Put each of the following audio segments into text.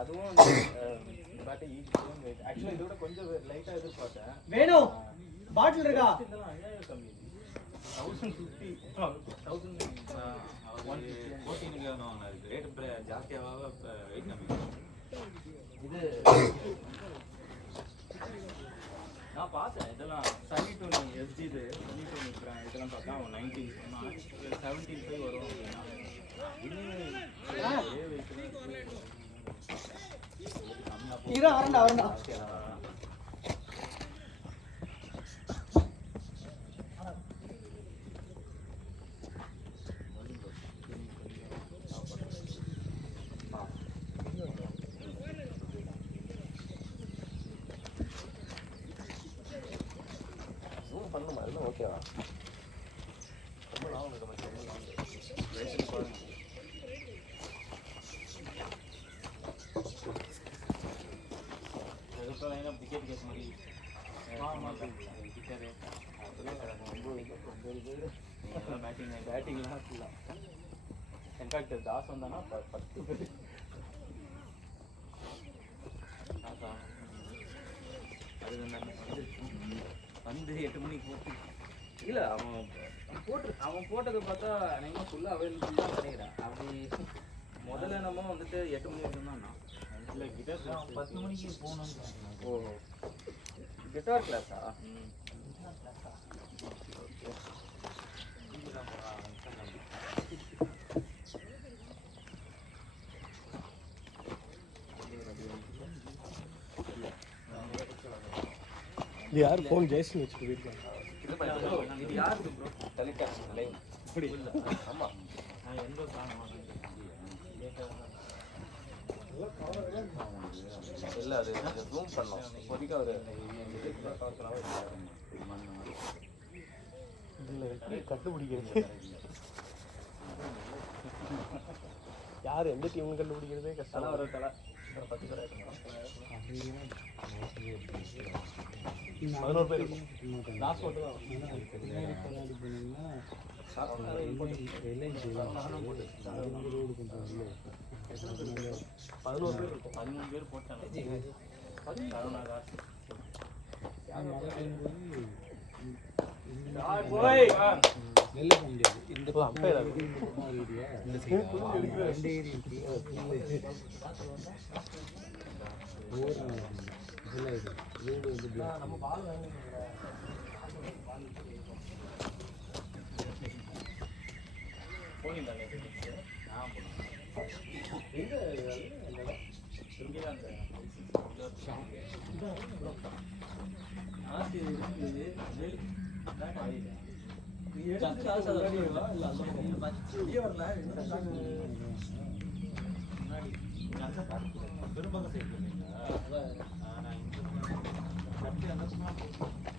அதுவும் பட் ஆக்சுவலா இதோட கொஞ்சம் லைட்டா எதிர்பார்த்தேன். வேணும் பாட்டில் இருக்கா? இதெல்லாம் அநியாயம் கம்மி. 1050 ரேட் ஜாஸ்தியாக வெயிட் கம்மி. இது நான் பார்த்தேன் இதெல்லாம் சனி டோனி எஸ்ஜி இது சனி டோனி இதெல்லாம் பார்த்தா அவன் 75 வரும் அப்படின்னா இதோ வரண்டா வரண்டா. பண்ணுமா இல்லை ஓகேவா? ரொம்ப லாபம் இருக்க மாதிரி டிக்கெட் கேட்க மாதிரி பேட்டிங்லாம் ஃபுல்லாக இன்ஃபேக்ட் தாஸ் வந்தானா 10 பேர் அது வந்து 8 மணிக்கு போட்டு இல்லை அவன் போட்டதை பார்த்தா நீங்கள் ஃபுல்லாக அவைலபிள் தான் நினைக்கிறேன். அப்படி முதல்ல நம்ம வந்துட்டு 8 மணி வரைக்கும் தான் இல்லை கிட்டார் 10 மணிக்கு போகணுன்னு. ஓ கிட்டார் கிளாஸா? இது யார் ஃபோன் ஜெயஸ்ரீ வச்சுட்டு போயிருக்காங்க. இது யாருக்கு ப்ரோ? டெலிகாஸ்ட் லைவ் இப்படி இல்லை. ஆமாம் எந்த இல்லை அது ஜூம் பண்ணோம் இப்போதைக்கு அவர் கண்டுபிடிக்கிறது யார் எந்த டீம் கண்டுபிடிக்கிறதே கஷ்டம். ஒரு தலை 10 பேர் 11 பேர் லாஸ்ட் மட்டும் தான் 11 பேர் போட்டாங்க.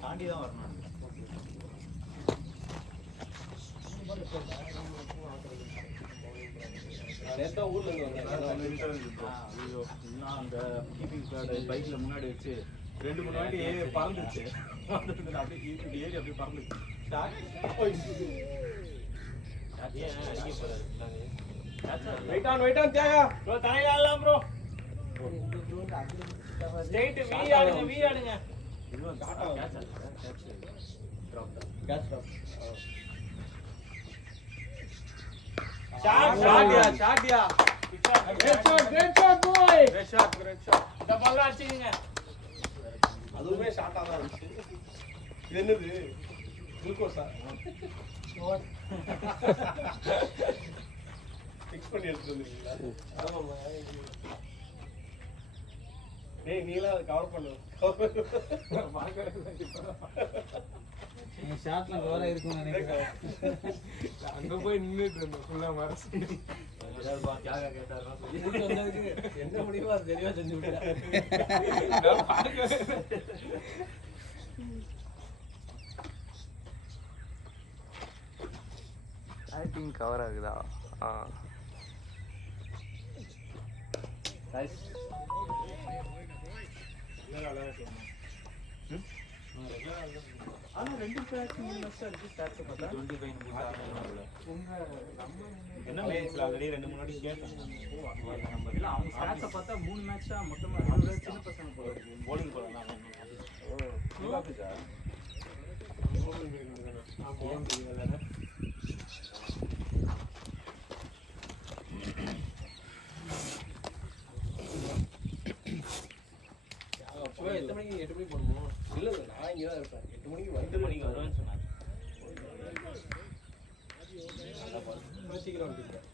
தாண்டி தான் வரணும். ஊர்ல அந்த பைக்ல முன்னாடி வச்சு 2-3 வாட்டி பறந்துருச்சு. அப்படியே ஏறி அப்படியே பறந்துச்சு. Wait on Thiyaga bro. தலையில ஆடலாம் ப்ரோ. ஸ்ட்ரைட் வி ஆடுங்க. இது கேட்ச் ட்ராப். ஷாட்யா. Great shot boy. Great shot. இந்த பால்ல அடிச்சீங்க. அதுவுமே ஷார்ட்டா தான் இருந்துச்சு. இது என்னது? குளுக்கோஸா? ஃபிக்ஸ் பண்ணி எடுத்துட்டு வந்தீங்களா? ஆமாமா. ஏய் நீலா கவர் பண்ணு. ஷாட்ல கவரா இருக்கும்னு நினைக்கிறேன். அங்க போய் நின்னுட்டு இருந்தோம் ஃபுல்லா மரசி. என்ன முடியுமோ அது தெளிவா செஞ்சு விட்டேன். ஆக்டிங் கவர் ஆகுதா? ஆனா 2 மேட்ச் 3 மேட்ச் இருக்கு ஸ்டாட்ஸ் பார்த்தா 25 உங்க நம்ம என்ன மேட்ச்ல ஆல்ரெடி 2 முன்னாடி கேட்டேன். நம்ம இல்ல அவங்க ஸ்டாட்ஸ் பார்த்தா 3 மேட்ச் தான் மொத்தமா சின்ன பசங்க போல இருக்கு. bowling போறலாம். ஓ சிவாபிஜா எத்தனை மணிக்கு 8 மணிக்கு போகணுமோ? இல்ல நான் இங்கே தான் இருப்பேன். 8 மணிக்கு 2 மணிக்கு வருவேன்னு சொன்னாங்க. சீக்கிரம் வந்துட்டேன்.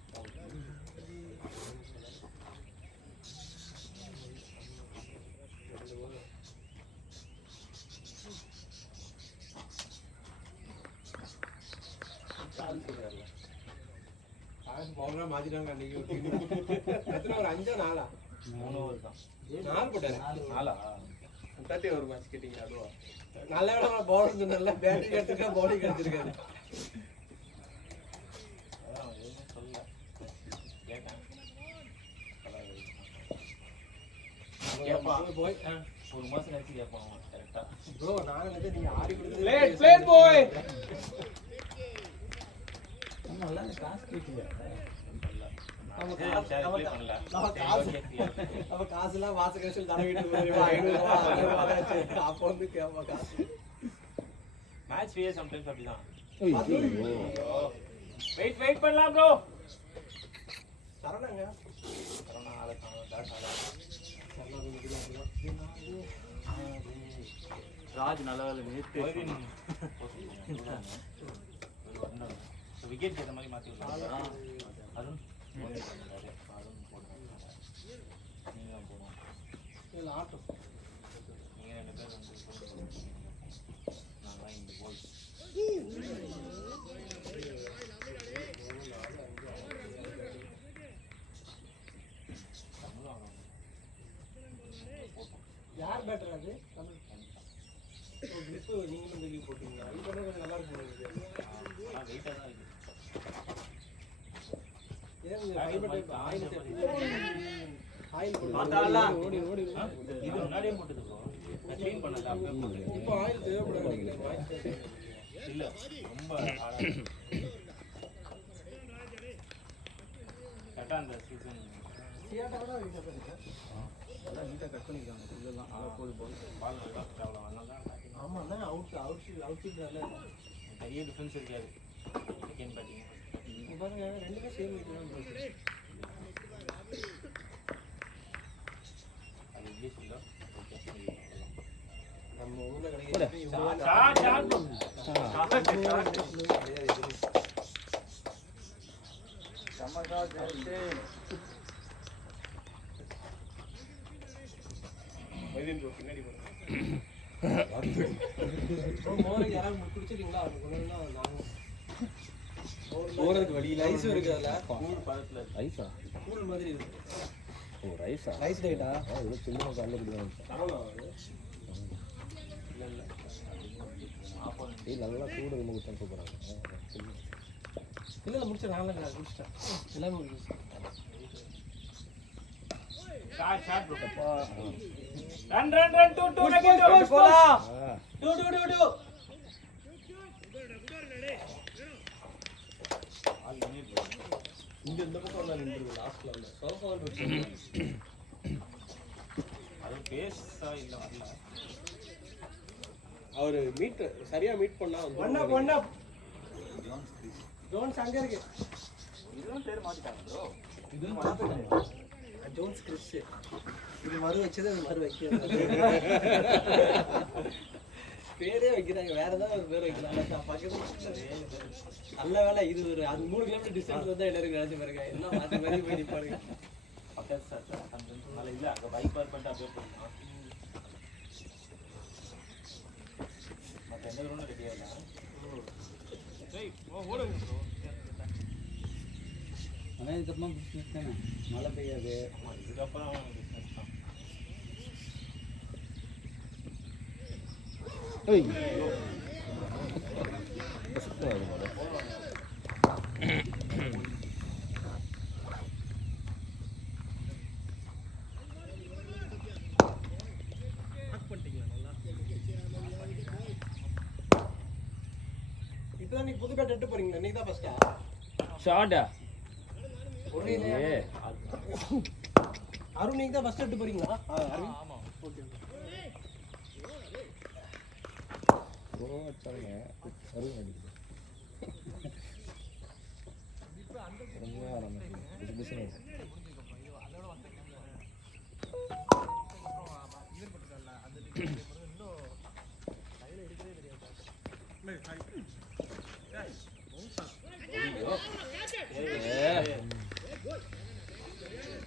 பவுலரா மாத்திட்டாங்க அன்னைக்கு. எத்தனை ஒரு 5 4 3 ஓவர் தான். 4 போட்டாரு. 4ஆ? 30 ஓவர் மேட்ச் கேட்டீங்க அதுவா? நல்ல வேளை பவுலர் சொன்னல பேட்டிங் எடுத்துக்க பவுலிங் எடுத்துருக்காரு. அதான் எதுவும் சொல்லல. கேட்டேன். கேட்பான். போய் ஒரு மாசம் கழிச்சு கேட்பான் கரெக்டா. ப்ரோ நான் நினைச்சேன் நீங்க ஆடி கொடுத்தது பிளேட் பாய். நல்லா காசு கேட்டீங்க. அவ காசுலாம் மாச கழிச்சு தடவிட்டு போயிருவா 500 ரூபாய் அப்போ வந்து கேப்பா காசு. மேட்ச் ஃபீயே சம்டைம்ஸ் அப்படிதான். வெயிட் பண்ணலாம் ப்ரோ. சரணங்க கரோனா ஆளை காணோம். ராஜ் நல்ல வேலை நேத்து விக்கெட் ஏற்ற மாதிரி மாற்றி விடலாம். அருண் அருண் போடுவோம். நீங்கள் போடுவோம். இல்ல ஆட்டம் நீங்கள் 2 பேர் வந்து நான் தான் இங்கே போய் யார் பேட்டர் அது தமிழ் கிரிப் நீங்களும் தூக்கி போட்டீங்களா? இது கொஞ்சம் நல்லா இருக்கும். வெயிட்டாக தான் இருக்குது. ஏன் நீங்க ஃபைபர் டைப் ஆயில் ஆயில் ஓடி ஓடி இது முன்னாடியே போட்டது ப்ரோ. நான் க்ளீன் பண்ணல அப்படியே போட்டேன். இப்போ ஆயில் தேவைப்படாது நினைக்கிறேன். இல்லை ரொம்ப ஆழம். கரெக்டாக அந்த சீசன் சியாட்டா கூட வீட்டா பண்ணிருக்கேன். எல்லாம் நீட்டா கட் பண்ணிருக்காங்க. இதெல்லாம் போது பால் நல்லா ட்ராவல் அதனால தான் ஆமா அதான் அவுட் சீட்ல பெரிய டிஃபரன்ஸ் இருக்காது. செகண்ட் பேட்டிங் பாருங்க ரெண்டுமே சேம் வீட்ல தான் போகுது. அது இங்கிலீஷ் இல்லை. நம்ம ஊர்ல கிடைக்கிற பின்னாடி மோருக்கு யாராவது குடிச்சிருக்கீங்களா? அவங்க கொண்டு நாங்க போறதுக்கு வழி இல்ல. ஐஸ் இருக்கு அதுல. கூழ் பதத்தில் இருக்கு. ஐஸா? கூல் மாதிரி இருக்கு. ஓ ரைஸா? ரைஸ் டைட்டா? இது சின்ன கால்ல குடிக்கலாம். தரவா அது? இல்லை இல்லை இது நல்லா சூடு ரொம்ப குத்தம் சூப்பராக இருக்கும். இல்ல இல்ல முடிச்ச நாளை நான் குடிச்சிட்டேன். எல்லாமே முடிச்சிட்டேன். ஷாட் போட்டப்பா. ரன் 2 செகண்ட் போலாம். ஆ 2 ஆல் மினிட் இங்க இந்த பக்கம் வந்து நின்றுது லாஸ்ட்ல வந்து. சோஃபா இருக்கு. அது பேஸா இல்லை வரல. அவர் மீட் சரியா மீட் பண்ணா வந்து ஒண்ணா ஜோன்ஸ் அங்க இருக்கு. இதெல்லாம் பேர் மாத்திட்டாங்க ப்ரோ. இது மாத்துறாங்க. ஜோன்ஸ் கிறிஸ் இது மறு வச்சது அது மறு வைக்கிறது. பேரே வைக்கிறாங்க. வேற ஏதாவது ஒரு பேர் வைக்கிறாங்க. பக்கத்துல நல்ல வேலை இது ஒரு அது 3 கிலோமீட்டர் டிஸ்டன்ஸ் வந்து எல்லாரும் நினைச்சு பாருங்க. எல்லாம் மாத்தி மாத்தி போய் நிப்பாருங்க. பக்கத்து சார் அந்த மேலே இல்லை அங்கே பைக் பார்க் பண்ணிட்டு அப்படியே போகலாம். மற்ற எந்த கிரௌண்டும் ரெடியாக இல்லை. ஆனால் இதுக்கப்புறமா பிஸ்னஸ் தானே, மழை பெய்யாது. ஆமாம் இதுக்கப்புறம் பிஸ்னஸ் தான். இன்னைக்கு புது பேட் எடுத்து போறீங்களா? இன்னைக்கு தான் ஃபர்ஸ்டா? ஷார்ட்டா அருண் நீங்க தான் ஃபர்ஸ்ட் எடுத்து போறீங்களா? அருண் ஆமா ஓகே ப்ரோ வச்சாங்க அருண் அடிக்குது ரொம்ப ஆரம்பிச்சு பிசினஸ்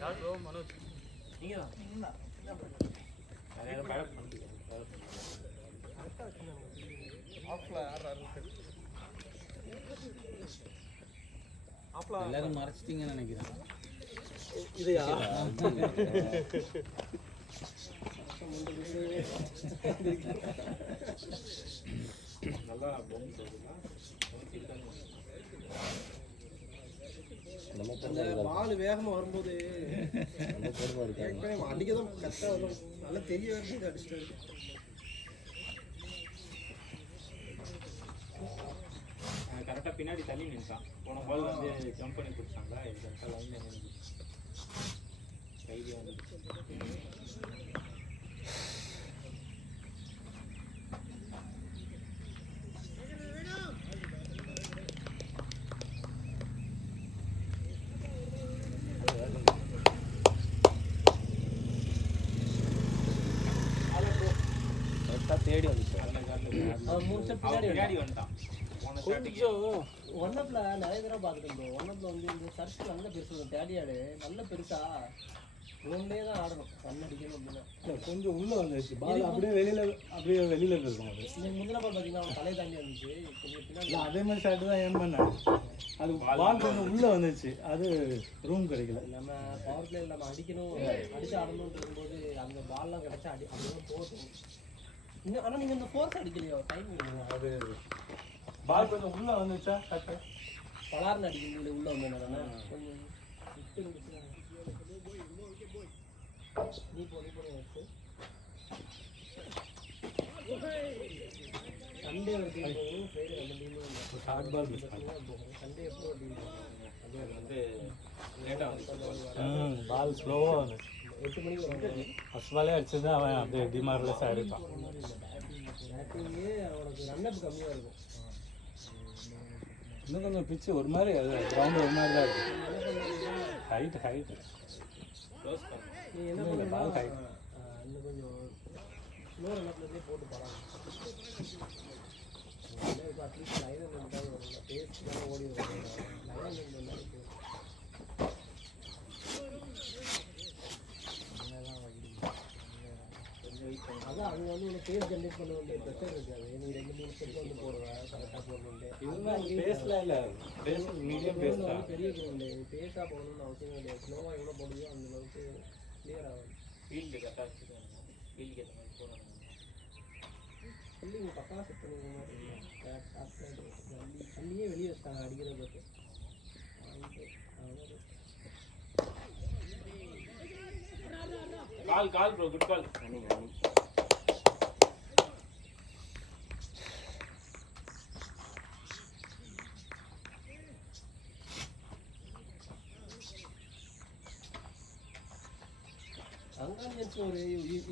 யார் ப்ரோ மனோஜ் நீங்க தான் வேற யாரும் பேட் பண்ணுறீங்க எல்லாரும் மறைச்சிட்டீங்கன்னு நினைக்கிறேன். இதையா? நல்லா பொம்மை சொல்லுங்க நம்ம அந்த பால் வேகமா வரும்போது பொறுமை இருக்காங்க ஏற்கனவே அடிக்கதான் கரெக்டா வரும். நல்லா தெரிய வரைக்கும் அடிச்சிட்டாரு. கரெக்டாக பின்னாடி தள்ளி நின்றான் போன பால் வந்து ஜம்ப் பண்ணி பிடிச்சாங்களா இது கரெக்டாக லைனில் நின்று கைதியாக வந்து கரெக்டாக தேடி வந்துச்சு அவன் 3 ஸ்டெப் அவன் பின்னாடி பின்னாடி வந்துட்டான் போன ஸ்டார்டிங் கொஞ்சம் ஒன்னப்ல நிறைய தடவை பார்த்துட்டேன் ப்ரோ. ஒன்னப்ல வந்து இந்த சர்க்கிள் நல்ல பெருசு வரும். தேடியாடு நல்ல பெருசா ரோட்லேயே தான் ஆடணும். கண்ணடிக்கணும் அப்படின்னா கொஞ்சம் உள்ள வந்துச்சு பால் அப்படியே வெளியில இருக்கும் அது. நீங்க முந்தின பால் பார்த்தீங்கன்னா அவன் தலையை தாண்டி வந்துச்சு. கொஞ்சம் பின்னாடி இல்ல அதே மாதிரி ஷாட் தான் ஏன் பண்ணேன். அது பால் கொஞ்சம் உள்ள வந்துச்சு, அது ரூம் கிடைக்கல. நம்ம பவர் பிளேயில் நம்ம அடிக்கணும் அடிச்சு ஆடணும்னு இருக்கும்போது அந்த பால்லாம் கிடைச்சா அப்படியே போட்டும். இன்னும் ஆனால் நீங்கள் இந்த ஃபோர்ஸ் அடிக்கலையோ டைம் அது பால் கொஞ்சம் உள்ள வந்துச்சா கரெக்டா பலார்னு அடிக்கணும் உள்ள வந்தேன் கொஞ்சம் விட்டு இருந்துச்சு. நீ போய் வச்சு சண்டே ஒரு டீம் போகணும், ஃப்ரைடே ரெண்டு டீமும் இல்லை. ஷார்ட் பால் மிஸ் பண்ணேன். சண்டே எப்போ ஒரு டீம் அது வந்து லேட்டாக வந்து பால் ஸ்லோவா வந்துச்சு. 8 மணிக்கு வருவாங்க. ஃபர்ஸ்ட் பாலே அடிச்சது அவன் அப்படியே டிமார்லெஸ் ஆகிருப்பான். பேட்டிங்கே அவனுக்கு ரன்னப் கம்மியாக இருக்கும். இன்னும் கொஞ்சம் பிச்சு ஒரு மாதிரி கிரவுண்ட் ஒரு மாதிரி தான் இருக்கு. ஹைட் க்ளோஸ் பண்ண நீ என்ன இல்ல, பண்ணா ball height. இன்னும் கொஞ்சம் ஸ்லோ ரன்னப்லேருந்தே போட்டு போகலாம். அட்லீஸ்ட் லைன் இருந்தாலும் வரும். பேஸ்ட் தானே ஓடி வரும். லைன் இருந்தாலும் அதான் அவங்க வந்து உனக்கு பேஸ் ஜென்ரேட் பண்ண வேண்டிய ப்ரெஷர் இருக்காது. நீ 2-3 ஸ்டெப் வந்து போடுவேன் கரெக்டாக போடணுன்ட்டு. இதுதான் பேஸ்ல இல்ல, பேஸ் மீடியம் பேஸ் தான். பெரிய கிரவுண்டு பேஸாக போடணும்னு அவசியம் கிடையாது. ஸ்லோவாக எவ்வளோ போடுவியோ அந்த அளவுக்கு கிளியர் ஆகும். ஃபீல்டு கரெக்டாக வச்சுருக்காங்க, ஃபீல்டுக்கு ஏற்ற மாதிரி போகிறாங்க. சொல்லி உங்கள் பக்கம் செட் பண்ணிக்கிற மாதிரி தண்ணியே வெளியே வச்சுட்டாங்க அடிக்கிறதுக்கு. Call bro, good call. அங்காளியன்ஸ் ஒரு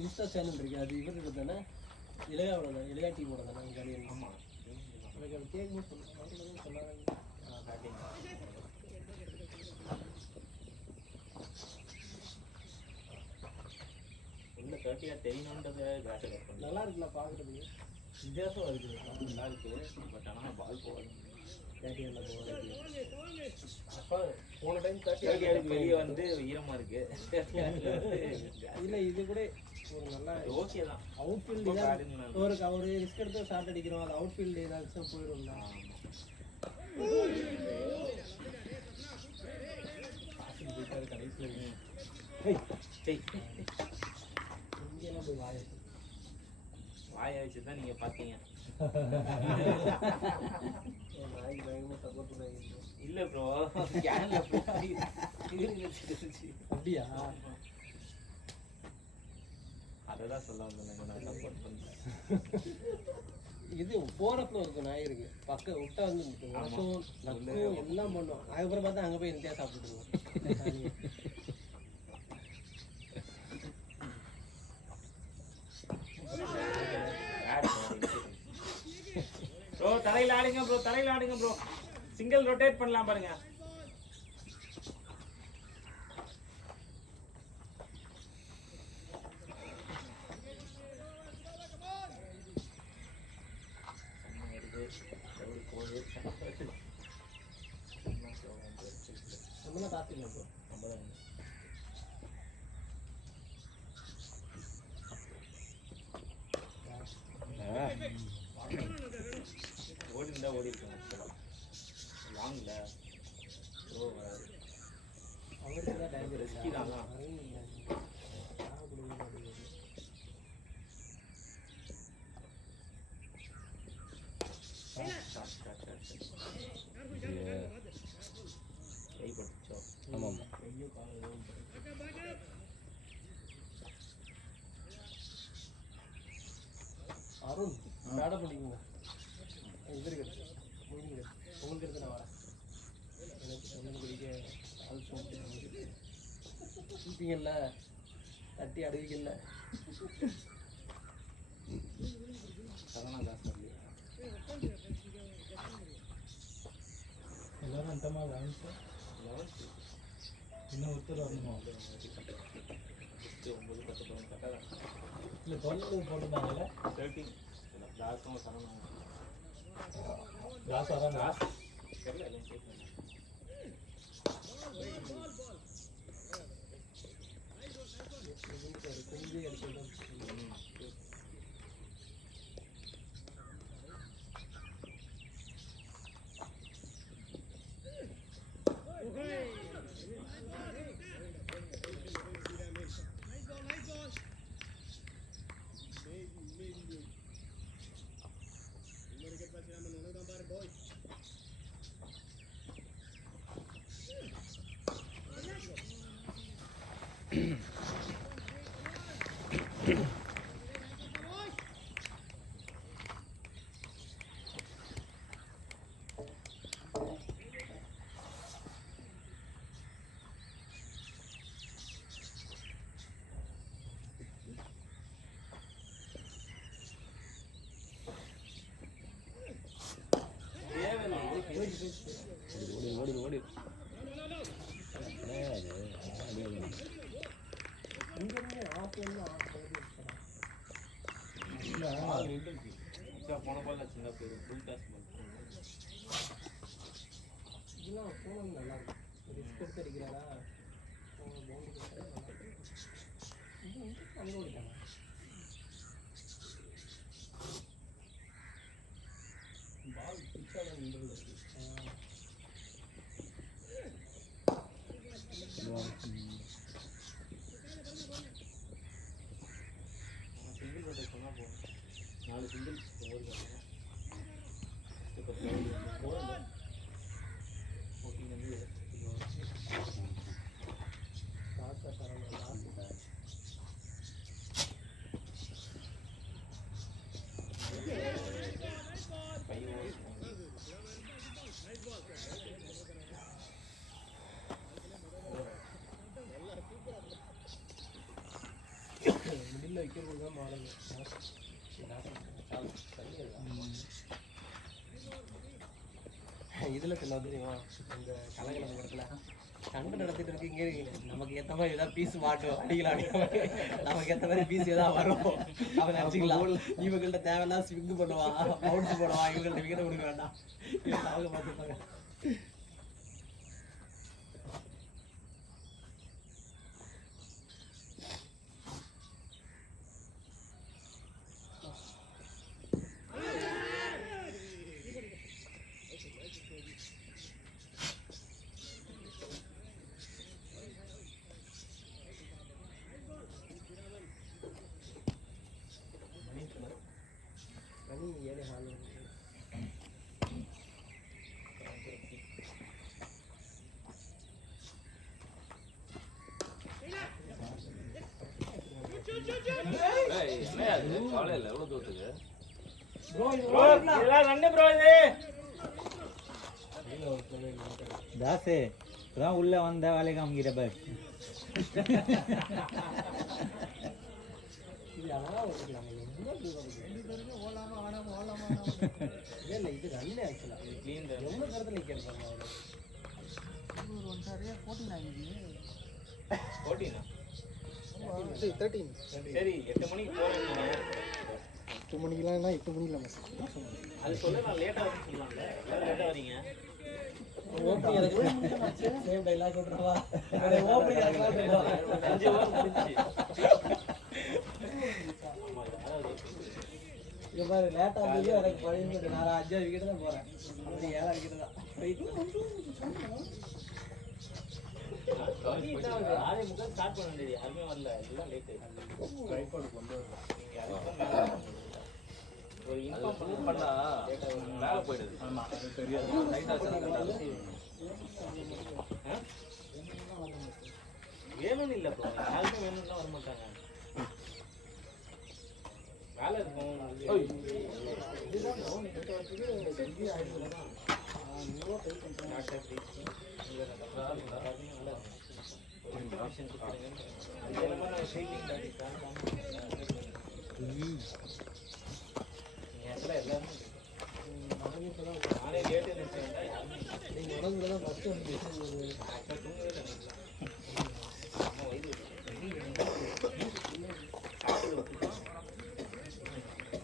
இன்ஸ்டா சேனல் இருக்கு. அது இவருக்கு தானே இளையாவோட தான், இளையா டீமோட தானே அங்காளியன்ஸ். ஆமாம் எனக்கு அது கேட்கும்போது சொன்னாங்க. உள்ள 30 தெரியணுன்றதை கிராஸ் கட் பண்ணலாம். நல்லா இருக்குல்ல பார்க்குறதுக்கு, வித்தியாசமாக இருக்குது. நல்லா இருக்குது, பட் ஆனால் பால் போகாது. 30 போகிறது. அப்போ போன டைம் 30 30 வெளியே வந்து ஈரமாக இருக்கு. இல்லை இது கூட ஒரு நல்ல ஓகே தான். அவுட்ஃபீல்டு ஒரு ரிஸ்க் எடுத்து ஷாட் அடிக்கிறோம். அது அவுட்ஃபீல்டு ஏதாச்சும் போயிடும்ல. இங்கெல்லாம் போய் வாயை வச்சு தான் நீங்கள் பார்த்தீங்க. நாய்க்கு பயங்கரமாக சப்போர்ட் பண்ணாங்க. இல்லை ப்ரோ, கேனில் அப்படியா? அதை தான் சொல்ல வந்தேன், நான் சப்போர்ட் பண்ணுறேன். இது போற ஃப்ளோ இருக்கும் நாய் இருக்கு பக்க விட்டா வந்து நக்கும் நக்கும் எல்லாம் பண்ணும் அதுக்கப்புறம் பார்த்தா அங்க போய் இந்தியா சாப்பிட்டுருவோம் ப்ரோ தலையில ஆடுங்க ப்ரோ, தலையில ஆடுங்க ப்ரோ. சிங்கிள் ரொட்டேட் பண்ணலாம் பாருங்க. நம்மளாம் காத்திருக்கோம் ப்ரோ ஓடி இருந்தா ஓடி இருக்கோம் லாங்ல ப்ரோ அவருக்கு தான் டேஞ்சர் ரிஸ்கி தான் கை பட்டுச்சோ. ஆமாம் ஐயோ காலம் அருண் பேட பண்ணிக்கோங்க இது இருக்கு முடியுங்க உங்களுக்கு எடுத்து நான் வரேன் எனக்கு சொன்னது குடிக்க ஆள் சொல்லிட்டு கீப்பீங்கல்ல தட்டி அடைவிக்கல சரணா காசு இல்லையா? எல்லாரும் அந்தமா வாங்கிட்டு இன்னும் ஒருத்தர் வரணுமா 9, 10, 11 கரெக்டாக இல்லை 12 போட்டுருந்தாங்கல்ல 13 தாசும் சரணா காசு அதான் தாஸ் தெரியல எல்லாம் கேட்கணும். கொஞ்சம் எடுத்து ஓடி ஓடி ஓடி இங்கே ஆஃப் போன பால் சின்ன பேர் ஃபுல் டாஸ் பால் இதெல்லாம் போனது நல்லா இருக்கும் ரிஸ்க் எடுத்து அடிக்கிறாரா அங்கே ஓடிட்டாங்க பால் பிச்சாக நின்றுது சிங்கிள் ரொட்டேட் பண்ணால் போகும் 4 சிங்கிள் ஓடுவாங்க. இப்போ 14 வந்து காசா தரணும் லாஸ்ட் மிடில் வைக்கிறது தான் மாடல் இதில் சொல்ல தெரியுமா இந்த கலகலம் இடத்துல சண்டை நடத்திட்டு இருக்கு இங்கே நமக்கு ஏற்ற மாதிரி ஏதாவது பீஸ் மாட்டோம் அடிக்கலாம் நமக்கு ஏற்ற மாதிரி பீஸ் ஏதாவது வரும் அவன் அடிச்சுக்கலாம் இவங்கள்ட்ட தேவையில்லாம் ஸ்விங்கு பண்ணுவான் பவுன்ஸ் பண்ணுவான் இவங்கள்ட்ட விக்கெட் கொடுக்க வேண்டாம் இவங்க அவங்க பார்த்துப்பாங்க மணி 7:15 காலையில் எவ்வளோ தூரத்துக்கு ப்ரோ இது ப்ரோ இதெல்லாம் ரெண்டு ப்ரோ இது தாசே இப்பதான் உள்ள வந்த வேலை காமிக்கிற பார். இது அழகா ஓட்டிக்கலாம். இல்ல இது ரன் ஆக்சுவலா க்ளீன் எவ்வளவு தரத்துல நிக்கிறது பாருங்க அவரு. 14 13 சரி 8 மணிக்கு போறேன் 8 மணிக்கெல்லாம் 8 மணிக்கு நம்ம அது சொல்ல நான் லேட்டா வந்து சொல்லலாம்ல எல்லாரும் லேட்டா வரீங்க ஓபனிங் எனக்கு சேம் டைலாக் விட்டுறவா அட ஓபனிங் டைலாக் 5 ஓவர் முடிஞ்சு இங்க பாரு லேட்டா வந்து எனக்கு பழைய நான் 5 விக்கெட் தான் போறேன் அப்படி 7 விக்கெட் தான் ஆளே முகம் ஸ்டார்ட் பண்ண வேண்டியது யாருமே வரல எல்லாம் லேட்டு ட்ரைபாட் கொண்டு ஒரு இன்ஃபார்ம் பண்ணா மேல போயிடுது. ஆமா அது தெரியாது லைட்டா வேணும்னு இல்லை ப்ரோ யாருக்கும் வேணும்னா வர மாட்டாங்க வேலை இருக்கும் நானே லேட்டு நீங்க உடம்புல தான் ஃபர்ஸ்ட் வந்து பேசுறது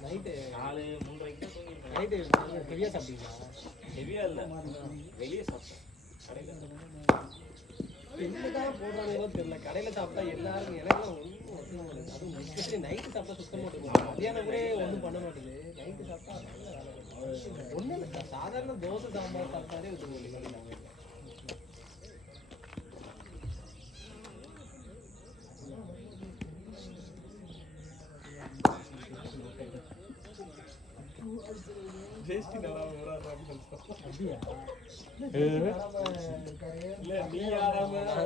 நைட்டு 4-3 தூங்கிருக்கேன் நைட்டு ஹெவியா சாப்பிட்டீங்களா ஹெவியா இல்லை வெளியே சாப்பிட்டேன் கடையில் என்னதான் போடுறாங்களோ தெரியல கடையில சாப்பிட்டா எல்லாரும் எனக்குலாம் ஒன்றும் ஒத்துக்க மாட்டேங்குது அதுவும் எஸ்பெஷலி நைட்டு சாப்பிட்டா சுத்தமாக ஒத்துக்க மத்தியானம் கூட ஒன்றும் பண்ண மாட்டேங்குது நைட்டு சாப்பிட்டா ஒன்றும் இல்லை சாதாரண தோசை சாம்பார் சாப்பிட்டாலே ஒத்துக்க மாட்டேங்குது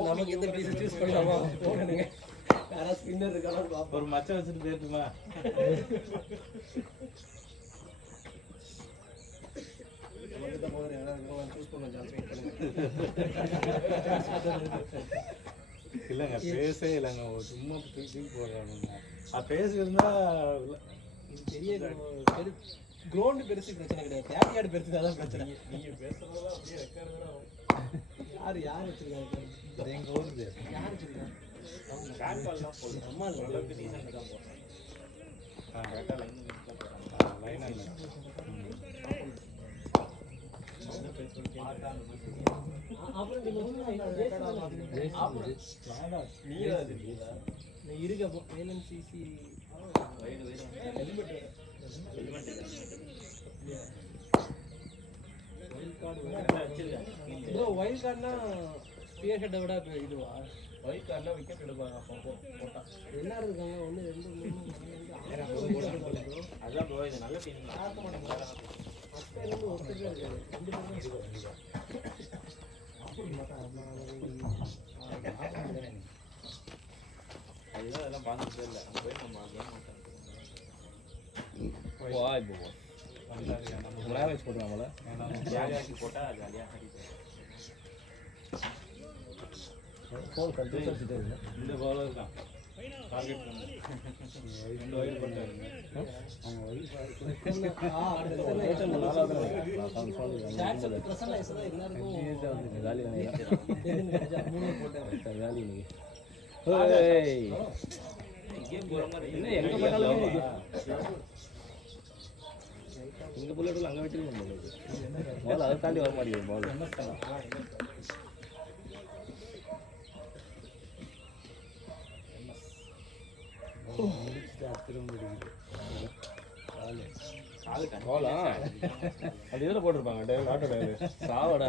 நமக்கு எந்த பீஸ் சூஸ் பண்ணலாமா போடுங்க யாராவது ஸ்பின்னர் இருக்காலும் பார்ப்போம் ஒரு மச்சம் வச்சுட்டு போயிருக்குமா? நமக்கு தான் போதும் யாராவது சூஸ் பண்ண ஜாஸ்தி இல்லைங்க பேசே இல்லைங்க சும்மா தூக்கி போடுறாங்க. பேச இருந்தா இது பெரிய கிரவுண்டு பெருசு பிரச்சனை கிடையாது பேக்யார்டு பெருசு தான் பிரச்சனை நீங்க பேசுறதெல்லாம் அப்படியே ரெக்கார்டு யார் வச்சிருக்காங்க எங்க ஊருக்கு யார் வச்சிருக்காங்க பேக் பால் தான் போடுறோம் அம்மா இல்லை ஓரளவுக்கு டீசெண்டாக தான் போடுறோம் கரெக்டாக லைன் தான் போடுறாங்க லைன் இல்லை. அப்புறம் நீங்க நீங்க தான் இருக்கீங்களா இருக்க வேலன் சிசி ஹெல்மெட் ப்ரோ வைல்ட் கார்டுனா ஸ்பியர் ஹெட்டை விட இதுவா ஒயிட் கார்டில் விக்கெட் எடுப்பாங்க அப்போ போட்டா எல்லாரும் இருக்காங்க 1 2 3 அதான் ப்ரோ இது நல்ல டீம் தான் அப்போ இருந்து ஒருத்தர் இருக்காரு 2 அதுதான் அதெல்லாம் பார்த்துட்டே இல்லை அங்கே போய் நம்ம கேம் மாட்டோம் லாங்குவேஜ் போட்டுருவாங்கள ஜாலியாக்கி போட்டால் ஜாலியாக அடிப்போம் ஃபோன் கண்டிப்பாக வச்சுட்டு இருந்தேன். இந்த பவுலர் தான் டார்கெட் பண்ணு 2 வயது பண்ணாருங்க. அவங்க வயசு எல்லாருக்கும் வேலி வேலி கேம் போகிற மாதிரி இன்னும் எங்கே பார்த்தாலும் இந்த புல்லட் அங்கே வச்சிருக்க முடியாது. முதல்ல அதை தாண்டி வர மாட்டேங்குது பால். கோலா அது இதில் போட்டிருப்பாங்க டேர் ஆட்டோ டேர் சாவடா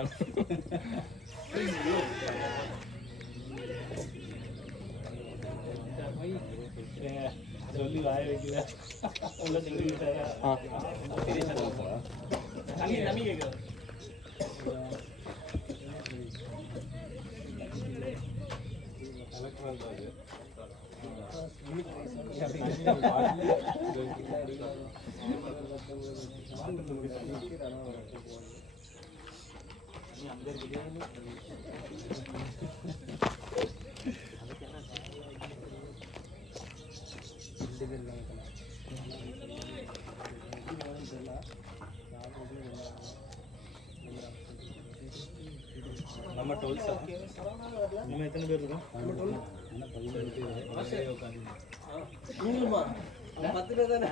சொல்லி வாய வைக்கல உள்ள சொல்லிட்டாரா? தண்ணி கேட்குறது கலெக்டர் தான் அது. நம்ம 12 நம்ம எத்தனை பேர் இருக்கோம்? நீங்களுமா 10 பேர் தானே?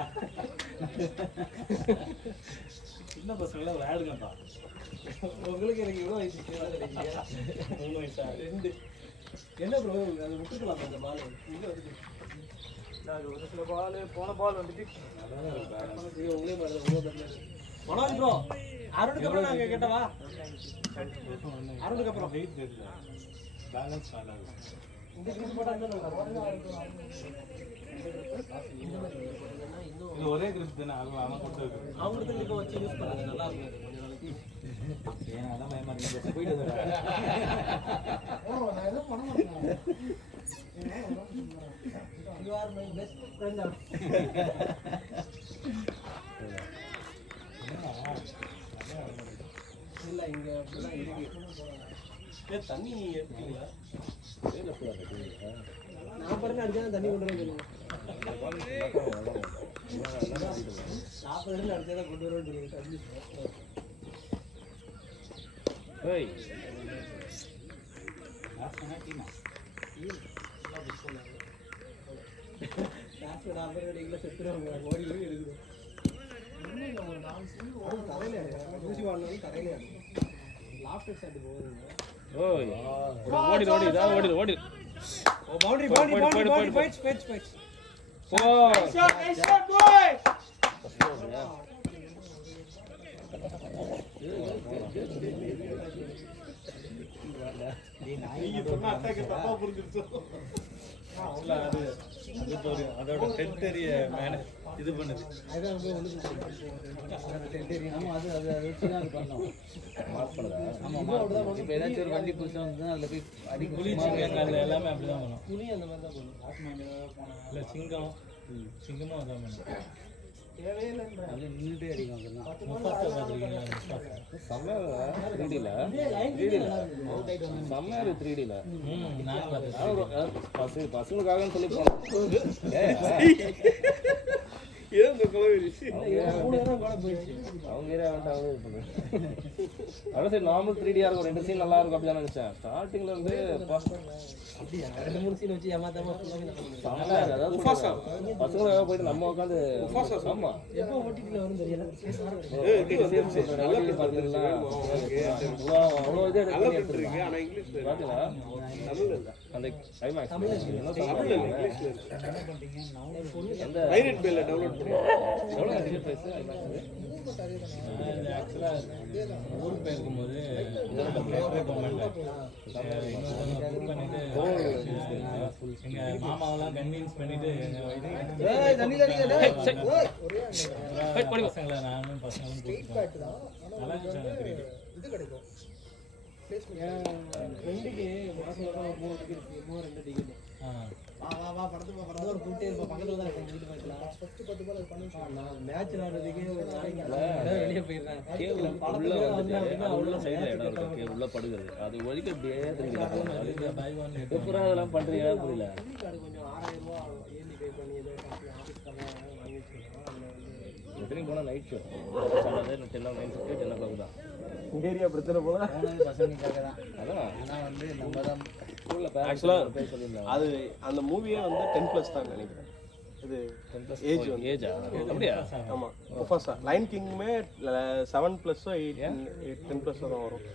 சின்ன பசங்களாம் விளையாடுங்கப்பா. உங்களுக்கு எனக்கு இவ்வளோ வயசு 3 வயசா? 2. என்ன ப்ரோ அது விட்டுக்கலாம் அந்த பால் இங்கே வந்து ஒரு சில பால் போன பால் வந்துட்டு உங்களே மனோஜ் ப்ரோ அருணுக்கு அப்புறம் நாங்கள் கேட்டவா அருணுக்கு அப்புறம் வெயிட் தெரியல. பேலன்ஸ் ஆகாது. இந்த கிரீன் போட்டால் இது ஒரே கிரிப் தானே அவன் கொடுத்தது. அவங்களுக்கு இப்போ வச்சு யூஸ் பண்ணுறது நல்லா இருக்கும் கொஞ்சம் நாளைக்கு. ஏன்னா அதான் பயமா இருக்கு. போயிட்டு You are my best friend. இல்ல இங்க அப்படிலாம் இருக்கு. தண்ணி எடுத்துக்கீங்களா? நான் பாருங்க அடிச்சா தண்ணி கொண்டு வரேன். 40 அடிச்சா கொண்டு வரேன் தண்ணி. ஏய் ஓய் ஓடி ஓடி இதா ஓடி ஓடி boundary fights போ nice shot boy நீங்க சொன்ன அட்டாக் தப்பா புரிஞ்சிருச்சு. அதோட டெரிட்டரிய இது பண்ணுது. அதான் போய் ஒண்ணு ஆமா அது அது வச்சு தான் பண்ணோம். மார்க் பண்ணதா? ஆமா இப்போ ஏதாச்சும் ஒரு வண்டி புடிச்சா வந்து அதுல போய் அடி புலிச்சி கேட்கல எல்லாமே அப்படிதான் பண்ணும். புலி அந்த மாதிரி தான் பண்ணும். இல்ல சிங்கம் சிங்கமும் அதான் பண்ணும். அது நின்னுட்டே அடிக்கும் முஃபாசா பாத்துறீங்களா? செம்மையா 3Dல 3Dல நான் பார்த்தேன். பசங்களுக்காக சொல்லி போனோம். ஏன் அவங்க ஏரியா வந்து இது பண்ணுறேன். அவ்வளோ சரி நார்மல் 3Dயா இருக்கும். 2 சீன் நல்லா இருக்கும் அப்படிதான் நினைச்சேன். ஸ்டார்டிங்ல இருந்து அப்படியா 2-3 சீன் வச்சு ஏமாத்தாம செம்மையா இருக்கு. அதாவது பசங்களுக்காக போயிட்டு நம்ம உட்காந்து ஆமா எப்போ ஓடிடில வரும் தெரியல. அவ்வளோ இதே பார்த்தீங்களா அந்த ஐமேக்ஸ் ஊருக்கு போயிருக்கும்போது எங்க மாமாவெல்லாம் கன்வின்ஸ் பண்ணிட்டு பசங்களை நானும் பசங்களும் நல்லா இருந்துச்சு. ஃப்ரெண்டுக்கு மாசம் 3 டிக்கெட் 2 டிக்கெட் வா வா படத்துக்கு படத்துல ஒரு கூட்டே இருப்ப பக்கத்துல தான் இருக்கும் வீட்டு பக்கத்துல ஃபர்ஸ்ட் 10 பால் பண்ணி நான் மேட்ச் விளையாடுறதுக்கே ஒரு நாளைக்கு வெளிய போயிடுறேன். கேபிள் உள்ள வந்து உள்ள சைடுல இடம் இருக்கு. கேபிள் உள்ள படுகுது. அது ஒலிக்க அப்படியே தெரியுது. எப்பறம் அதெல்லாம் பண்றீங்க புரியல. கார்டு கொஞ்சம் 6000 ரூபாய் ஏந்தி பே பண்ணி ஏதோ ஆபீஸ் காரங்க வாங்கி வச்சிருக்கோம். அதுல வந்து எத்தனை போனா நைட் ஷோ சாயந்தரம் 10:50 10 o'clock தான் ஏரியா பிரச்சனை போல பசங்களுக்காக தான். அதான் ஆனா வந்து நம்ம தான் ஸ்கூல்ல ஆக்சுவலா பேர் சொல்லியிருந்தாங்க. அது அந்த மூவியே வந்து 10+ தான் நினைக்கிறேன். இது ஏஜ் வந்து ஏஜா அப்படியா? ஆமா முஃபாசா லைன் கிங்குமே 7+ 8 10+ தான் வரும்.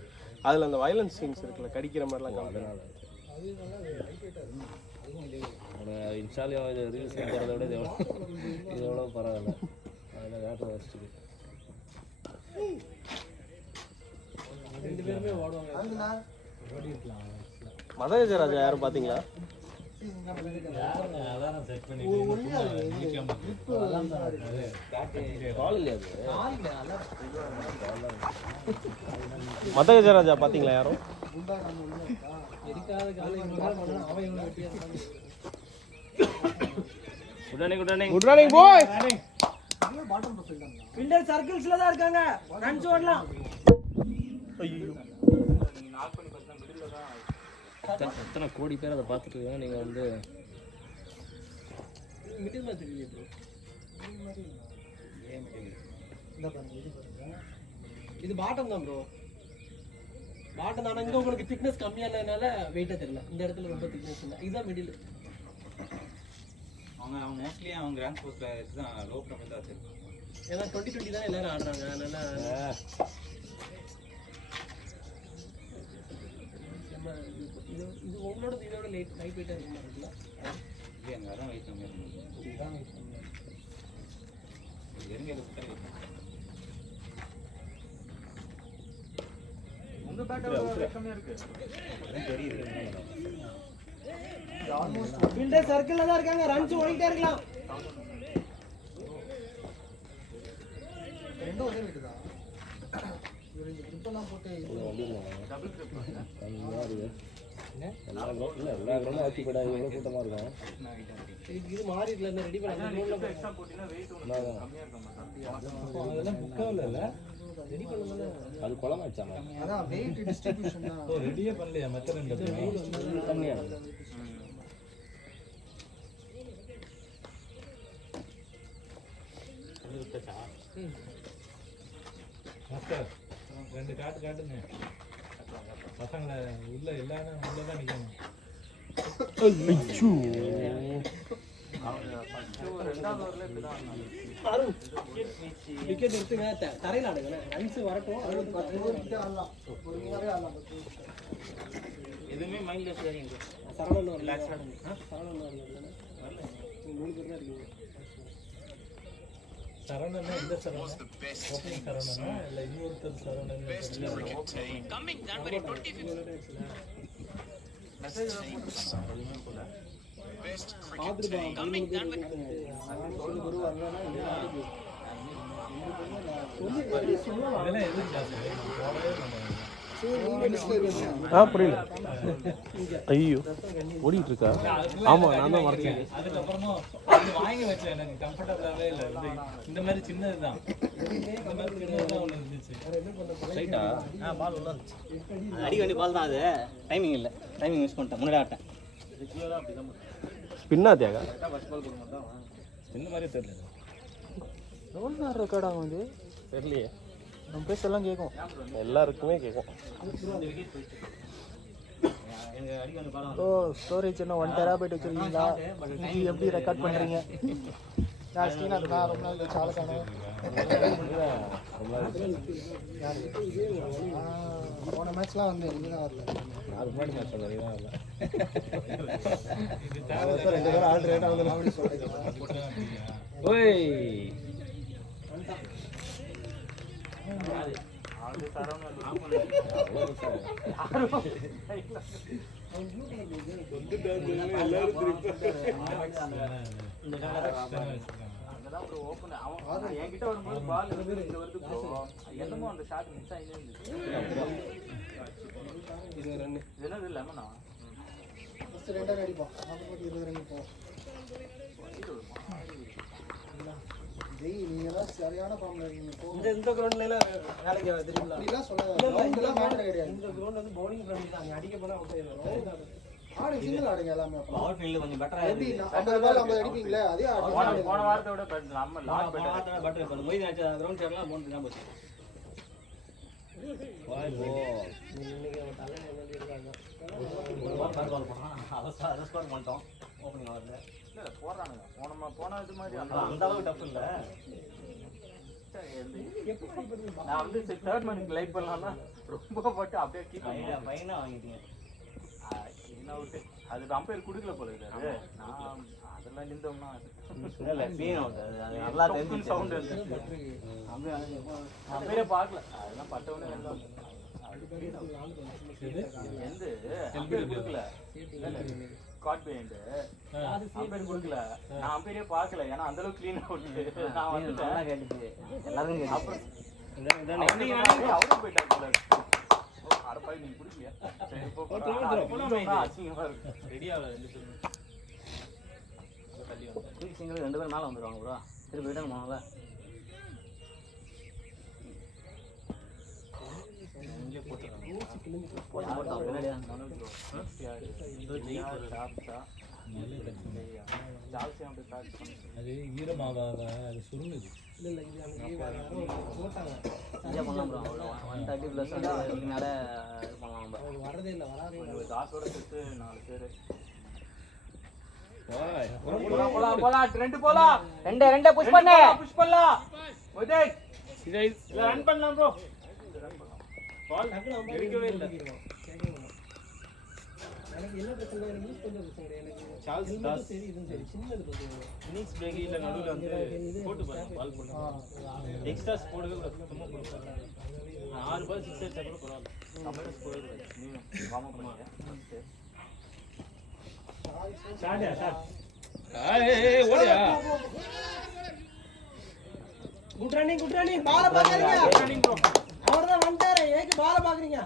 அதுல அந்த வயலன்ஸ் சீன்ஸ் இருக்குல்ல கடிக்கிற மாதிரிலாம் காமிக்கிறாங்க. இன்ஸ்டாலையும் இது ரீல்ஸ் போகிறத விட இது எவ்வளோ பரவாயில்ல. அதில் வேட்டை வச்சுட்டு 2 பேருமே ஓடுவாங்க. மதகஜராஜா யாரும் பாத்தீங்களா? அதான் செட் பண்ணி கால் இல்லையா அது? மதகஜராஜா பாத்தீங்களா யாரும்? எதுக்காக காலையில அவன் இவனை வெட்டியா குட் ரன்னிங் குட் ரன்னிங் பாய். ஃபில்டர் சர்க்கிள்ஸ்ல தான் இருக்காங்க. ரன்ஸ் ஓடலாம். ஐயோ நீங்க நாக் பண்ணி பார்த்தா மிடில்ல தான் எத்தனை கோடி பேர் அதை பார்த்துட்டு இருக்காங்க. நீங்கள் வந்து மிடில் மாதிரி தெரியல ப்ரோ. இது பாட்டம் தான் ப்ரோ. பாட்டம் தான். இங்க உங்களுக்கு திக்னஸ் கம்மியானதுனால வெயிட்டா தெரியல. இந்த இடத்துல ரொம்ப திக்னஸ் இல்லை. இதுதான் மிடில். அவங்க மோஸ்ட்லி அவங்க கிராண்ட் ஸ்போர்ட்ஸ்ல இதுதான் லோ ப்ரொஃபைல் தான் வச்சிருக்காங்க. ஏன்னா 2020 தான் எல்லாரும் ஆடுறாங்க. அதனால இது இது உங்களோட இதோட லைட் வெயிட்டா இருக்குமா இருக்குல்ல? இது அங்கே தான் வெயிட் கம்மியாக இருக்கும். இதுதான் weight கம்மியா இருக்கு. எருமையில விட்டா weight உங்க பேட்டை கம்மியா இருக்கு. தெரியுது. ஃபில்டர் சர்க்கிள்ல தான் இருக்காங்க. ரன்ஸ் ஓடிட்டே இருக்கலாம். ரெண்டும் ஒரே வீட்டு தான். இவரு இந்த ட்ரிப்பெல்லாம் போட்டு டபுள் ட்ரிப் கம்மியாக இருக்குது. எல்லா கிரௌண்டும் ஆக்கிப்படாது. எவ்வளோ கூட்டமாக இருக்கும். இது மாறிடல. இந்த ரெடி பண்ண எக்ஸ்ட்ரா போட்டினா வெயிட் ஒன்று கம்மியா இருக்க மாட்டாங்க. அதெல்லாம் புக்காவில் இல்லை. ரெடி பண்ணல. அது குளமாச்சாங்க. அதான் வெயிட் டிஸ்ட்ரிபியூஷன் தான். ரெடியே பண்ணலையா மற்ற ரெண்டு கம்மியாக இருக்குது. மாஸ்டர் ரெண்டு காட்டுங்க. பசங்களை உள்ள எல்லாரும் உள்ள தான் நிற்கணும். ரெண்டாவது ஓவர்ல இப்படிதான் ஆடினாங்க. விக்கெட் எடுத்துங்க. தரையில் ஆடுங்க. ரன்ஸ் வரட்டும். ஆடலாம் பொறுமையாவே ஆடலாம். எதுவுமே மைண்ட்லெஸ் ஆகிங்க. சரவணன் ரிலாக்ஸ் ஆடுங்க. சரவணன் வரல. மூணு பேர் தான் இருக்கீங்க. சரவணன்னா இந்த சரவணன் ஓப்பனிங் சரவணனா இல்லை இன்னொருத்தர் சரவணன்? மெசேஜ் தான் போட்டுருக்காங்க. எதுவுமே போல. இதெல்லாம் எதுக்கு ஜாஸ்தி போடவே மாட்டாங்க. புரியல. ஐயோ ஓடிட்டு இருக்கா? ஆமா நான் தான் மறக்கேன். அதுக்கப்புறமா அது வாங்கி வச்சேன். எனக்கு கம்ஃபர்டபுளாகவே இல்லை. இந்த மாதிரி சின்னதுதான். இந்த மாதிரி சின்னதுதான் ஒன்று இருந்துச்சு. ரைட்டா? பால் உள்ள இருந்துச்சு. அடிக்க வேண்டிய பால் தான் அது. டைமிங் இல்லை. டைமிங் மிஸ் பண்ணிட்டேன். முன்னாடி ஆட்டேன். ஸ்பின்னா தேவை. ஃபர்ஸ்ட் பால் கொடுக்கும் தான் இந்த மாதிரியே தெரியல. எவ்வளோ நேரம் ரெக்கார்ட் ஆகும் இது? தெரியலையே. நம்ம பேசெல்லாம் கேட்கும். எல்லாருக்குமே கேட்கும். எனக்கு அடிக்க வந்து பாலம் ஓ ஸ்டோரேஜ் என்ன 1 TB வச்சுருக்கீங்களா? இது எப்படி ரெக்கார்ட் பண்ணுறீங்க? நான் ஸ்க்ரீன் அது நான் ரொம்ப நாள் கழிச்சு ஆளை காணோம். போன மேட்ச்லாம் வந்து இதுதான் வரல. அது முன்னாடி மேட்ச் தான் வரல. ரெண்டு பேரும் ஆல் ரேட்டாக வந்து ஓய் அங்கதான் ஒரு ஓப்பன் அவன் என்கிட்ட வரும்போது பால் இங்க வருது ப்ரோ. என்னமோ அந்த ஷாட் மிஸ் ஆகிட்டே இருந்துச்சு. இது ரன். இது என்னது லெமனா? ஃபஸ்ட்டு 2 ரன் அடிப்போம். அப்புறம் 20 ரன் போவோம். நீங்கள் தான் சரியான ஃபார்மில் இருக்கீங்க. இந்த கிரவுண்ட்ல எல்லாம் வேலைக்கு தெரியுங்களா? அப்படிலாம் சொல்லாத. கிரவுண்ட்லாம் மேட்டர் கிடையாது. இந்த கிரவுண்ட் வந்து பவுலிங் கிரவுண்ட் தான். அடிக்க போனா அவுட் ஆயிடும். ஆடுங்க சிங்கிள் ஆடுங்க எல்லாமே. அவுட் ஃபீல்ட் கொஞ்சம் பெட்டரா எப்படி 50 பால் 50 அடிப்பீங்களே அதே ஆடுங்க. போன வாரத்தை விட நம்ம லாட் பெட்டர். பட் இப்ப மொய் மேட்ச் கிரவுண்ட் சைடுலாம் போன் தான் போச்சு. வாய் போ. இன்னைக்கு அவன் தலை என்னடி இருக்காங்க. பால் போறான். அத ஸ்கோர் பண்ணிட்டோம். ஓபனிங் வரல. இல்ல போறானுங்க. போன இது மாதிரி அந்த அளவுக்கு டஃப் இல்ல. நான் வந்து தேர்ட் மேனுக்கு லைக் பண்ணலாம்னா ரொம்ப போட்டு அப்படியே கீப் ஃபைனா வாங்கிட்டீங்க. என்ன அவுட் அது அம்பையர் குடுக்கல போல இது. அது நான் அதெல்லாம் நின்றோம்னா இல்ல சீன் அவுட் அது நல்லா தெரிஞ்சு சவுண்ட் வந்துச்சு. அம்பையரே பார்க்கல. அதெல்லாம் பட்டவனே எல்லாம் எந்த அம்பையர் குடுக்கல. ஸ்காட் பெயிண்ட் அம்பையர் குடுக்கல. நான் அம்பையரே பார்க்கல. ஏன்னா அந்த அளவுக்கு க்ளீன் அவுட் நான் வந்து நல்லா கேட்டுச்சு. எல்லாரும் அப்புறம் அவரும் போயிட்டாங்க போல. அடப்பாய் நீங்க குடிக்கலையா? சரி போ அசிங்கமா இருக்கு. ரெடியா 2 சிங்கிள் 2 பேர் மேல வந்துருவாங்க ப்ரோ. திருப்பி போயிட்டாங்க மாவா. அது ஈரமாவா அது சுருங்குது. இல்லை இது அன்னைக்கு வேற யாரோ போட்டாங்க. பண்ணலாம் ப்ரோ. 130 ப்ளஸ் வந்து மேல பண்ணலாம் நம்ம. அவங்க வரதே இல்லை, வராதே இல்லை. காசோட சேர்த்து 4 பேர் ரெண்டு புஷ் பண்ணு. இல்ல ரன் பண்ணலாம் ப்ரோ. பால் டக்குனு அவங்க எடுக்கவே இல்லை. கேட்கவே இல்லை. எனக்கு என்ன பிரச்சனை, எனக்கு யூஸ் பண்ணுற பிரச்சனை கிடையாது. எனக்கு சார்ல்ஸ் helmet தாஸ். சரி இதுவும் சரி, சின்னது கொஞ்சம் இனிக்ஸ் பேகில நடுவுல வந்து போட்டு பாருங்க பால் போட்டு. எக்ஸ்ட்ராஸ் போடவே கூடாது, சுத்தமா போடக்கூடாது. 6 பால் 6 அடிச்சா கூட பரவாயில்ல. கமெண்ட்ஸ் போடவே கூடாது. நீ வார்ம் அப் பண்ணுங்க. Start start. ஓடியா குட் ரன்னிங் பால பாக்குறீங்க. அவர்தான் வந்துட்டாரு, ஏக்கு பால பாக்குறீங்க.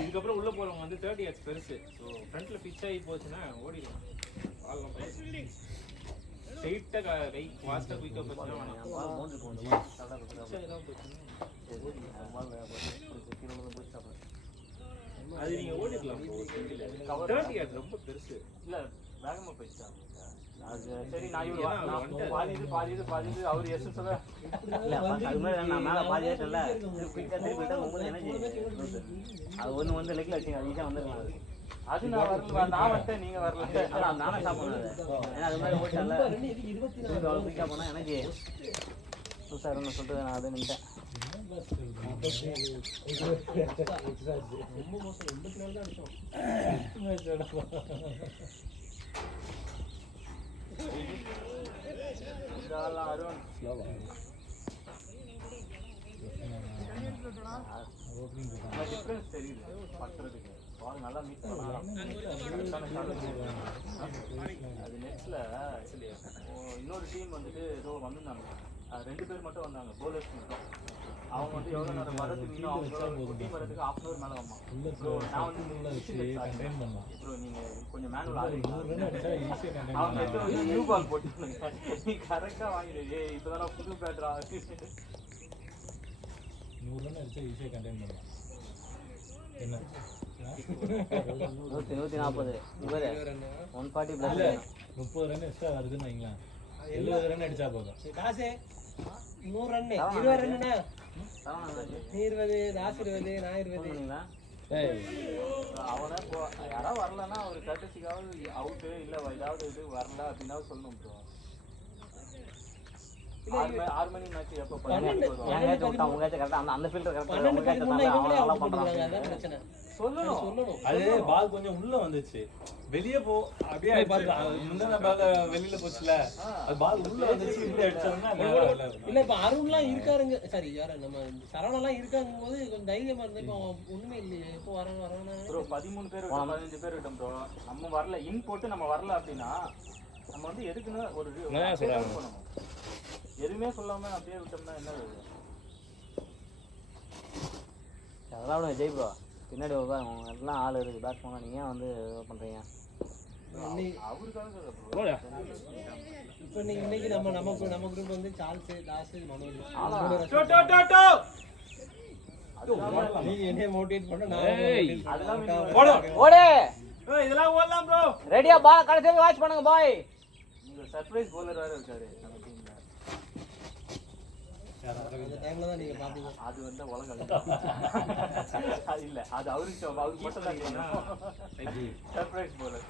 இதுக்கப்புறம் உள்ள போறவங்க வந்து 30 ஹெச் பெருசு. ஸோ ஃப்ரண்ட்ல பிச் ஆகி போச்சுன்னா ஓடிடலாம். பால்லாம் போய் ஸ்ட்ரைட்டா கை ஃபாஸ்டா குயிக்கா போச்சுன்னா வேணாம். பால் மூஞ்சி போகுது. பிச் ஆகி தான் போச்சுன்னா அது நீங்க ஓடிடலாம். 30 ஹெச் ரொம்ப பெருசு. இல்ல வேகமா போயிடுச்சா? அது சரி, நான் இவரு பாதி இது அவர் எஸ் சொல்ல இல்ல அது மாதிரி நான் மேல பாதி ஏற்றல குயிக்கா திருப்பி விட்டா ரொம்ப எனர்ஜி அது ஒண்ணு வந்து லெக்ல வச்சீங்க, அது ஈஸியா வந்துருக்கலாம். அது நான் வரல, நான் வந்துட்டேன், நீங்க வரல. நானே ஸ்டாப் பண்ணது. ஏன்னா அது மாதிரி ஓட்டல அவ்வளவு குயிக்கா போனா எனக்கு புதுசா இருன்னு சொல்லிட்டு நான் அதை நின்ட்டேன். ரொம்ப மோசம். 84 தான் அடிச்சோம். டிஃபரன்ஸ் தெரியுது பண்றதுக்கு. பால் நல்லா மீட் பண்ணலாம். அது நெட்ஸ்ல இன்னொரு டீம் வந்துட்டு ஏதோ வந்திருந்தாங்க. 2 பேர் மட்டும் வந்தாங்க, போலர்ஸ் மட்டும். அவங்க வந்து எவ்வளவு நேரம் வரதுக்கு இன்னும் அவங்க டீம் வரதுக்கு 1/2 hour மேல ஆகும். ப்ரோ நான் வந்து கண்டெயின் பண்ணலாம். ப்ரோ நீங்க கொஞ்சம் மேனுவல் ஆகுங்க. அடிச்சா ஈஸியா கண்டெயின் அவங்க எத்தனை நியூ பால் போட்டுருந்தாங்க. நீ கரெக்டா வாங்கிடு. ஏய் இப்பதான் நான் புது பேட்டரா 100 ரன் அடிச்சா ஈஸியா கண்டெயின் பண்ணலாம். என்ன 140 இவரு 140 இல்ல பிளஸ் 30 ரன் எக்ஸ்ட்ரா வருதுன்னு வைங்களேன். 70 ரன் அடிச்சா போதும். சரி, காசு 100 ரன் 20 ரன்னுண்ணா. நீ 20, தாஸ் 20, நான் 20. பண்ணீங்களா? ஏய் அவனே யாராவது வரலன்னா ஒரு கட்டசிக்காவது அவுட்டு இல்ல ஏதாவது இது வரல அப்படின்னா சொல்லணும் ப்ரோ. 6 மணி மேட்ச் எப்போ அந்த ஃபில்டர் அதான் பிரச்சனை. சொல்லணும். அது பால் கொஞ்சம் உள்ள வந்துச்சு, வெளிய போ அப்படியே முந்தின பால் வெளியில போச்சுல, அது பால் உள்ள வந்துச்சு, இப்படி அடிச்சோம்னா இல்ல இப்ப அருண்லாம் இருக்காருங்க. சரி யார நம்ம சரவணெல்லாம் இருக்காங்க போது கொஞ்சம் தைரியமா இருந்தா. இப்போ ஒண்ணுமே இல்லையே, எப்போ வராங்க ப்ரோ. 13 பேர் 15 பேர் விட்டோம் ப்ரோ. நம்ம வரல, இன் போட்டு நம்ம வரல அப்படின்னா நம்ம வந்து எதுக்குன்னு ஒரு பண்ணணும். எதுவுமே சொல்லாம அப்படியே விட்டோம்னா என்ன வருது? அதெல்லாம் ஜெய் ப்ரோ பின்னாடி எல்லாம் ஆள் இருக்கு. பேக் போனா நீங்க வந்து பண்றீங்க அவருக்காக ப்ரோ. இப்போ இன்னைக்கு நம்ம குரூப் வந்து சார்ல்ஸ், தாஸ், மனோஜ். நீ என்ன மோட்டிவேட் பண்ண நான் ஓடு இதெல்லாம் ஓடலாம் ப்ரோ. ரெடியா பால் கடைசி வாட்ச் பண்ணுங்க பாய். இந்த சர்ப்ரைஸ் பவுலர் வேற இருக்காரு நம்ம டீம்ல. அந்த டைம்ல தான் நீங்க பாத்தீங்க. அது வந்து உலகம் இல்ல, அது அவருக்கு மட்டும் தான் தெரியும். சர்ப்ரைஸ் பவுலர்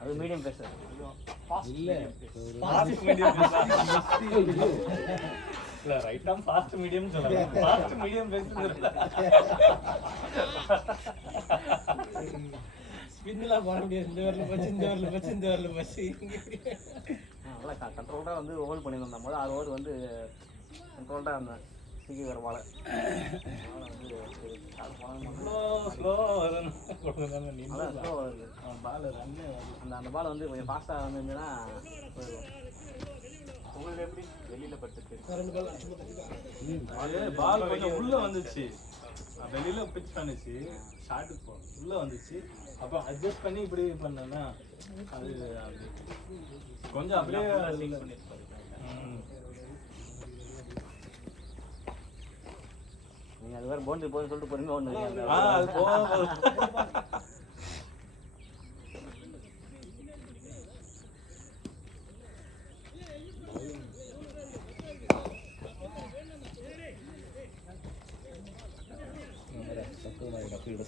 அது மீடியம் பேசர் இல்ல ஃபாஸ்ட் மீடியம் இல்ல ரைட் ஆம் ஃபாஸ்ட் மீடியம் சொல்லலாம். ஃபாஸ்ட் மீடியம் பேசுறது ஸ்பின்ல போட முடியாது. இந்த வரல பச்சு நல்லா கண்ட்ரோல்டாக வந்து ஓவர் பண்ணியிருந்தோம். முதல்ல 6 ஓவர் வந்து கண்ட்ரோல்டாக இருந்தேன். சீக்கிரம் வர பால் ஸ்லோவா வரும் கொடுங்க. நீ அதான் ஸ்லோ வருது. பால் ரன்னே அந்த பால் வந்து கொஞ்சம் ஃபாஸ்ட்டாக வந்துருந்துன்னா போயிடுவோம். உங்களுக்கு எப்படி வெளியில் பட்டுச்சு? பால் கொஞ்சம் உள்ள வந்துச்சு, வெளியில பிச் பண்ணுச்சு, ஷாட்டுக்கு போ உள்ள வந்துச்சு. அப்போ அட்ஜஸ்ட் பண்ணி இப்படி பண்ணேன்னா அது அப்படி கொஞ்சம் அப்படியே பண்ணிருப்பாரு. நீங்கள் அது வேறு பவுண்டரி போகுதுன்னு சொல்லிட்டு பொறுமையாக ஒன்று அது போகும்.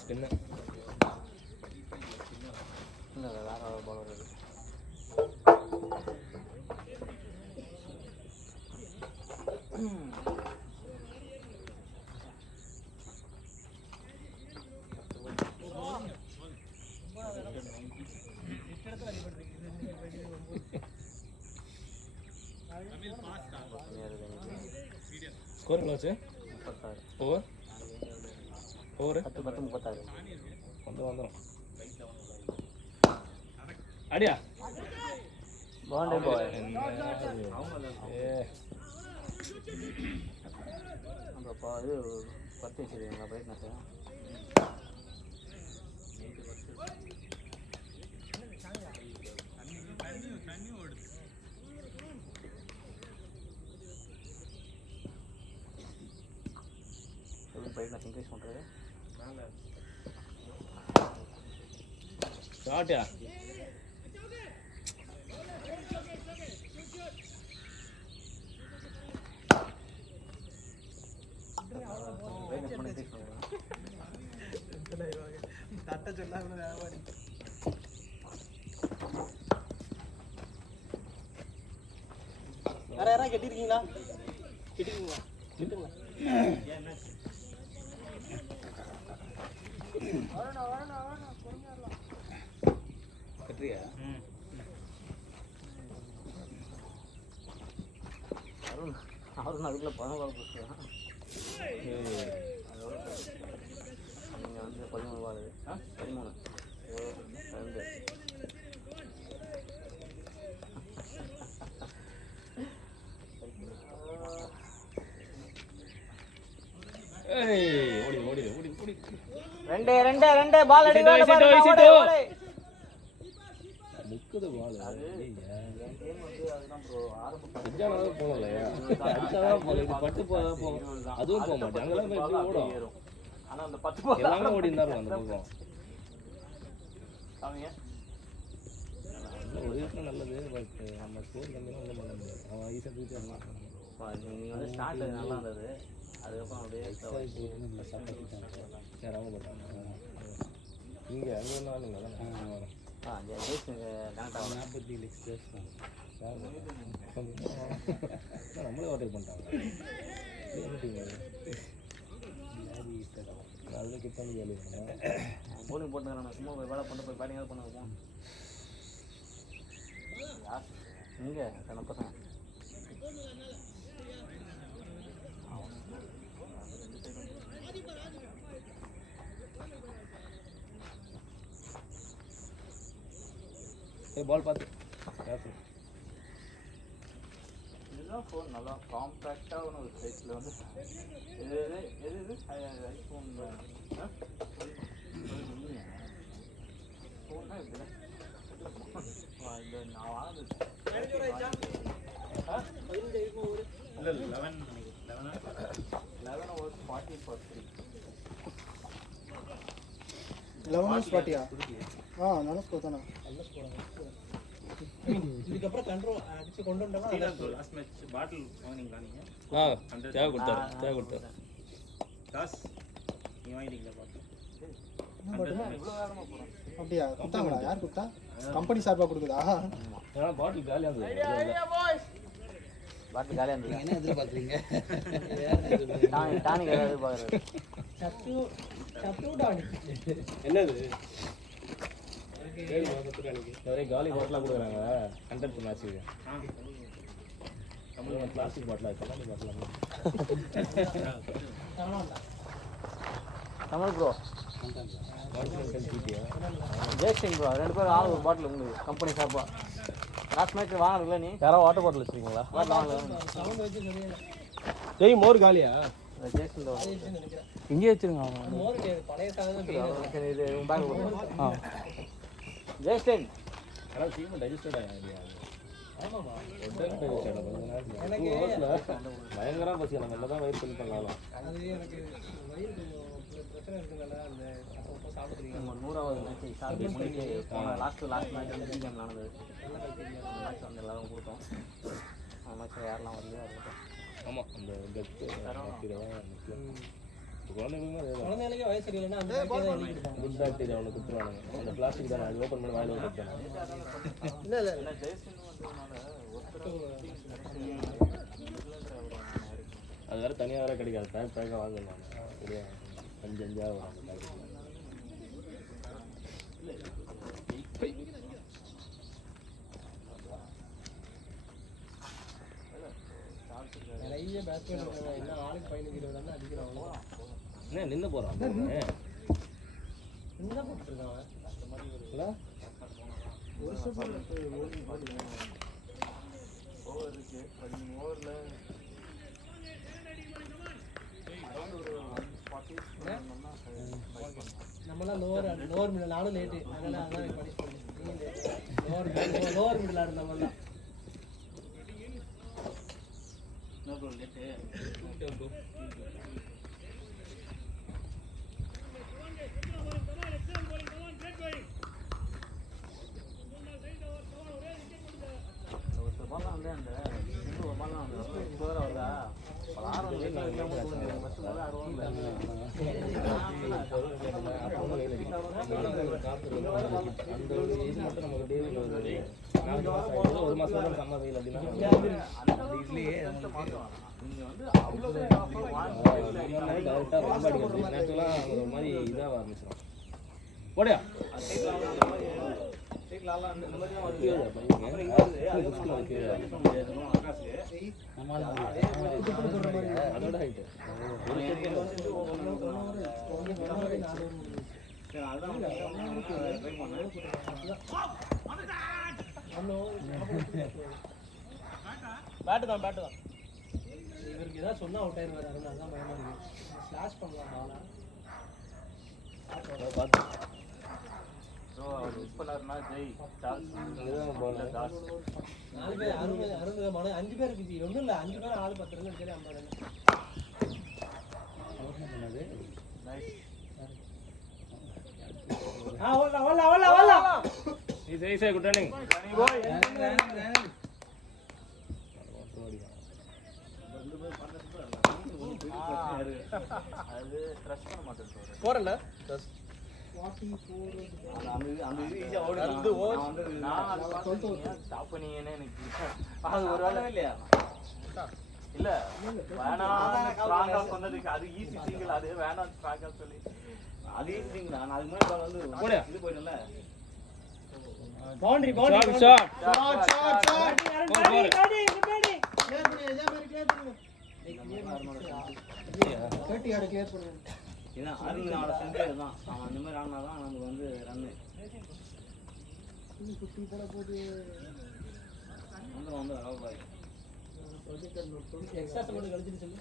ஸ்பின்னு இல்லை வேறு பால் வருது. ஸ்கோர் எவ்வளோ ஆச்சு? 36 ஓவர் ஓவர் 10 36 வந்துடும் அடியா பவுண்டரி பாய். அப்போ இது 10 வச்சுருக்கீங்களா பிரைட்னஸ்? பிரைட்னஸ் இன்க்ரீஸ் பண்ணுறது. ஷாட்டியா பிரைட்னஸ் பண்ணி இன்க்ரீஸ் பண்ணுறேன். தட்ட சொல்லாம வியாபாரி வேற யாராவது கட்டிருக்கீங்களா? கட்டிருக்கீங்களா? கட்டுங்களா? கட்டுறியா? அவரும் அதுக்குள்ள 14 போச்சுதான். நீங்கள் வந்து 13 பால் 13 2 ஓடி ஓடி ஓடி ஓடி 2 பால் அடி. முக்குது பால் அதுதான் போகலையா அடிச்சாதான் போகல இது பட்டு போதான் போகும் அதுவும் போக மாட்டேன் அங்கெல்லாம் போய் எப்படி ஓடும் ஆனால் அந்த 10 பால் எல்லாமே ஓடி இருந்தாலும் அந்த பக்கம் அவங்க ஒரு விஷயம் நல்லது பட் நம்ம ஸ்கோர் கம்மியாக ஒன்றும் பண்ண முடியாது அவன் ஈஸியாக தூக்கி நீங்கள் வந்து ஸ்டார்ட் நல்லா இருந்தது. அதுக்கப்புறம் அப்படியே சரி அவங்க போட்டாங்க இங்கே அங்கே ஒன்றும் ஆளுங்க தானே வரும் கனெக்ட் ஆகும். 47 எக்ஸ்பிரஸ் நம்மளே ஓட்டர் பண்ணிட்டாங்க அதில் கிட்ட வந்து வேலையை போலிங் போட்டுக்கிறேன். சும்மா போய் வேலை பண்ணிட்டு போய் பேட்டிங்காவது பண்ண வைப்போம். இங்கே சில பசங்க பால் பார்த்து இதுதான் ஃபோன் நல்லா காம்பேக்டாக ஒரு சைஸில் வந்து இது எது இது ஐஃபோன் ஃபோன்னா இப்படி இந்த நான் வாங்கினது இல்லை 11 11 ஓவர்ஸ் 40 for 3. 11 ஸ்பாட்டியா? நல்ல ஸ்கோர் தானே. இதுக்கப்புறம் கண்ட்ரோல் அடிச்சு கொண்டு வந்தோம்னா லாஸ்ட் மேட்ச் பாட்டில் வாங்கினீங்களா நீங்கள்? தேவை கொடுத்தாரு காசு நீங்கள் வாங்கிட்டீங்களா பாட்டில்? இவ்வளோ வேகமாக போகிறோம். அப்படியா? கொடுத்தாங்களா? யார் கொடுத்தா? கம்பெனி சார்பாக கொடுக்குதா? ஏன்னா பாட்டில் காலியாக இருந்தது பாட்டில் காலியாக இருந்தது. என்ன எதிர்பார்க்குறீங்க? டானிக் ஏதாவது பார்க்குறது. என்னது ஒரே காலி பாட்டிலாக கொடுக்குறாங்க கண்டென்ட் மேட்ச்சுக்கு தமிழ் பிளாஸ்டிக் பாட்டிலாக கண்ணாடி பாட்டிலாக தமிழ் ப்ரோ ஜெயசிங் ப்ரோ 2 பேரும் ஆள் ஒரு பாட்டில் உங்களுக்கு கம்பெனி சார்பாக. லாஸ்ட் மேட்ச் வாங்கல நீ யாரோ வாட்டர் பாட்டில் வச்சுருக்கீங்களா? சவுண்ட் வச்சு சொல்லுங்க. ஜெய் மோர் காலியா? ஜெயசிங் இங்கே வச்சுருங்க மோர் கிடையாது, பழைய சாதம். சரி இது உன் பேக் ஜெயசிங் யாராவது சீக்கிரம் டைஜஸ்டட் ஆகியா ஆமாமா உடனே வச்சாடா கொஞ்ச நேரத்துல 2 ஹவர்ஸ்ல பயங்கரமா பசி நம்ம என்னதான் வயிறு ஃபில் பண்ணலாம் அது எனக்கு வயிறு கொஞ்சம் பிரச்சனை இருக்குனால அந்த அப்பப்போ சாப்பிடுறீங்க நம்ம 100வது மேட்ச் சாப்பிட்டு முடிச்சு போன லாஸ்ட் மேட்ச் வந்து பிஜிஎம் நடந்தது. மேட்ச் வந்து எல்லாரும் கொடுத்தோம். அந்த மேட்ச்சில் யாரெல்லாம் வரலையோ அதுக்கப்புறம் ஆமா அந்த கெத்து இதெல்லாம் முக்கியம். குழந்தைங்களும் அதே தான். குழந்தைகளுக்கே வயசு இல்லைன்னா அந்த மாதிரி தான் எழுதிருப்பாங்க. குட் பாக்டீரியா ஒன்று கொடுத்துருவானுங்க. அந்த பிளாஸ்டிக் தான் அது ஓப்பன் பண்ணி வாயில விட்டுட்டேன். இல்லை இல்லை ஏன்னா ஜெயசிங் வந்ததுனால அது வேற தனியாக வேற கிடைக்காது. பேக்காக வாங்கணும் ஒரு 5 வரும் அந்த பேக்கெட். நிறைய பேட்ஸ்மேன் இருக்காங்க. என்ன ஆளுக்கு 15-20 ரன் அடிக்கிறாங்க. என்ன நின்று போகிறான் என்ன போட்டுருக்காங்க இல்லை ஓவர் இருக்கு 13 ஓவரில் நம்மளாம் லோவர் மிடில் நானும் லேட்டு அதனால அதான் பனிஷ் பண்ணேன். நீங்கள் லேட்டு லோவர் மிடில் ஆடு நம்மளாம் ஒரு பால் வந்து அந்த ஒரு பால் அந்த ஸ்கோர் வருதா ஆறு அந்த ஒரு ஏஜ் மட்டும் நமக்கு டேவில் ஒரு மாதம் சம்மர் வெயில் அப்படின்னா டேரெக்டாக ரொம்ப அடிக்கிறது நேரத்துலாம் ஒரு மாதிரி இதாக ஆரம்பிச்சிடும். போடையா அதோட ஹைட்டு பேட்டு தான் இவருக்கு ஏதாவது சொன்னா அவுட் ஆயிடுவாரு. அதனால தான் பயமா இருக்கு. ஸ்லாஷ் பண்ணலாம் பாலா பார்த்து மிஸ் பண்ணாருன்னா ஜெய் சார்ஸ் தாஸ் 4 பேர் 60 மணி 5 பேர் இருக்குது. ஒன்றும் இல்லை 5 பேர் ஆள் 10 ரன் அடிச்சாலே 50 ரன். ஈஸி குட் ரன்னிங் அது ட்ரஸ்ட் பண்ண மாட்டேன் சார் போறேன்ல ஸ்டாப் பண்ணீங்கன்னு எனக்கு அது ஒரு வேலை இல்லையா இல்ல வேணாம் ஸ்ட்ராங்கா சொன்னதுக்கு அது ஈஸி சிங்கிள் அது வேணாம் ஸ்ட்ராங்கா சொல்லி அது ஈஸி சிங்கிள் நான் அதுக்கு முன்னாடி வந்து இது போயிட்டேன்ல பவுண்டரி இதான் அருண் அவனோட செஞ்சது தான் அவன் அந்த மாதிரி ஆடினா தான் நமக்கு வந்து ரன்னு வந்து அழகாய் எக்ஸ்ட்ரா மட்டும் கழிச்சிட்டு சொல்லு.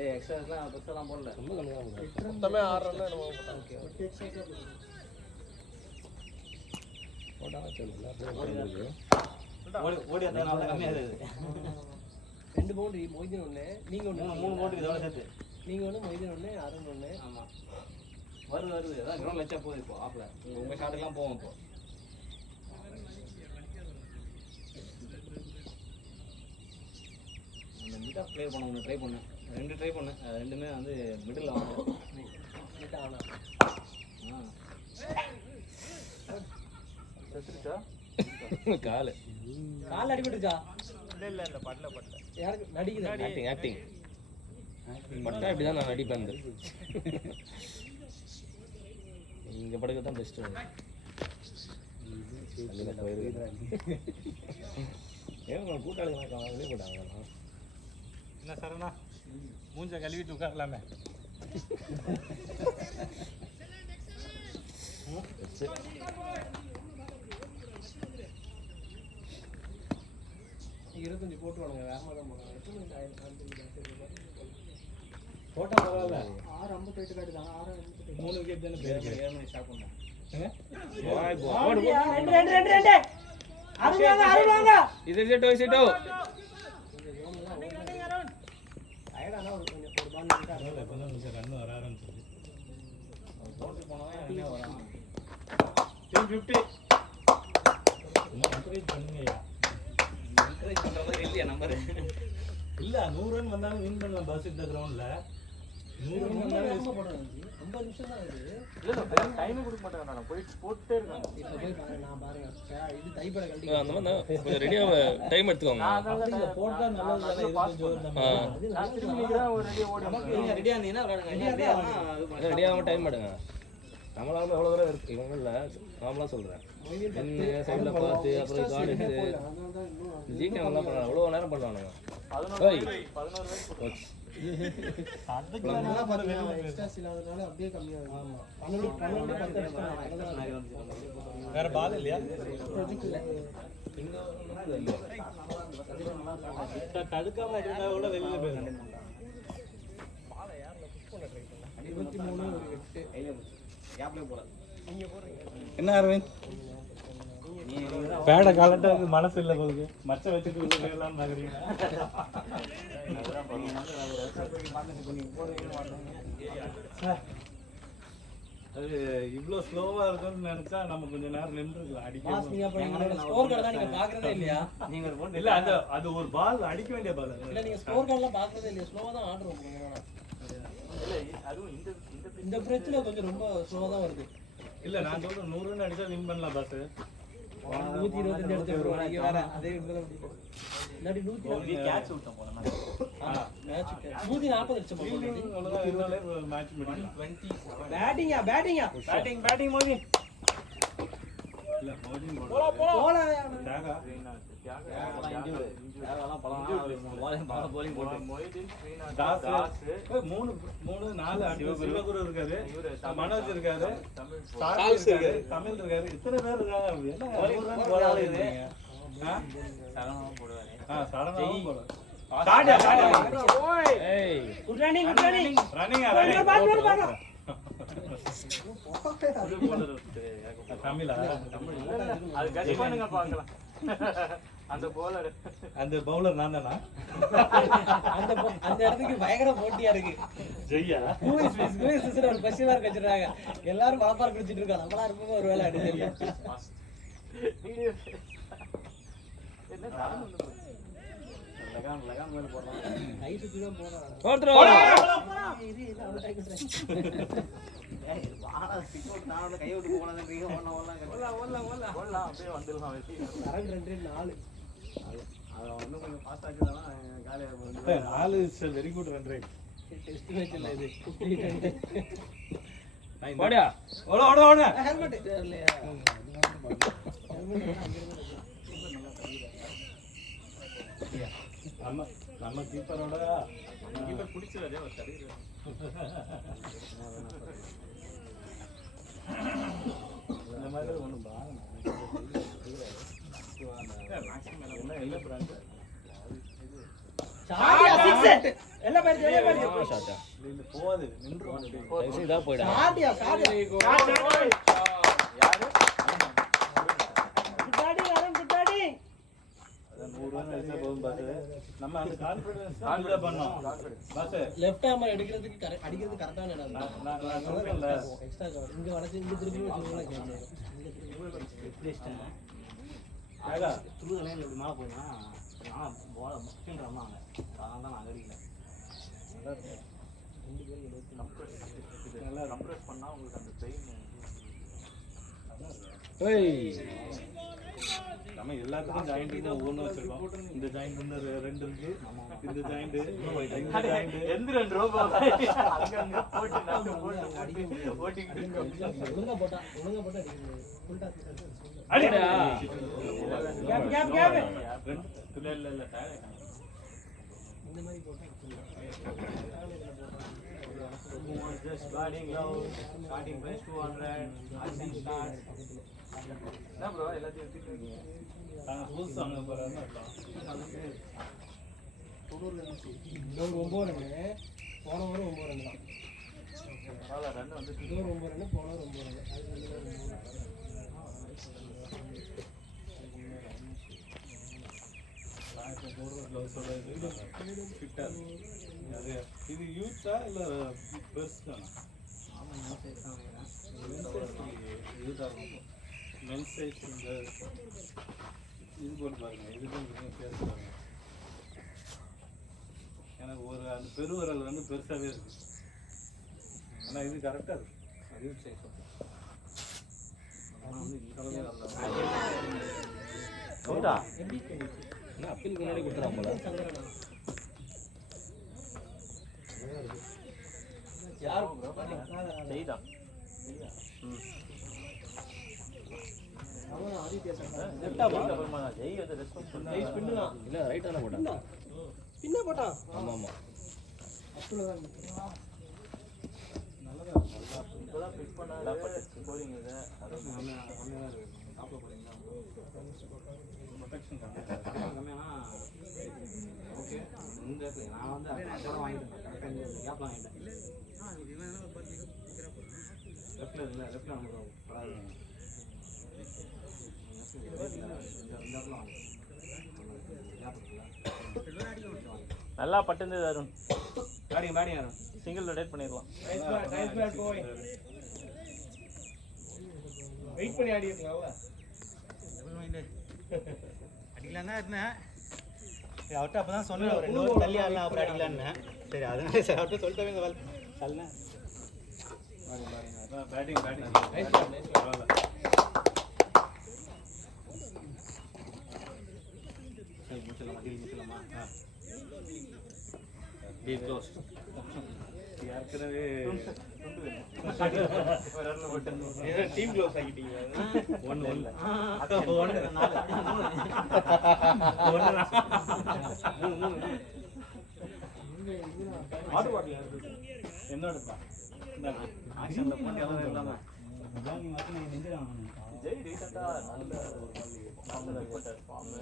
ஏய் எக்ஸ்ட்ராஸ்லாம் பெருசாலாம் போடல ரொம்ப கம்மியாக மொத்தமே 6 ரன் என்னமோ போட்டால் சொல்லல ஓடி அந்த நாள் கம்மியாக இருக்குது 2 பவுண்டரி மொய்தீன் 1 நீங்க 1 3 போட்டு இதோட சேர்த்து நீங்க 1 மொய்தீன் 1 அருண் 1. ஆமா வருது அதான் கிரவுண்ட் வச்சா போகுது இப்போ ஆஃப்ல உங்க ஷாட்டுக்கெல்லாம் போவோம் இப்போ அந்த மிட் ஆஃப் ப்ளே பண்ண ஒன்று ட்ரை பண்ணேன் 2 ட்ரை பண்ணேன் ரெண்டுமே வந்து மிடில் வாங்க காலு கால் அடிபட்டுச்சா? இல்ல இல்ல படல யாருக்கு நடிக்குது? ஆக்டிங் பட்டா இப்படி தான் நான் நடிப்பேன். இங்கே படுக்க தான் பெஸ்ட்டு. ஏன் கூட்டாளிங்க வெளியே போட்டாங்க என்ன சரணா மூஞ்ச கழுவிட்டு உட்காரலாமே. இருபத்தஞ்சு போட்டு வாங்க வேகமாக தான் போட்டா பரவாயில்ல. 6:58 காட்டுதாங்க. 6:58 3 விக்கெட் தானே பேர் 7 மணி ஸ்டாப் பண்ணேன் இது செட்டோ செட்டோ டயர்டானா ஒரு பால் இப்பதான் கொஞ்சம் ரன் வர ஆரம்பிச்சிருக்கு. போட்டு போனவன் என்ன வரான் 350. என்கரேஜ் பண்ணுங்கய்யா. என்கரேஜ் பண்ற மாதிரி இல்லையா நம்பர் இல்ல 100 ரன் வந்தாலும் வின் பண்ணலாம் பஸ் இந்த கிரவுண்ட்ல. 100 ரன் வந்தாலும் 50 நிமிஷம் தான் இது. இல்ல டைம் கொடுக்க மாட்டாங்க நான் போயிட்டு போட்டே இருக்காங்க இப்ப போய் பாருங்க நான் பாருங்க இது தைப்பட கழட்டி அந்த மாதிரி கொஞ்சம் ரெடியாக டைம் எடுத்துக்கோங்க. போட்டா நல்லது நான் திரும்பி தான் ஒரு ரெடி ஓடி நீங்க ரெடியா இருந்தீங்கன்னா விளையாடுங்க. ரெடியாகாம டைம் எடுங்க. நம்மளால எவ்வளோ தூரம் இருக்கு இவங்க இல்லை நாமளாக சொல்கிறேன். சைடில் பார்த்து அப்புறம் கார்டு எடுத்து ஜிகேம்லாம் பண்ணலாம். எவ்வளோ நேரம் பண்ணுவானுங்க. 11 நல்லா பாருங்க எக்ஸ்ட்ராஸ் இல்லாதனால அப்படியே கம்மியாகுது. ஆமா 12 10 வேற பால் இல்லையா? தடுக்காம இருந்தா கூட வெளியில போயிடும். 23 ஒரு 8 கேப்ல போல என்ன அரவிந்த் பேட காலட்டா மனசு இல்ல போகுது மச்ச வச்சுட்டு உள்ள போயிடலாம் நகரீங்க. அது இவ்ளோ ஸ்லோவா இருக்கும்னு நினைச்சா நம்ம கொஞ்ச நேரம் நின்றுக்கலாம். பாஸ் நீங்க அப்ப ஸ்கோர் கார்டு தான் நீங்க பாக்குறதே இல்லையா? நீங்க இல்ல அது ஒரு பால் அடிக்க வேண்டிய பால். இல்ல நீங்க ஸ்கோர் கார்டுலாம் பாக்குறதே இல்லையா? ஸ்லோவா தான் ஆர்டர் பண்ணுங்க. இல்ல அதுவும் இந்த பிரச்சனை கொஞ்சம் ரொம்ப ஸ்லோவா தான் வருது. இல்ல நான் சொல்றேன் 100 ரன் அடிச்சா வின் பண்ணலாம் பாஸ். 125 அடிச்சு வருவாங்க. நீங்க வேற அதே இதுல இல்லாட்டி 100 கேட்ச் விட்டோம் போல மேட்ச் 140 அடிச்ச போல. அவ்வளவுதான் இருந்தாலே மேட்ச் முடியும். பேட்டிங்கா பேட்டிங் மோதி இல்ல மோதின் போல தியாகா தாஸ் 3 4 அடிச்சு சிவகுரு இருக்காரு, மனோஜ் இருக்காரு, ஸ்டார்ஸ் இருக்காரு, தமிழ் இருக்காரு. இத்தனை பேர் இருக்காங்க. என்ன 100 ரன் போடாதே இருக்கீங்க? சரணாவும் போடுவாரு. குட் ரன்னிங் ரன்னிங்கா தமிழா? அது கட் பண்ணுங்க பார்க்கலாம். அந்த bowler அந்த பவுலர் நான் தானா? அந்த இடத்துக்கு பயங்கர போட்டியா இருக்கு. ஜெய்யா ஒரு கொஸ்டின் மார்க் வச்சிருக்காங்க. எல்லாரும் பாப்பார் குடிச்சிட்டு இருக்காங்க. நம்மளா இருப்போம் ஒரு வேலை அடி தெரியும். என்ன காரணம் வந்து லகான் மேல போறோம் கை சுத்தி தான் போறாங்க. ஓட்ரோ இது அவுட் ஆயிடுச்சு. ஏய் வாடா சிக்கோட் நான் கை விட்டு போனதுன்றீங்க. ஓடலாம் அப்படியே வந்துடலாம் வெட்டி. கரெக்ட் 2 4 அத இன்னும் கொஞ்சம் ஃபாஸ்ட் ஆக்கினா காலியா வந்து 4 is very good run rate. Test match இல்ல இது. 50 போடியா ஓட ஹெல்மெட் தெரியலையா? நம்ம கீப்பரோட கீப்பர் பிடிச்சதே ஒரு சரீர இந்த மாதிரி ஒண்ணு பாருங்க. என்ன இல்ல பிராண்ட் சாடியா 6 செட் எல்லாம் பேர் ஷாட்டா இல்ல போவாது நின்றும். இதா போய்டா. சாடியா யாரு குட்டாடி 100 ரன் அடிச்சா போதும் பாஸ். நம்ம அந்த கான்ஃபிடன்ஸ் அதுல பண்ணோம் பாஸ். லெஃப்ட் ஹேம் அடிக்கிறதுக்கு அடிக்கிறது கரெக்டான இடம் தான். நான் சொல்றேன்ல எக்ஸ்ட்ரா கவர் இங்க வளைச்சு இங்க திருப்பி வச்சுக்கலாம் கேட்ச். இங்க திருப்பி ரிப்ளேஸ்ட் ஆகா த்ரூ லைன்ல இப்படி மேல போனா நான் பால் முக்கியம் ரன்னாங்க. அதனால தான் நான் அடிக்கல. நல்லா கம்ப்ரஸ் பண்ணா உங்களுக்கு அந்த பெயின் நம்ம எல்லாத்துக்கும் ஜாயிண்ட் ஒவ்வொன்று வச்சிருக்கோம். இந்த ஜாயிண்ட் வந்து 2 இருக்கு. இந்த ஜாயிண்ட் எந்த 2 ரூபா அங்க போட்டு நாங்க ஓட்டிக்கிட்டு இருக்கோம். ஒழுங்கா போட்டா அடிக்க ஃபுல் டாஸ் அடிடா. கேப் இல்ல இந்த மாதிரி போட்டா just batting low, starting price 200, action starts. என்ன bro எல்லாத்தையும் எடுத்துட்டு இருக்கீங்க? நாங்க புதுசு வாங்க போறோம்னு அர்த்தம். 9 ரன் போன ஓவர் 9 ரன் தான். பரவாயில்ல ரன் வந்து இது ஒரு 9 ரன் போன ஓவர் 9 ரன். அது க்ளவுஸோட இது ஃபிட்டா அது இது யூஸா இல்ல பெருசுதானா? மென்ஸ் சைஸ் இந்த இது போட்டு பாருங்க, இதுக்கும் பேச பாருங்க. எனக்கு ஒரு அந்த பெருவரல் வந்து பெருசாவே இருக்கு, ஆனா இது கரெக்டா இருக்கு. அதையும் சைஸ் சொல்றா என்ன அப்பீலுக்கு முன்னாடி கொடுத்துறான் போல. செய்தான் ஜெய் வந்து ரெஸ்பான்ஸ் பண்ணா இல்ல ரைட் தானே போட்டான். பின்ன போட்டான். ஆமா ஆமா இப்போதான் ஃபிட் பண்ணாத போறீங்க இதை அதை சாப்பிட போறீங்களா? ப்ரொடெக்ஷன் ஓகே இந்த நான் வந்து அதோட வாங்கிட்டேன், கரெக்டாக கேப்லாம் வாங்கிட்டேன். லெஃப்டில் இல்லை, லெஃப்டில் நமக்கு படாது. நல்லா பட்டுந்தது Arun. Batting Arun single rotate பண்ணிடலாம். வெயிட் பண்ணி ஆடி இருக்கலாம்ல. அடிக்கலாம் தான் இருந்தேன். சரி அவர்கிட்ட அப்போ தான் சொன்னேன், ஒரு 2 ஓவர் தள்ளி ஆடலாம் அப்புறம் அடிக்கலான்னு. சரி அதனால சரி அவர்கிட்ட சொல்லிட்டவே இந்த தள்ளேன். பேட்டிங் டீப் க்ளோஸ் ஏற்கனவே டீம் க்ளோஸ் ஆகிட்டீங்க. என்னோட தான் ஆக்ஷன்ல போட்டு எல்லாம் இல்லாம ஜெய் ரீசெண்டா நல்ல ஒரு ஃபார்ம்.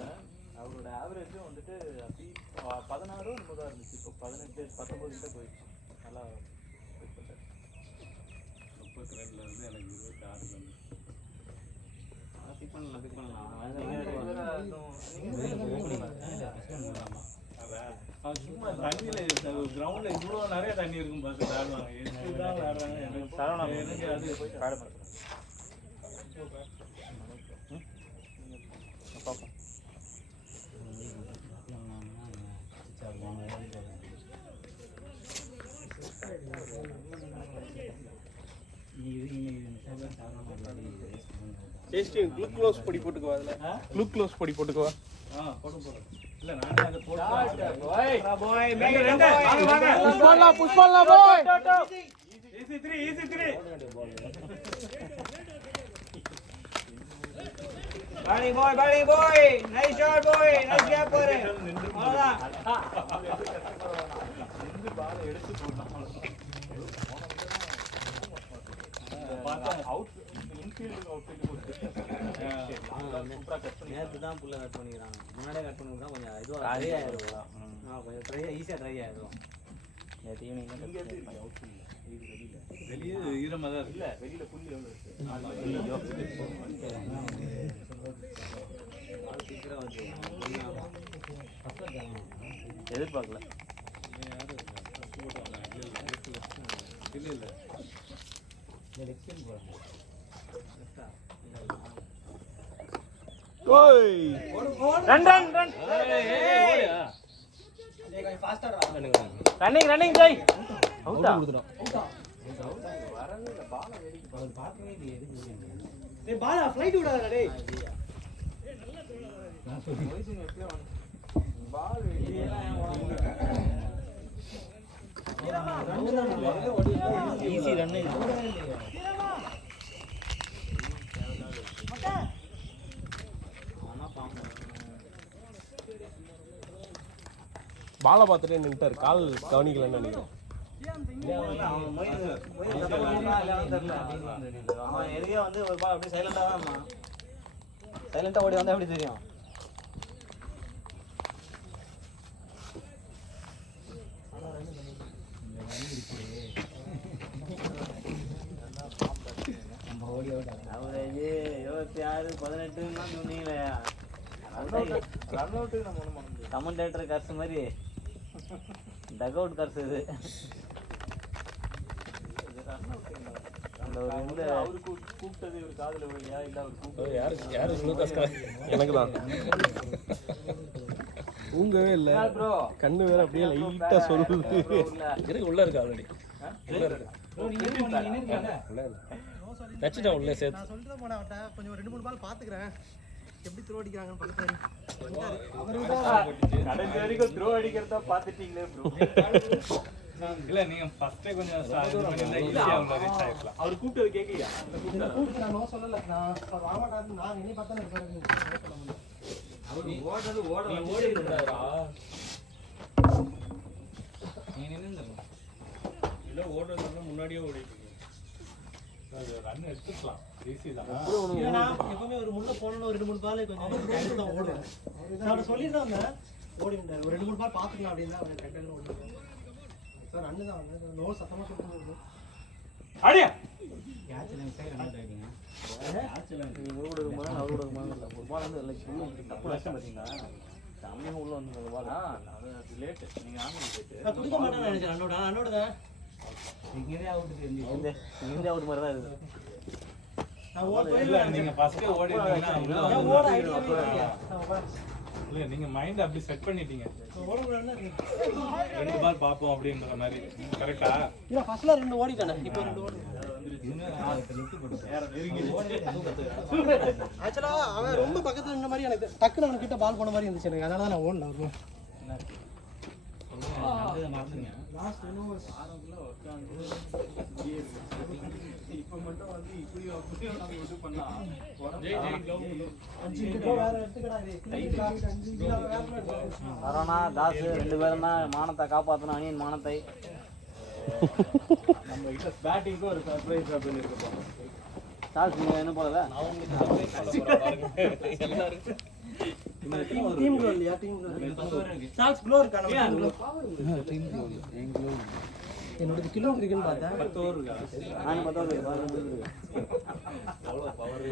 அவரோட ஆவரேஜும் வந்துட்டு அப்படி 16 தான் இருந்துச்சு. இப்போ 18 19 கிட்ட போயிடுச்சு. நல்லா வெயிட் பண்ணாரு. 32ல இருந்து எனக்கு 26 வந்து பிக் பண்ணலாம். அவன் சும்மா தண்ணியில கிரவுண்ட்ல இவ்வளோ நிறைய தண்ணி இருக்கும் பார்த்து ஆடுவாங்க. எதுதான் விளையாடுறாங்க எனக்கு அது குளுக்கோஸ் பொடி போட்டுக்குவா, அதுல குளுக்கோஸ் பொடி போட்டுக்குவா. போட்டு இல்ல நானே அதை போட்டு புஷ்பாலா போய் easy 3 Batting boy, nice shot boy, nice gap போறே. அவ்வளவுதான். இந்த பால் எடுத்து போட்டான். பார்த்தா அவுட் இன்ஃபீல்ட் அவுட்ஃபீல்ட் போட்டு சூப்பரா கட் பண்ணி நேத்து தான் புள்ள கட் பண்ணிக்கிறாங்க. முன்னாடியே கட் பண்ணிருந்தா கொஞ்சம் இதுவா ட்ரை ஆயிடும். கொஞ்சம் ட்ரை ஈஸியா ட்ரை ஆயிடும். நேற்று ஈவினிங் தான் கட் பண்ணி அவுட்ஃபீல்ட் இது வெளியே ஈரமா தான் இருக்கு. இல்ல வெளியில புள்ளி எவ்வளவு இருக்கு? எதிர்பார்க்கல. இல்ல ஓய் ரன் கொஞ்சம் ஃபாஸ்டா ரன்னிங் ஜெய் அவுட்டா டேய் பாலா ஃளைட் விடாதடா டேய். பால் ஈஸி ரன். பாலை பார்த்துட்டே நின்ட்டாரு, கால் கவனிக்கலன்னு நினைக்கிறேன். அவன் எதுக்கே வந்து ஒரு பால் அப்படியே சைலண்டா தான் இருந்தான். சைலண்டா ஓடி வந்தா எப்படி தெரியும்? அவரேஜ் 26 18 சொன்னீங்களே. ரன் அவுட்டு நம்ம ஒன்றும் பண்ண முடியாது. கமெண்டேட்டர் கர்ஸ் மாதிரி டக் அவுட் கர்ஸ் இது. அந்த ஒரு இந்த அவரு கூப்பிட்டது இவர் காதுல விழுலையா இல்ல அவர் கூப்பிட்டது யாரு குளுக்கோஸ் எனக்கு தான் தூங்கவே இல்லை, கண்ணு வேற அப்படியே லைட்டா சொல்லுது. இருக்கு உள்ள இருக்கு ஆல்ரெடி உள்ள இருக்கு வச்சுட்டேன் உள்ள சேர்த்து. நான் சொல்லிட்டு தான் போனேன் அவட்ட, கொஞ்சம் 2-3 பால் பாத்துக்கிறேன் எப்படி த்ரோ அடிக்கிறாங்கன்னு பக்கத்துல. கடைசி வரைக்கும் த்ரோ அடிக்கிறதா பாத்துட்டீங்களே ப்ரோ. இல்ல நீங்க ஃபர்ஸ்டே கொஞ்சம் ஈஸியா உள்ள ரீச் ஆயிக்கலாம். அவர் கூப்பிட்டது கேக்கலையா? கூப்பிட்டு நான் நோ சொல்லல, நான் வரமாட்டாரு, நான் என்னை பார்த்தா இருப்பாரு. அவர் ஓடுறது ஓடி இருந்தாரா? நீ நின்னு இல்ல ஓடுறதுக்கு முன்னாடியே ஓடிட்டீங்க. அது ரன் எடுத்துக்கலாம், ஈஸி தான். ஏன்னா எப்பவுமே ஒரு முள்ள போனோம்னா ஒரு 2-3 பால் கொஞ்சம் டைம் தான் ஓடுவேன். நான் சொல்லிட்டு வந்தேன் ஓடிட்டேன், ஒரு 2-3 பால் பாத்துக்கலாம் அப்படின்னா அவர் கரெக்டாக ஓடிட்டேன் சார். ரன்னு தான் வந்து நோ சத்தமா சொல்லிட்டு அடியா கேட்ச்ல மிஸ் ரன் ஆயிட்டீங்க. இவரோட ஒரு பால் அவரோட ஒரு பால் இல்லை, ஒரு பால் வந்து இல்லை தப்பு லட்சம் பார்த்தீங்களா? செம்மையாக உள்ள வந்து ஒரு பால். அது லேட். நீங்க ஆன்லைன் போயிட்டு நான் குடிக்க மாட்டேன்னு நினைச்சேன். அண்ணோட தான் இங்கேயே அவுட் தெரிஞ்சு இந்த அவுட் மாதிரி தான் இருக்குது. நான் ஓட இல்ல நீங்க ஃபர்ஸ்டே ஓடி இருந்தீங்கன்னா உள்ள நான் ஓட ஐடியா வந்து இல்ல நீங்க மைண்ட் அப்படி செட் பண்ணிட்டீங்க. ஓட கூடாதுன்னா 2 பால் பாப்போம் அப்படிங்கற மாதிரி. கரெக்ட்டா? இல்ல ஃபர்ஸ்ட்ல 2 ஓடிட்டானே, இப்போ 2 ஓடி. ஆக்சுவலா அவன் ரொம்ப பக்கத்துல இருந்த மாதிரி எனக்கு டக்குனு அவன் கிட்ட பால் போன மாதிரி இருந்துச்சு எனக்கு, அதனால தான் நான் ஓடல. அவரு லாஸ்ட் இப்ப மட்டும் வந்து இப்படி அப்படியே நம்ம இது பண்ணா சரவணா தாஸ் 2 பேரும் தான் மானத்தை காப்பாற்றணும், அணியின் மானத்தை. நம்ம கிட்ட பேட்டிங்க்கு ஒரு சர்ப்ரைஸ் அப்படின்னு இருக்கு. சால்ஸ் நீங்கள் என்ன போகல? டீம் க்ளோ இல்லையா? டீம் க்ளோ சால்ஸ் க்ளோ இருக்கா நம்ம டீம் க்ளோ? என்னோட கிலோ இருக்குன்னு பார்த்தேன். 10 ஓவர் இருக்கா? நான் 10 இருக்கு. அவ்வளோ பவர்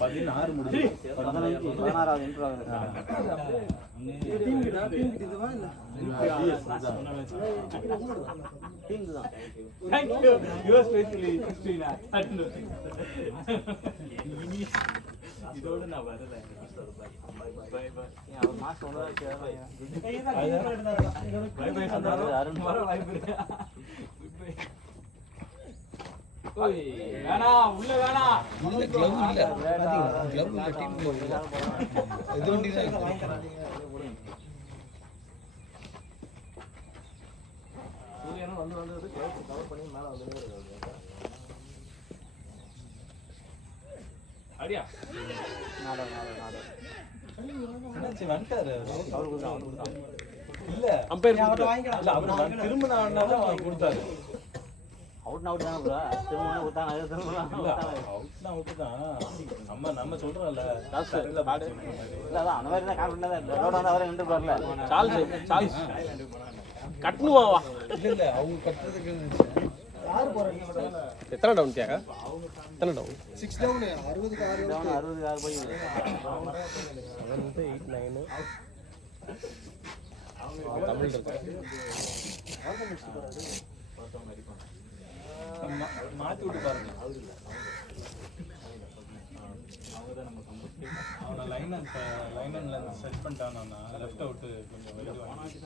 16 முடிஞ்சு 16வது இன்ட்ரோ ஆகுது. டீம் இதுவா இல்ல டீம் தான். Thank you. You especially Christina. இதோட நான் வரல. Bye bye. அவர் மாஸ்க் ஒன்று பை பை சந்தாரு. அருண் வர வாய்ப்பு இருக்கு. ஓய் வேணா உள்ள வேணா. இல்ல க்ளவ் இல்ல பாத்தீங்களா? க்ளவ் இல்ல டீம் க்ளவ் இல்ல. இது வண்டி தான் சூரியனும் வந்து கவர் பண்ணி மேலே வந்து அடியா நாடா. என்னாச்சு வந்துட்டாரு அவருக்கு தான். இல்ல அம்பையர் இல்ல அவர் திரும்பினால அவர் கொடுத்தாரு. அவுட் அவுட் தான் ப்ரோ. திரும்ப கொடுத்தாங்க, அது திரும்ப இல்ல அவுட்னா அவுட் தான். நம்ம சொல்றோம்ல இல்ல பாடு. இல்ல அதான் அந்த மாதிரி தான் கான்ஃபிடன்ட் தான். ரோட் வந்து அவரே நின்று போறல. சார்ல்ஸ் கட்டணுமாவா? இல்ல அவங்க கட்டுறதுக்கு யார் போறாங்க? எத்தனை டவுன் கேக்க? எத்தனை டவுன்? 6 டவுன் 60க்கு 6 66 போய் 7 8 9 தமிழ் இருக்கு. மாத்தி விட்டு பாருங்க. அவனை லைன்ல செட் பண்ணிட்டானா லெஃப்ட் அவுட் கொஞ்சம் வெளிய வாங்கி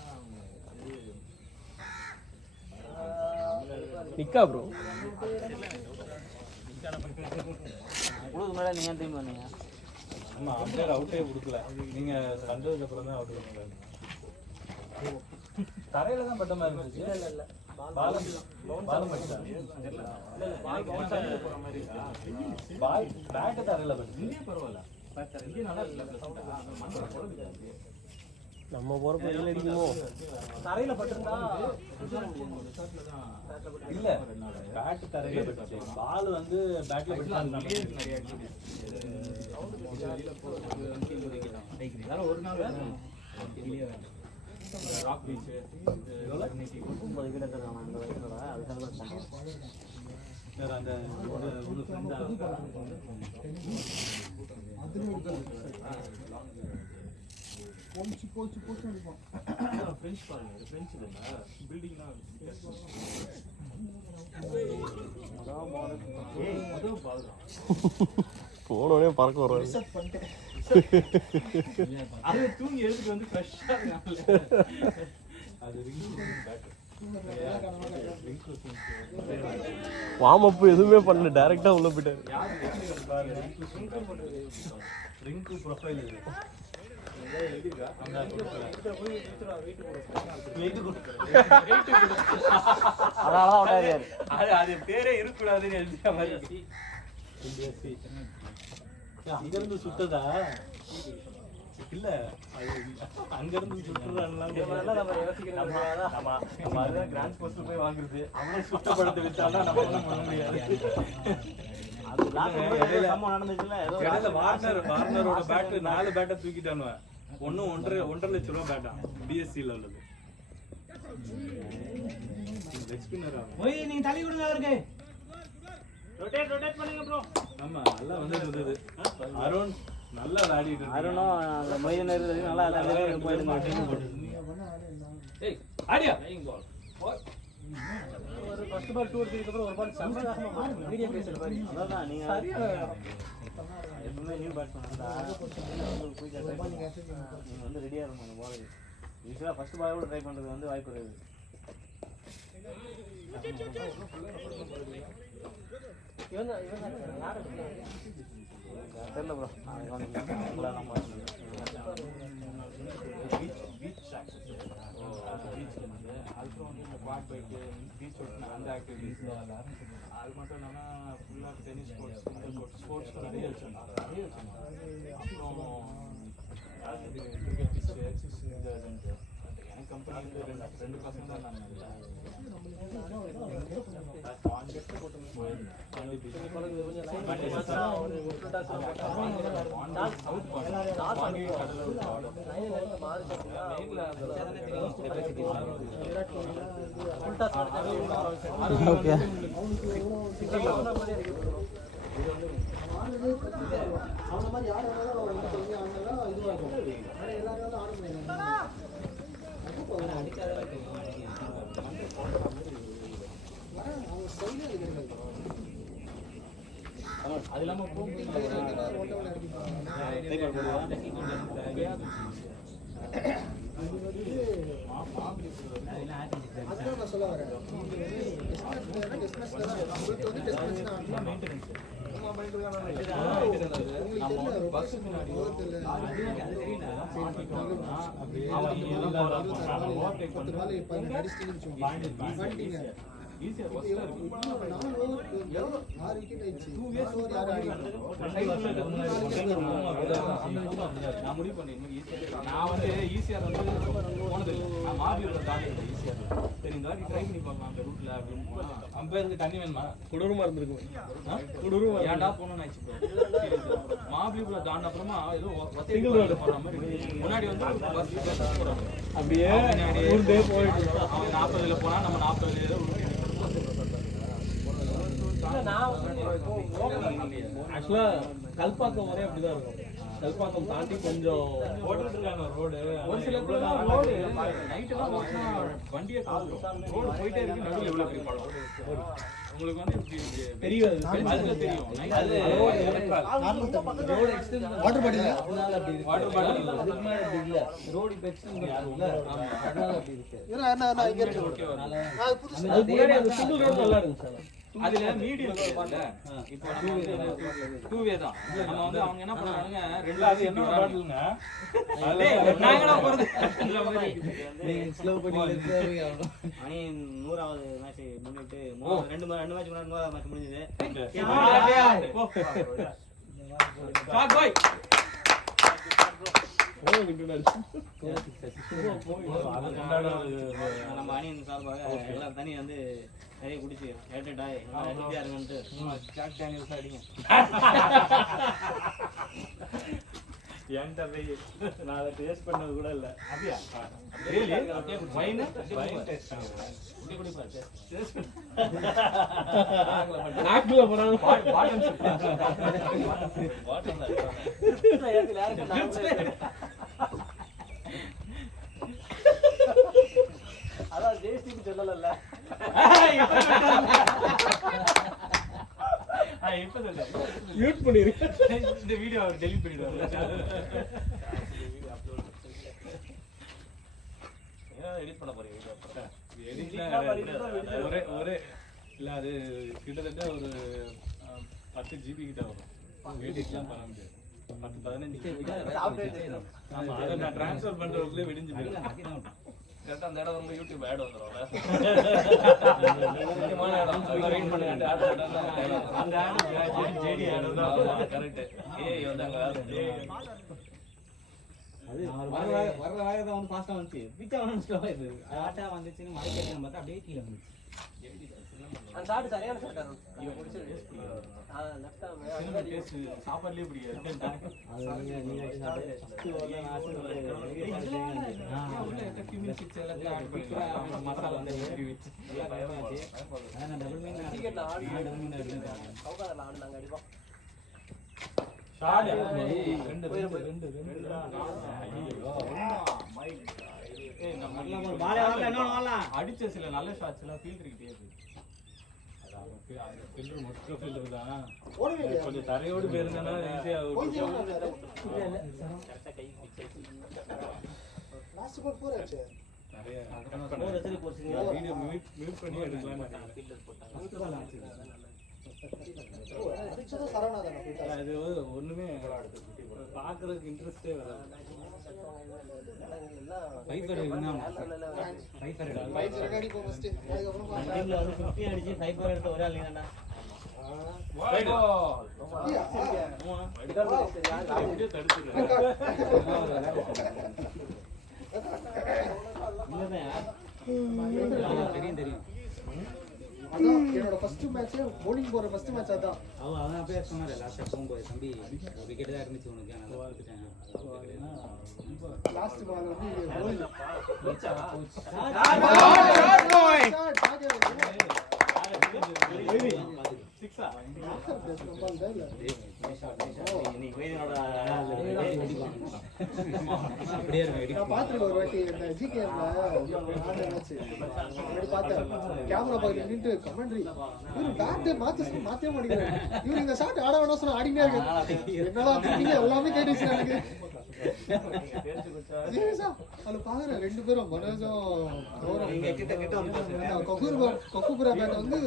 நிக்கா ப்ரோ. உங்களுக்கு மேலே நீங்கள் ஏன் திரும்பி வந்தீங்க? ஆமா அம்பையர் அவுட்டே கொடுக்கல. நீங்க வந்ததுக்கு அப்புறம் தான் அவுட் கொடுத்தாரு. தரையில தான் பட்ட மாதிரி இருந்துச்சு. இல்ல இல்ல பாலம் பட்டா பால் பேட் தரையில பட்டு பரவாயில்ல. நம்ம போறப்ப வெளியில அடிக்குமோ? தரையில பட்டிருந்தா இல்ல பேட் தரையில பட்டுச்சு. பால் வந்து பேட்ல பட்டு ஒரு நாள் ராக் பீச் 9 விக்கெட் இருக்காங்க அந்த வயசுல. அது செலிப்ரேட் பண்ணுறோம். வேற அந்த ஒரு ஃப்ரெண்டா போச்சு அடிப்போம். ஃப்ரெஞ்ச் பாருங்க, ஃப்ரெஞ்ச் இல்லைன்னா பில்டிங்னா போனோடனே பறக்க வர்றாரு. ரிசர்ச் பண்ணிட்டேன். அது தூங்கி எழுதிட்டு வந்து ஃப்ரெஷ்ஷா இருக்காங்கல்ல. அது வார்ம் அப் எதுவுமே பண்ணல, டைரக்டா உள்ள போயிட்டாரு. ரிங்கு ப்ரொஃபைல் இது அது பேரே இருக்கக்கூடாதுன்னு எழுதிய மாதிரி. அங்க இருந்து சுத்ததா இல்ல, அங்க இருந்து சுற்றுறான்லாம் கிராண்ட் போஸ்ட் போய் வாங்குறது. அவனே சுத்தப்படுத்த வச்சாலும் நம்ம ஒண்ணும் பண்ண முடியாது. வார்னரோட பேட் 4 பேட்டை தூக்கிட்டானுவ. ஒன்னும் 1.5 லட்சம் ரூபாய் பேட்டா பிஎஸ்சில உள்ளது. நீங்க தள்ளி விடுங்க அவருக்கு. ரொட்டேட் பண்ணுங்க ப்ரோ. ஆமா, நல்லா வந்தது. அருண் நல்லா விளையாடிட்டு இருந்தான். அருணும் அந்த மொய்தனர் நல்லா போயிட்டு ஏய் ஆடியா ஒரு ஃபர்ஸ்ட் பால் 2 எடுத்ததுக்கு அப்புறம் ஒரு பால் சமராசமா மீடியம் பேஸ்ல பாரு. அதான் நீங்க எப்பவுமே நியூ பேட்ஸ்மேன் நீங்க வந்து ரெடியா இருக்கணும் அந்த பால். யூசுவலா ஃபர்ஸ்ட் பால் கூட ட்ரை பண்றது வந்து வாய்ப்பு இருக்கு. தெரியல ப்ரோ. அந்த ஆக்டிவிட்டிஸ் அது மட்டும் இல்லாமல் ஃபுல்லாக டென்னிஸ் ஸ்போர்ட்ஸ் நிறைய வச்சுருந்தாங்க. அப்புறம் கிரிக்கெட் பிச்சு இந்த எனக்கு கம்பெனி வந்து 2 பசங்க தான் நாங்கள் அது இல்லாமல் அதுதான் சொல்ல வரேன். நான் முடிவு பண்ணேன். நான் வந்து ஈஸியாக வந்து போனது நான் மாவியோட தாண்டி ஈஸியாக சரி இந்த வாட்டி ட்ரை பண்ணி பார்க்கலாம் அந்த ரூட்ல அப்படின்னு. அம்பேருக்கு தண்ணி வேணுமா? குளிருமா இருந்திருக்கும். ஏன்டா போனோம்னு ஆயிடுச்சு ப்ரோ. மாபிலிபுரம் தாண்ட அப்புறமா ஏதோ சிங்கிள் ரோடு போற மாதிரி முன்னாடி வந்து பஸ் போறாங்க. அப்படியே போயிட்டு அவன் 40ல போனா நம்ம 40 ஆக்சுவலா கல்பாக்கம் வரையும் அப்படிதான் இருக்கும். கல்பாக்கம் தாண்டி கொஞ்சம் போட்டுட்டு இருக்காங்க ரோடு. ஒரு சில ரோடு நைட்டெல்லாம் போச்சுன்னா வண்டியை ரோடு போயிட்டே இருக்கு. நடுவில் எவ்வளோ பெரிய பழம் உங்களுக்கு வந்து பெரிய தெரியும். வாட்டர் பாட்டில் அதனால அப்படி இருக்கு. வாட்டர் பாட்டில் அதுக்கு மேல அப்படி இல்ல. ரோடு பெக்ஸ்ல அதனால அப்படி இருக்கு. நான் இங்க இருக்கேன். அது முன்னாடி அந்த சிங்கிள் ரோடு நல்லா இருந்துச்சு. அதுல மீடியம் இருக்குல்ல. இப்போ நம்ம டூ வே தான். நம்ம வந்து அவங்க என்ன பண்றாங்க ரெண்டு அது என்ன பாட்டிலுங்க. நாங்கடா போறது நீங்க ஸ்லோ பண்ணி எடுத்துறீங்க. அணி 100வது மேட்ச் முன்னிட்டு 2 மேட்ச் முன்னாடி 100வது மேட்ச் முடிஞ்சது. ஸ்டார்ட் பாய் நம்ம அணியின் சார்பாக எல்லாம் தண்ணி வந்து நிறைய குடிச்சு ஹெல்டட் ஆகி ஹெல்த்தியா இருக்குன்ட்டு ஜாக் டேனியல்ஸ் அடிங்க. என்கிட்ட போய் நான் அதை டேஸ்ட் பண்ணது கூட இல்லை. அப்படியா? வைன் டேஸ்ட் சொல்லல இப்ப சொல்ல மியூட் பண்ணிரு. இந்த வீடியோ அவர் டெலிட் பண்ணிடுவாரு. எடிட் பண்ண போறீங்க ஒரே ஒரே இல்ல அது கிட்டத்தட்ட ஒரு 10 GB கிட்ட வரும். எடிட்லாம் பண்ண முடியாது. 10-15 GB. ஆமா அதை நான் ட்ரான்ஸ்ஃபர் பண்றதுக்குள்ளே வெடிஞ்சு போயிடும். கரெக்டாக அந்த இடம் ரொம்ப யூடியூப் ஆட் வந்துடும்ல. முக்கியமான இடம் அதெல்லாம் வெயிட் பண்ணுங்க. அந்த ஆடு ஜேடி ஆடு தான் கரெக்ட். ஏய் வந்து அங்கே அது வர்ற வேகத்தை வந்து ஃபாஸ்டா வந்துச்சு பிச்சா வந்து ஸ்லோவா இது ஆட்டா வந்துச்சுன்னு மழை கேட்கணும் பார்த்தா அப்படியே கீழே வந்துச்சு அந்த ஷாட் சரியான ஷாட் இவன் முடிச்சது லெஃப்ட் டேஸ்ட் சாப்பாடுலயே பிடிக்காது. அது நீங்க ஃபர்ஸ்ட் ஓவர்ல நான் மசாலா வந்து ஏறி வச்சு நான் டபுள் மீன் டிக்கெட்ல டபுள் மீன் எடுத்தேன் சவுகாதல ஆடு நாங்க அடிப்போம் ஷாட் அடிச்ச சில நல்ல ஷாட்ஸ் எல்லாம் ஃபீல்டர் கிட்டே இருக்கு. ஃபில்டர் மொத்த ஃபில்டர் தான். கொஞ்சம் தரையோடு போயிருந்தேன்னா ஈஸியா நிறைய வீடியோ மியூட் பண்ணி எடுக்கலாம்னு அது ஒண்ணுமே பாக்குறதுக்கு இன்ட்ரெஸ்டே வராது. ஃபைபர் என்ன ஃபைபர் ரெடி போ ஃபர்ஸ்ட் அதுக்கு அப்புறம் டீம்ல வந்து 50 அடிச்சு ஃபைபர் எடுத்த ஒரே ஆள் நீதான்டா. தெரியும் என்னோட ஃபர்ஸ்ட் மேட்ச் bowling போற ஃபர்ஸ்ட் மேட்ச் அதான். அவன் அப்படியே சொன்னாரு லாஸ்டா போகும்போது தம்பி விக்கெட் தான் இருந்துச்சு உனக்கு நான் பார்த்துட்டேன். லாஸ்ட் பால் வந்து bowling நான் பாத்துருக்கேன் ஒரு வாட்டி இந்த ஜிகேல பார்த்தேன் கேமரா பார்த்து நின்று கமெண்ட்ரி இவரு பேட்டே மாத்தவே மாட்டேங்கிறாரு. இவரு இந்த ஷாட் ஆட வேணா சொன்னா ஆடினே இருக்கு. என்னடா நீங்க எல்லாமே கேட்டுச்சு எனக்கு. அதுல பாக்குறேன் ரெண்டு பேரும் மனோஜும் கொக்குபுரா பேட்டை வந்து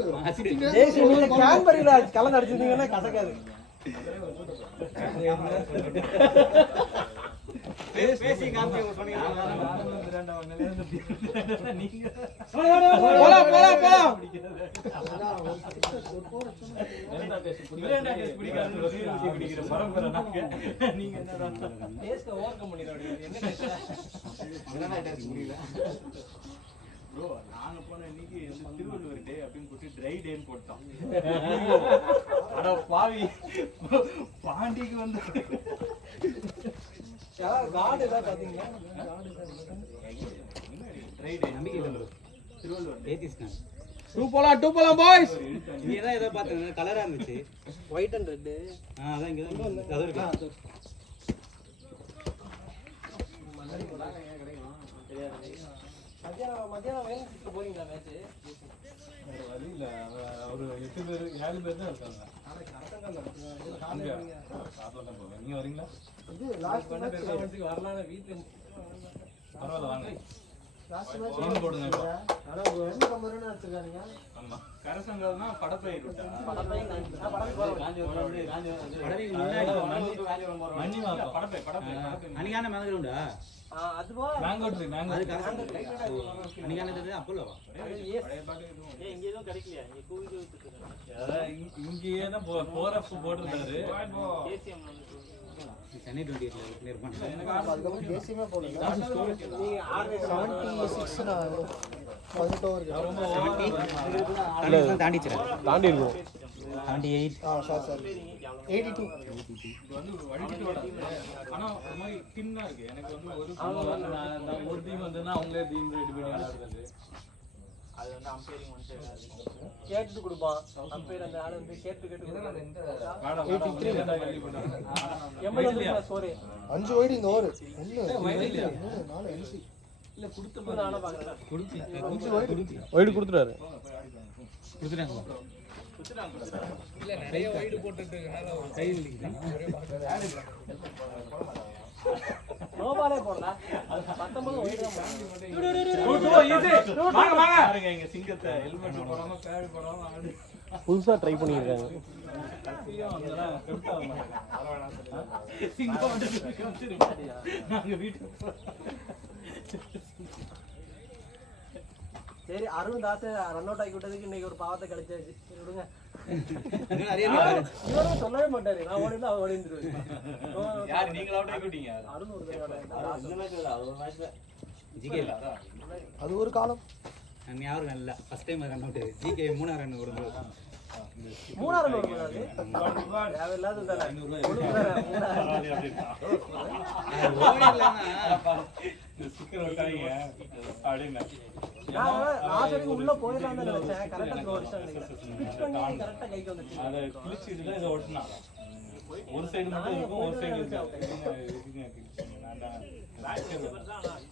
கேன்பரியில கலந்து அடிச்சிருந்தீங்கன்னா கசக்காது. பேசி காமிச்சு சொன்னீங்க ப்ரோ நாங்க போன இன்னைக்கு வந்து திருவள்ளுவர் டே அப்படின்னு போட்டு ட்ரை டேன்னு போட்டோம். அட பாவி பாண்டிக்கு வந்து காடு ஏதாவது பாத்தீங்களா? ட்ரை டே நம்பிக்கை திருவள்ளுவர் டே. டூ போலாம் பாய்ஸ். இங்க தான் ஏதோ பார்த்தேன் கலரா இருந்துச்சு ஒயிட் அண்ட் ரெட். அதான் இங்க தான் அது இருக்கு. மத்தியானம் வேலை போறீங்களா மேட்ச்? வேற வழி இல்ல. ஒரு 8 பேர் 7 பேர் தான் இருக்காங்க. சாப்பிடலாம் போவேன். நீங்க வரீங்களா? இது லாஸ்ட் மேட்ச் வரலான வீட்ல பரவாயில்ல வாங்க. லாஸ்ட் மேட்ச் ஃபோன் போடுங்க இப்போ. ஆனா 250 ரன் அடிச்சிருக்காங்க. ஆமா கரசங்கல்னா படப்பயிர் விட்டா படப்பை மண்ணி வாப்பா படப்பை அன்னிக்கான மேல உண்டா அதுவா மேங்கோ ட்ரீ மேங்கோ அது அன்னிக்கானது அப்போலவா இங்க எதுவும் கிடைக்கலையா? இங்க கூவி இங்கேயே தான் போறப் போட்டுருந்தாரு. சென்னை 28ல நிர்மாணம் அதுக்கப்புறம் தேசியமே போடல. நீங்க 76 நான் 18 ஓவர் தாண்டிச்சு தாண்டி இருக்கும். 78 சார் 82. இது வந்து வடிக்கிட்டு வராது. ஆனா ஒரு மாதிரி தின்னா இருக்கு. எனக்கு வந்து ஒரு டீம் வந்துன்னா அவங்களே டீம் ரெடி பண்ணி ஆடுறது. அது வந்து அம்பையரிங் ஒன் சைடு கேட்டு கொடுப்பான் அம்பையர் அந்த ஆளு வந்து கேட்டு வாடா 83 ரெடி பண்ணாங்க. 80 ஸ்கோர் 5 வைட் இந்த ஓவர் 1 4 எல்சி இல்ல கொடுத்த மாதிரி நானும் பார்க்கறேன். ஒயிட் கொடுத்துட்டாரு. இல்ல நிறைய வைடு போட்டுட்டு இருக்கனால கை வலிக்குது. நோபாலே போடலாம். அது 19 ஒயிட் தான் பாருங்க எங்க சிங்கத்தை ஹெல்மெட் போடாம பேடு போடாம ஆடு புதுசா ட்ரை பண்ணியிருக்காங்க. கத்தியும் அதெல்லாம் செட் ஆக மாட்டாங்க. சிங்கம் வந்து நாங்க வீட்டுக்கு சரி அருண் தாஸ் ரன் அவுட் ஆகி விட்டதுக்கு இன்னைக்கு ஒரு பாவத்தை கழிச்சாச்சு. சரி விடுங்க. இவரும் சொல்லவே மாட்டாரு. நான் ஓடி அவர் ஓடி வந்துருவேன். யார் நீங்க அவுட் ஆகிட்டீங்க? அருண் ஒரு தடவை அது ஒரு காலம். ஞாபகம் இல்லை first time run out GK 3 run ஓடும்போது 3 ரன் ஓடுறாரு. தேவையில்லாத உள்ள போயிடலாம் நினைச்சேன். கரெக்டா கரெக்டா கைக்கு வந்துச்சு. அதை கிழிச்சிட்டு இதை ஓட்டினா ஒரு சைடு மட்டும் இருக்கும், ஒரு சைடு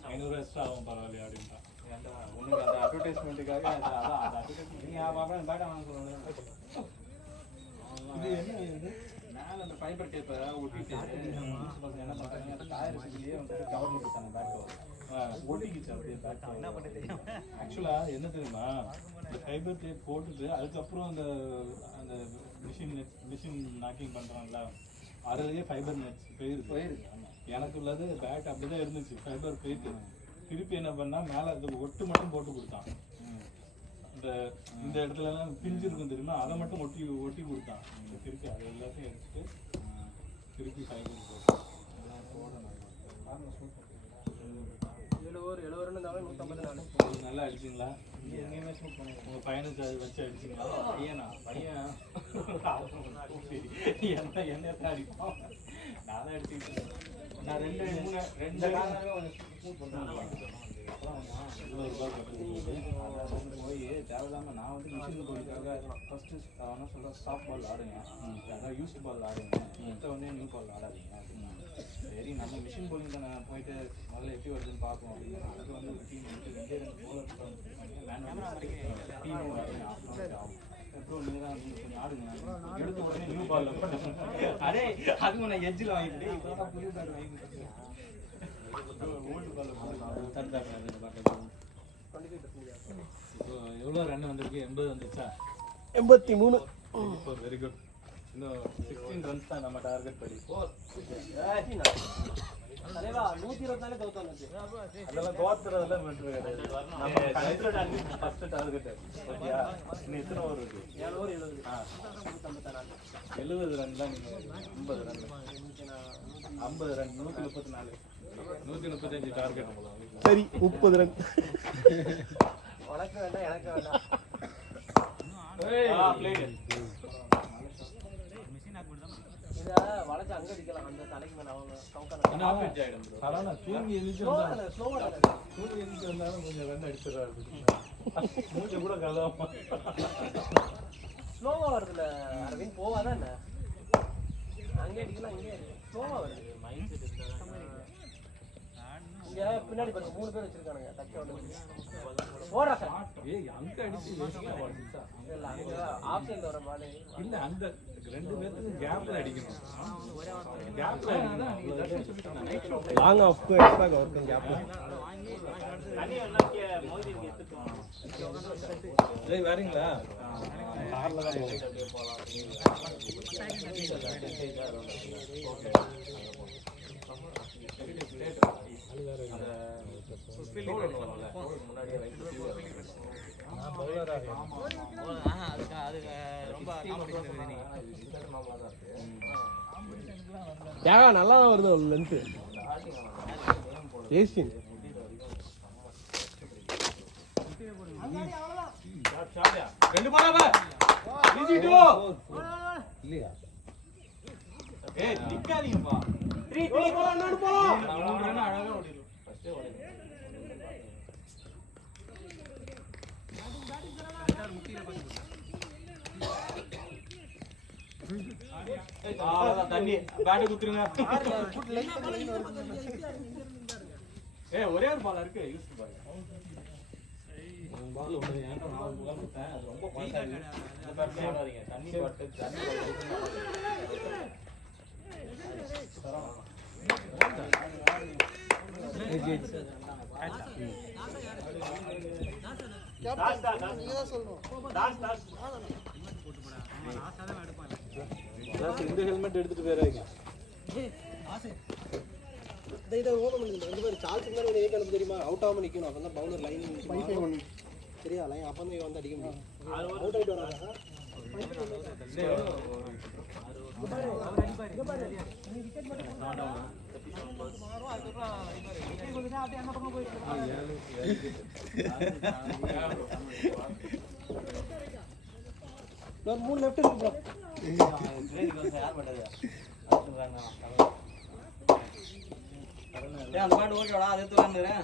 $500 எக்ஸ்ட்ரா ஆகும் பரவாயில்லையா அப்படின்றான். உனக்கு அந்த அட்வர்டைஸ்மெண்ட்டுக்காக இது என்ன இது? மேல அந்த ஃபைபர் டேப்பை ஒட்டிட்டு என்ன பண்றாங்க, அந்த டயர் இதுலயே வந்து கவர் பண்ணிட்டாங்க பேக் ஒட்டிக்கிச்சு அப்படியே பேக். என்ன பண்ண தெரியும் ஆக்சுவலா என்ன தெரியுமா, இந்த ஃபைபர் டேப் போட்டுட்டு அதுக்கப்புறம் அந்த அந்த மிஷின் நாக்கிங் பண்றாங்கல்ல, அதுலயே ஃபைபர் நெட்ஸ் போயிருக்கு. எனக்கு உள்ளது பேக் அப்படிதான் இருந்துச்சு, ஃபைபர் போயிட்டு திருப்பி என்ன பண்ணா மேல அது ஒட்டு மட்டும் போட்டு கொடுத்தான். இந்த இடத்துல எல்லாம் பிஞ்சு இருக்கும் தெரியுமா, அதை மட்டும் ஒட்டி கொடுத்தான். திருப்பி அது எல்லாத்தையும் எடுத்துட்டு திருப்பி ஃபைபர் போட்டு நல்லா அடிச்சிங்களா? உங்க பையனுக்கு அது வச்சு அடிச்சிங்களா? பையன் என்ன அடிப்போம், நான் தான் அடிச்சுக்கிட்டேன். நான் ரெண்டு போய் தேவையில்லாம நான் வந்து மிஷின் போய்க்காக ஃபர்ஸ்ட் அவனா சொல்ற ஸ்டாப் பால் ஆடுங்க, அதான் யூஸ்ட் பால் ஆடுங்க, எடுத்த உடனே நியூ பால் ஆடாதீங்க. சரி நம்ம மிஷின் போலிங் தானே, போயிட்டு முதல்ல எப்படி வருதுன்னு பார்ப்போம் அப்படின்னு. அதுக்கு வந்து ஒரு டீம் வந்து 2 போலர் டீம் ஆகும். அப்புறம் நீங்கள் தான் கொஞ்சம் ஆடுங்க, எடுத்த உடனே நியூ பால் அதே அதுவும் நான் எட்ஜில் வாங்கிட்டு இப்போதான் புது பேட் வாங்கிட்டு ஓல்டு பால் எவ்வளோ ரன் வந்திருக்கு? 80 வந்துச்சா? 83. Very good. இன்னும் 16 ரன்ஸ் தான் நம்ம டார்கெட் படி. தலைவா 124 தோத்தாச்சு. அதெல்லாம் தோத்துறதுல மெட்ரு கிடையாது. நம்ம ஃபர்ஸ்ட் டார்கெட் ஓகேயா? இன்னும் எத்தனை ஓவர் இருக்கு? 7 ஓவர் 70 ரன் தான். நீங்க 50 ரன் 50 ரன் 134 135 டார்கெட். சரி 30 ரன். உனக்கு வேண்டாம் எனக்கு வேண்டாம். இத வளைச்சு அங்க அடிக்கலாம். அந்த தலைக்கு மேல அவங்க சவுக்கன தூங்கி எழுதி ஸ்லோவா வந்தாலும் கொஞ்சம் ரன் அடிச்சிடறாரு. மூச்சு கூட கதவாமா ஸ்லோவா வருதுல அரவிந்த், போவாதான் என்ன அங்கே அடிக்கலாம். இங்கே ஸ்லோவா வருது. இங்க பின்னாடி பாருங்க 3 பேர் வச்சிருக்கானுங்க. தக்க ஓடுறா சார். அங்க அடிச்சு இல்ல அங்க ஆஃப் சைடுல வர பால் இல்ல, அந்த 2 பேருக்கு கேப்ல அடிக்கணும். கேப்ல லாங் ஆஃப்க்கு எக்ஸ்ட்ரா கவர்க்கும் கேப்ல. டேய் வரீங்களா? கார்ல தான் நல்லா தான் வருது ஒரு லென்த். ஏசியன் ரெண்டு பாலா ஈஸி டு இல்லையா? ஏய் நிக்காதீங்கப்பா. 3 போலாம் நாடு போலாம். 3 ரன் அழகா ஓடிரும். ஃபர்ஸ்டே ஓடிரும். தண்ணி பேட் குத்துருங்க. ஒரே ஒரு பால் இருக்கு யூஸ் பால். பால் ஒன்று எனக்கு 4 பால் விட்டேன். அது ரொம்ப பாயிண்டா இருக்கு. இந்த பேட்ல ஆடாதீங்க. தண்ணி பாட்டு தண்ணி நீங்க தான் சொல்லணும். இந்த ஹெல்மெட் எடுத்துட்டு போயிடாதீங்க. இதை ஓபன் பண்ணிருந்தேன். இந்த மாதிரி சார்ஜ் மாதிரி ஒரு ஏக் அனுப்பு தெரியுமா? அவுட் ஆகாம நிக்கணும். அப்பதான் பவுலர் லைன் சரியா லைன் அப்பதான் இவன் வந்து அடிக்க முடியும். அவுட் ஆயிட்டு வராங்க. ஒரு 3 லெஃப்ட் இருக்கு ப்ரோ. யார் பண்றது? அந்த பாட்டு ஓகேடா, அது எடுத்து விளாண்டுறேன்.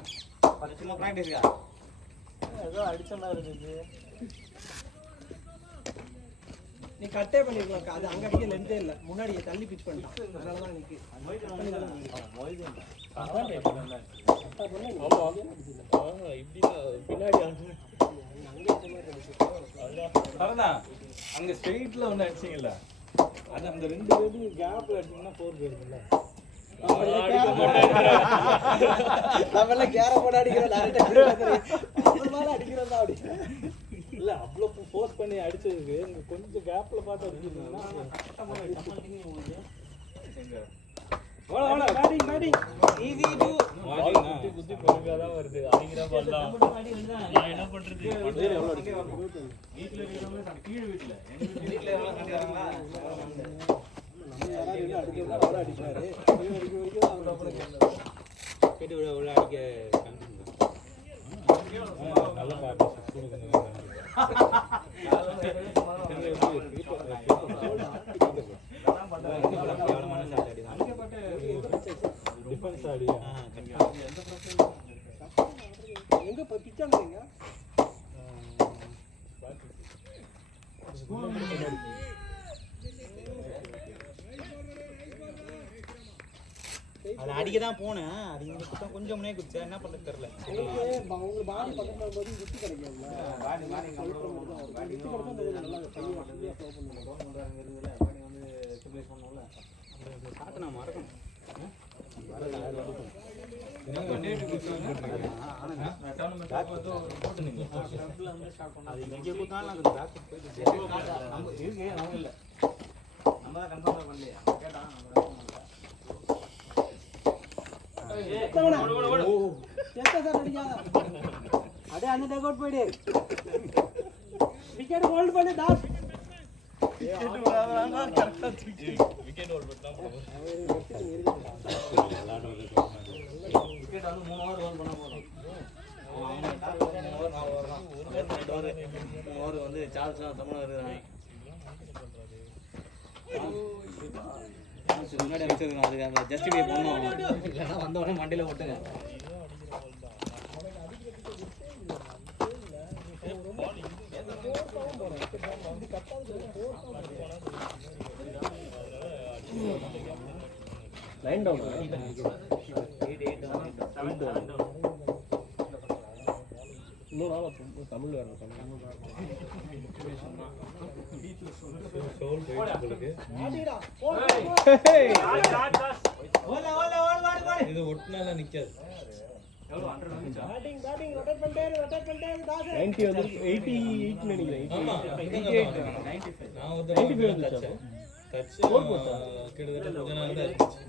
அது சும்மா ப்ராக்டிஸ்க்கா. ஏதோ அடிச்ச மாதிரி இருந்துச்சு. நீ கட்டே பண்ணிருக்கலாம். அது அங்க அடிக்க லென்த்தே இல்ல. முன்னாடி தள்ளி பிட்ச் பண்ணிட்டான். அதனால தான் நிக்கு. அதான் அங்க ஸ்ட்ரெயிட்ல ஒண்ணு அடிச்சீங்கல்ல, அது அந்த 2 பேருக்கு கேப்ல அடிச்சீங்கன்னா 4 போயிருக்குல்ல. நம்மள கேர போட அடிக்கிறோம். அடிக்கிறதா அப்படி இல்ல அவ்வளவு ஃபோர்ஸ் பண்ணி அடிச்சதுக்கு இங்க கொஞ்சம் கேப்ல பார்த்து அடிச்சிருந்தீங்கன்னா ஈஸி டு குத்தி பொறுமையா தான் வருது. அடிக்கிற பால் தான். நான் என்ன பண்றது? எவ்வளவு அடிக்கிறீங்க? வீட்ல இருக்கிறவங்க கீழ வீட்ல எவ்வளவு கண்டிறாங்களா? நம்ம யாராவது அடிக்கிறதா அவரா அடிச்சாரு. அடிக்க வரைக்கும் அவர் அப்புறம் கேட்டு உள்ள அடிக்க நல்ல பாட்டு டிஃபென்ஸ் ஆடியா எங்க பிச்சாங்க அது அடிக்க தான் போனேன். அது இங்க கொஞ்சம் முன்னே குதிச்சா என்ன பண்றது தெரியல. அவங்க பாடி பக்கத்துல போது குத்தி கிடைக்கும்ல. பாடி பாடி குத்தி கிடைச்சா நல்லா ஃப்ரீயா ஃப்ளோ பண்ணுவாங்க. அங்க இருக்குல பாடி வந்து ஸ்டெபிலைஸ் பண்ணுவோம்ல. அந்த ஷாட் நான் மறக்கணும். அது இங்க குத்தால அந்த பேக் போயிட்டு நம்ம இருக்கு நம்ம இல்ல. நம்ம தான் கன்ஃபார்ம் பண்ணலையா? கேட்டான் நம்ம அடே அந்த டேக் அவுட் போயிடு. விக்கெட் ஹோல்ட் பண்ணு தாஸ். விக்கெட் ஹோல்ட் பண்ணா விக்கெட் வந்து 3 ஓவர் ஹோல்ட் பண்ண போறோம். ஓவர் வந்து சார்ஜ் தமிழ் வருது. முன்னாடி அடிச்சிருக்கோம். அதுக்கு அந்த ஜஸ்டிஃபை பண்ணுவோம். இல்லைன்னா வந்தவொடனே மண்டியில் ஓட்டுங்க. லைன் டவுன் இன்னொரு நாள் தமிழ் வேற இது ஒட்டினால நிக்காது. 90 வந்து 88 நினைக்கிறேன். ஆமா, நான் வந்து 95 வந்துச்சா? கட்சி கிட்டத்தட்ட கொஞ்ச நாள் தான் இருந்துச்சு.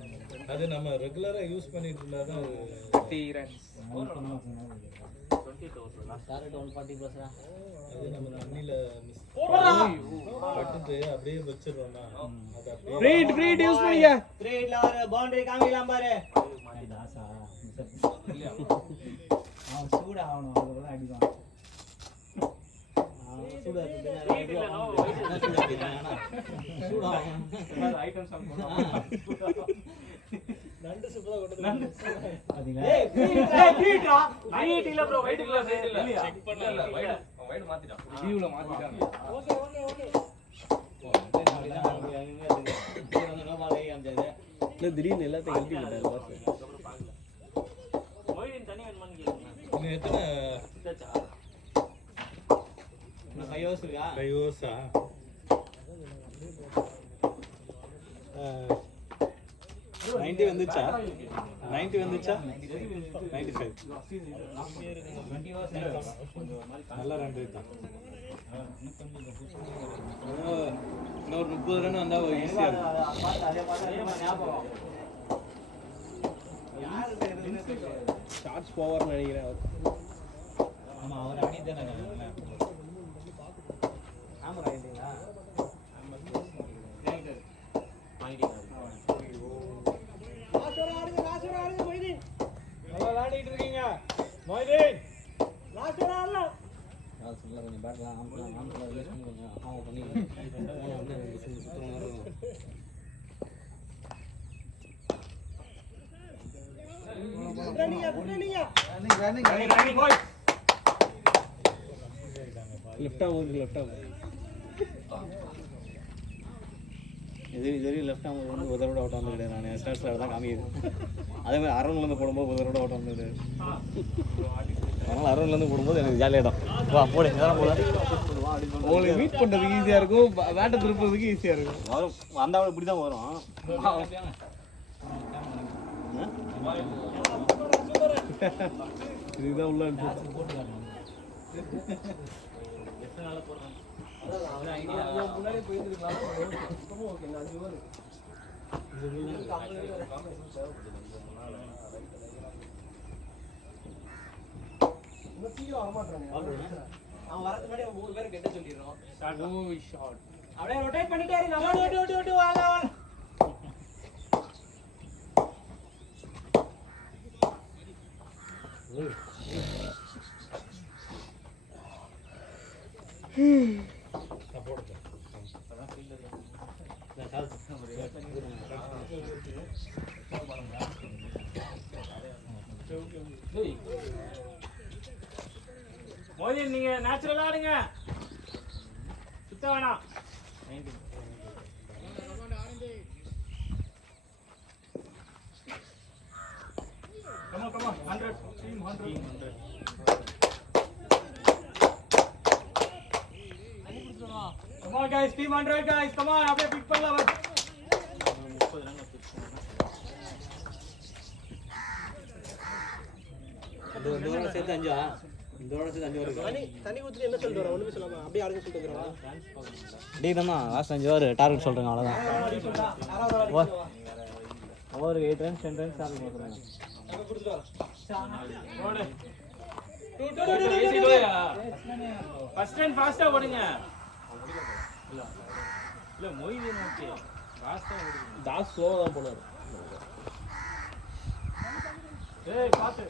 அது நம்ம ரெகுலரா யூஸ் பண்ணிட்டு இருந்தாதான் அது நம்ம தண்ணியில பட்டுட்டு அப்படியே வச்சிடுறோம்னா அது அப்படியே ஃப்ரீட் யூஸ் பண்ணிக்க. த்ரீல ஒரு பவுண்டரி காமிக்கலாம் பாரு. அவன் சூட ஆகணும். அதெல்லாம் அடிவான். நண்டு சூப்பரா கொண்டு திடீர்னு எல்லாத்தையும் எழுதி விட்டாரு. எத்தனை 5 hours இருக்கா? 5 hours ஆ? 90 வந்துச்சா? 90 வந்துச்சா? 95. நல்ல ரன் ரேட் தான். இன்னொரு 30 ரன் வந்தா ஈஸியா இருக்கும். ஷார்ட்ஸ் போவார்னு நினைக்கிறேன் அவர். ஆமா அவர் அடி தானே கேமரா இல்லையா? நல்லா விளையாடிட்டு இருக்கீங்க மொய்தீன். கொஞ்சம் பேட்லாம் ஆம்லாம் யூஸ் பண்ணி கொஞ்சம் ஆஃப் பண்ணி சுத்தமாக இருக்கும். லெஃப்டா போகுது லெஃப்டா போகுது. இது லெஃப்ட் ஆம் வந்து ஒரு தடவை அவுட் வந்து கிடையாது. நான் ஸ்டார்ட்ஸில் தான் காமிக்குது. அதே மாதிரி அரௌண்ட்லேருந்து போடும்போது ஒரு தடவை அவுட் வந்து கிடையாது. அதனால் அரௌண்ட்லேருந்து போடும்போது எனக்கு ஜாலியாகிடும். வா போடு எதாவது போல உங்களுக்கு மீட் பண்ணுறதுக்கு ஈஸியாக இருக்கும், பேட்டை திருப்புறதுக்கு ஈஸியாக இருக்கும். வரும் வந்தாலும் இப்படி தான் வரும். இதுதான் உள்ள அனுப்பிச்சு. முன்னாடியே போயிருந்துருக்கலாம். ஓகேங்க 5 ஓவர். அவன் வரதுக்கு முன்னாடி 3 பேர் கெட்ட சொல்லிடுறோம். ஷாட் அப்படியே ரொட்டேட் பண்ணிட்டே இரு. வாங்க மோதின் நீங்க நேச்சுரலா ஆடுங்க, சுத்த வேணாம். Come on, 100, team 100. Come on guys, team 100 guys, come on, அப்படியே பிக் பண்ணலாம். 30 ரன் இந்த ஓவர் சேர்த்து 5 இந்த ஓவர் சேர்த்து 5 வரும். தண்ணி ஊத்திட்டு என்ன சொல்லிட்டு வர? ஒண்ணுமே சொல்லாம அப்படியே ஆடுங்க சொல்லிட்டு வரவா? டீ தான் லாஸ்ட் 5 ஓவர் டார்கெட் சொல்கிறேங்க. அவ்வளோதான். ஓவருக்கு 8 ரன்ஸ் 10 ரன்ஸ் டார்கெட் கொடுக்குறாங்க. ஃபர்ஸ்ட் டைம் ஃபாஸ்டா ஓடுங்க. இல்ல மொய்தீன் ஓகே ஃபாஸ்டா ஓடுங்க. தாஸ் ஸ்லோவாக தான் போனார். ஏய் பாத்து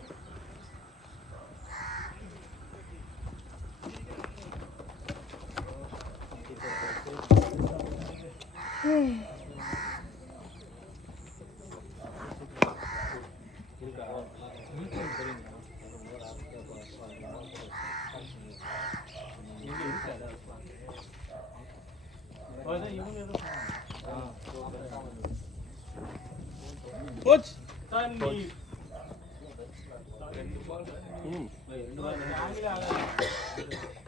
கோச் தண்ணி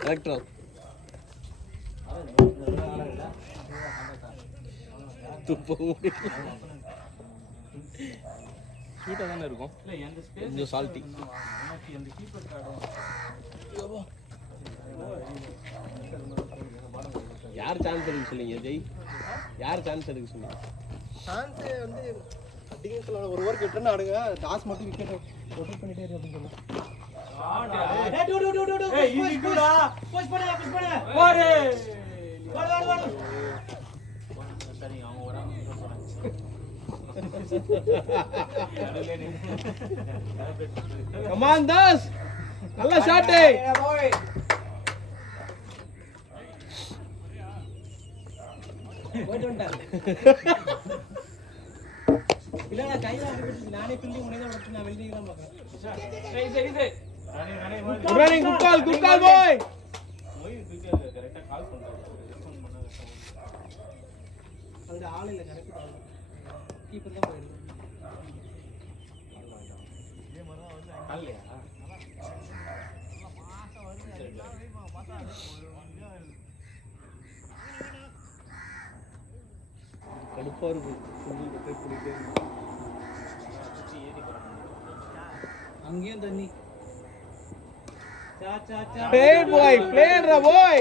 கரெக்டா துப்ப முடியல. ஸ்வீட்டாக தானே இருக்கும். இல்ல எந்த ஸ்பேஸ் கொஞ்சம் சால்ட்டி. எனக்கு எந்த கீப்பர் கார்டு யார் சான்ஸ் எடுக்க சொன்னீங்க ஜெய்? யார் சான்ஸ் எடுக்க சொன்னீங்க? சான்ஸ் வந்து அடிங்க சொல்ல ஒரு ஓவர் கெட்டனா ஆடுங்க. டாஸ் மட்டும் விக்கெட் ரொட்டேட் பண்ணிட்டே இரு அப்படின்னு சொன்னா. ஏய் ஈஸி குடா புஷ் பண்ணு போடு ஓடு சரி அவங்க வராம Come on தாஸ், நல்ல ஷாட். போயிட்டு வந்துட்டார். இல்ல நான் கையில அடிபட்டு நானே ஃபீல்டிங் முன்னே தான் விட்டு நான் வெளியே தான் பார்க்கறேன். சரி Running, good call boy. மொய் கிட்ட கரெக்ட்டா கால் பண்றாரு. ரெஸ்பான்ஸ் பண்ணாத. அது ஆள் இல்ல கரெக்ட்டா. கீப்பர் தான் போயிடுது. கால்லையா கடுப்பா இருக்கு அங்கேயும் தண்ணி Play boy, play boy.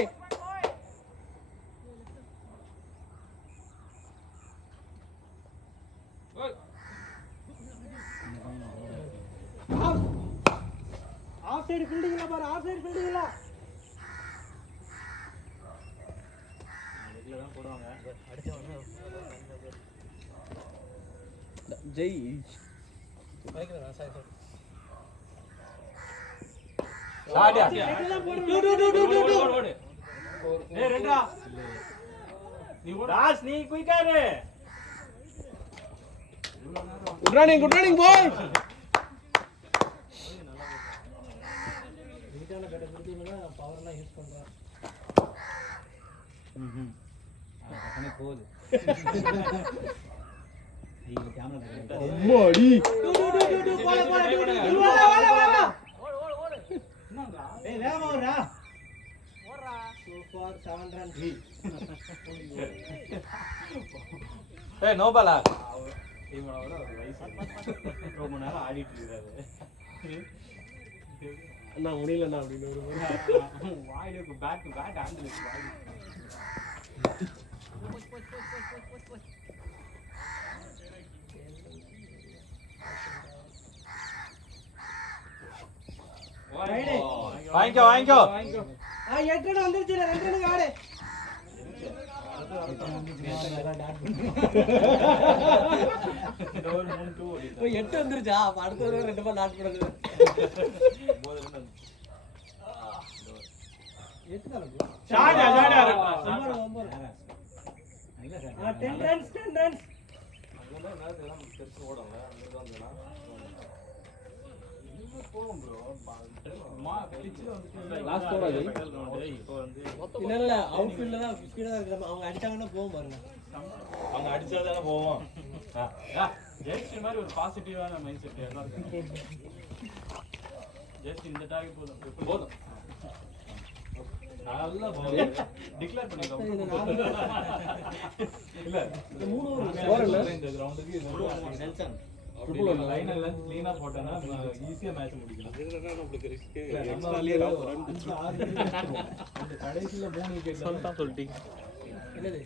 Off side ஃபீல்டிங்ல பாரு ஆஃப் சைடு ஃபீல்டிங்ல இதுல தான் போடுவாங்க ஜெய் வைக்கிறேன் சார் சாடியா ஓடு ஏய் ரெண்டா நீ ஓடு ராஸ் நீ குயிக்கா இரு Good running boy. நீட்டான கட்ட கொடுத்தீங்கன்னா பவர்லாம் யூஸ் பண்றேன் அப்பனே போகுது நீங்க கேமரா அம்மாடி. போல வா ஏய் வேகமா ஓடுடா சூப்பர் 7 ரன் ஏய் நோ பாலா இவனோட ஒரு வயசு ரொம்ப நேரம் ஆடிட்டு இருக்காரு அண்ணா முடியலண்ணா அப்படின்னு ஒரு வாயிலுக்கு பேக் டு பேக் ஹேண்டில் வாங்கிக்கோ ஆ 8 ரன் வந்துருச்சு 2 ரன் ஆடு டோர் 3-2 ஓடி 8 வந்துருச்சா அப்ப அடுத்த ஒரு 2 பால் லாட் போடுறது 8 தான் Shadia number 10 runs last over அது இப்போ வந்து இல்ல அவுட்ஃபீல்ட்ல தான் ஸ்பீடா இருக்கு அவங்க அடிச்சாங்கன்னா போகும் பாருங்க அவங்க அடிச்சாதானே போவோம் ஜெயஸ்ரீ மாதிரி ஒரு பாசிட்டிவான மைண்ட் செட் எல்லாரும் ஜெயஸ்ரீ இந்த டார்கெட் போதும் நல்லா டிக்ளேர் பண்ணிக்கலாம் இல்ல இந்த 3 ஓவர் ஸ்கோர் இல்ல இந்த கிரவுண்டுக்கு இது நெல்சன் ட்ரிபிள் ஒன் லைன் எல்லாம் க்ளீனா போட்டேன்னா ஈஸியா மேட்ச் முடிக்கலாம் இதுல நம்மளுக்கு ரிஸ்க் எக்ஸ்ட்ராலியே ரன் அந்த கடைசில 3 விக்கெட் சொல்லிட்டீங்க. என்னது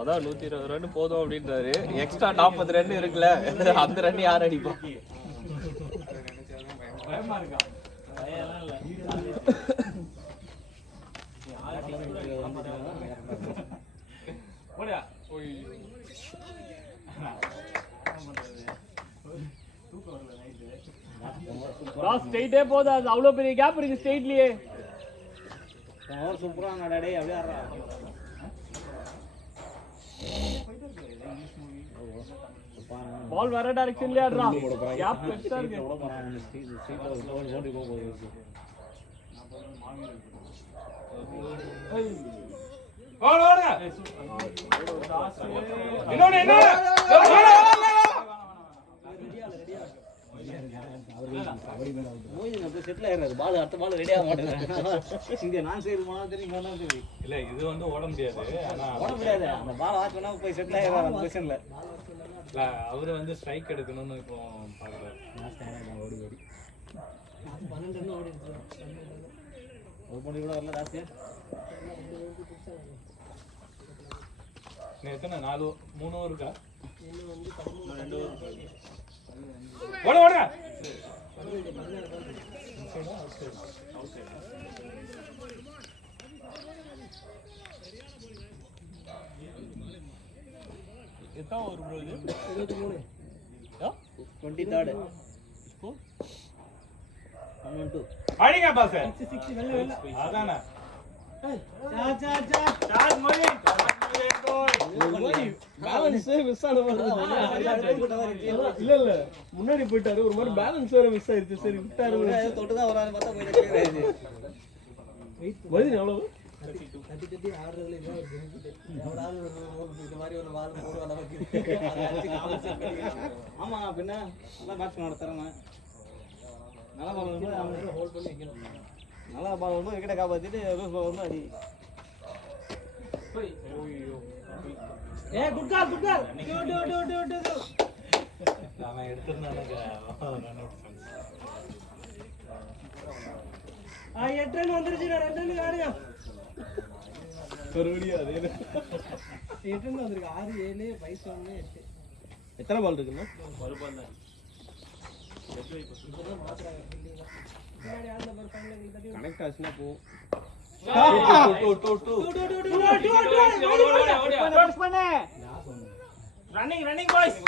அதான் 120 ரன் போதும் அப்படின்றாரு. எக்ஸ்ட்ரா 40 ரன் இருக்குல்ல, அந்த ரன் யார் அடிப்பா? பயமா இருக்கா பயம்லாம் இல்ல போடா ஓய் ராஸ் ஸ்ட்ரைட்டே போதா, அது அவ்வளோ பெரிய கேப் இருக்கு ஸ்ட்ரைட்லயே. சூப்பரா நடடே அப்படியே ஆடுறா. பால் வர டைரக்ஷன்லயே ஆடுறா, கேப் பெருசா இருக்கு. ஓடுங்க இன்னொன்னு செட்டில் ஆயிடுறாரு. பால் அடுத்த பால் ரெடி ஆக மாட்டேங்குது. இங்க நான் சைடு போனா தெரியும், இங்க வந்தா தெரியும். இல்ல இது வந்து ஓட முடியாது, ஆனா ஓட முடியாது. அந்த பால் வாட்ச் பண்ணா போய் செட்டில் ஆயிடுறாரு அந்த பொசிஷன்ல. இல்ல அவரு வந்து ஸ்ட்ரைக் எடுக்கணும்னு இப்போ பாக்குறாரு. ஓடி ஓடி 12 ரன் ஓடி இருக்கு. ஒரு பண்ணி கூட வரல ராசியா. நீ எத்தனை 4 3 ஓவர் இருக்கா? இன்னும் வந்து 13 2 ஓவர் ஓட ஓடுங்க. எத்தனை ஒரு ப்ரோ இது? 23 23rd 112 அடிங்க பாஸ். 60 வெல்ல வெல்ல. அதானே சார்ஜ் மணி பேலன்ஸே மிஸ் ஆன மாதிரி இல்ல இல்ல முன்னாடி போயிட்டாரு, ஒரு மாதிரி பேலன்ஸ் வேற மிஸ் ஆயிருச்சு. சரி விட்டாரு, தொட்டுதான் வரான்னு பார்த்தா போய் கிளியர் ஆயிடுச்சு. மதினி எவ்வளவு? தட்டி ஆடுறதுல இது ஒரு பெனிஃபிட். எவனாவது ஒரு இந்த மாதிரி ஒரு பால் போடு வர வைக்கிறது. ஆமா பின்ன நல்லா மேட்ச் நடத்துறேன். நல்லா பால் அவன் ஹோல்ட் பண்ணி வைக்கணும். நல்லா பால் ஒன்று விக்கெட்டை காப்பாற்றிட்டு லூஸ் பால் வந்து அடி. குட் கால் குட் கால் அவன் எடுத்திருந்தாங்க 8 ரன் வந்துருச்சு 2 ரன் ஆடுங்க மறுபடியும் அதே 8 ரன் வந்திருக்கு 6 7 5 1 8 எத்தனை பால் இருக்குன்னா ஒரு பால் தான் கனெக்ட் ஆச்சுன்னா போகும். ரன்னிங் ரன்னிங் பாய்ஸ்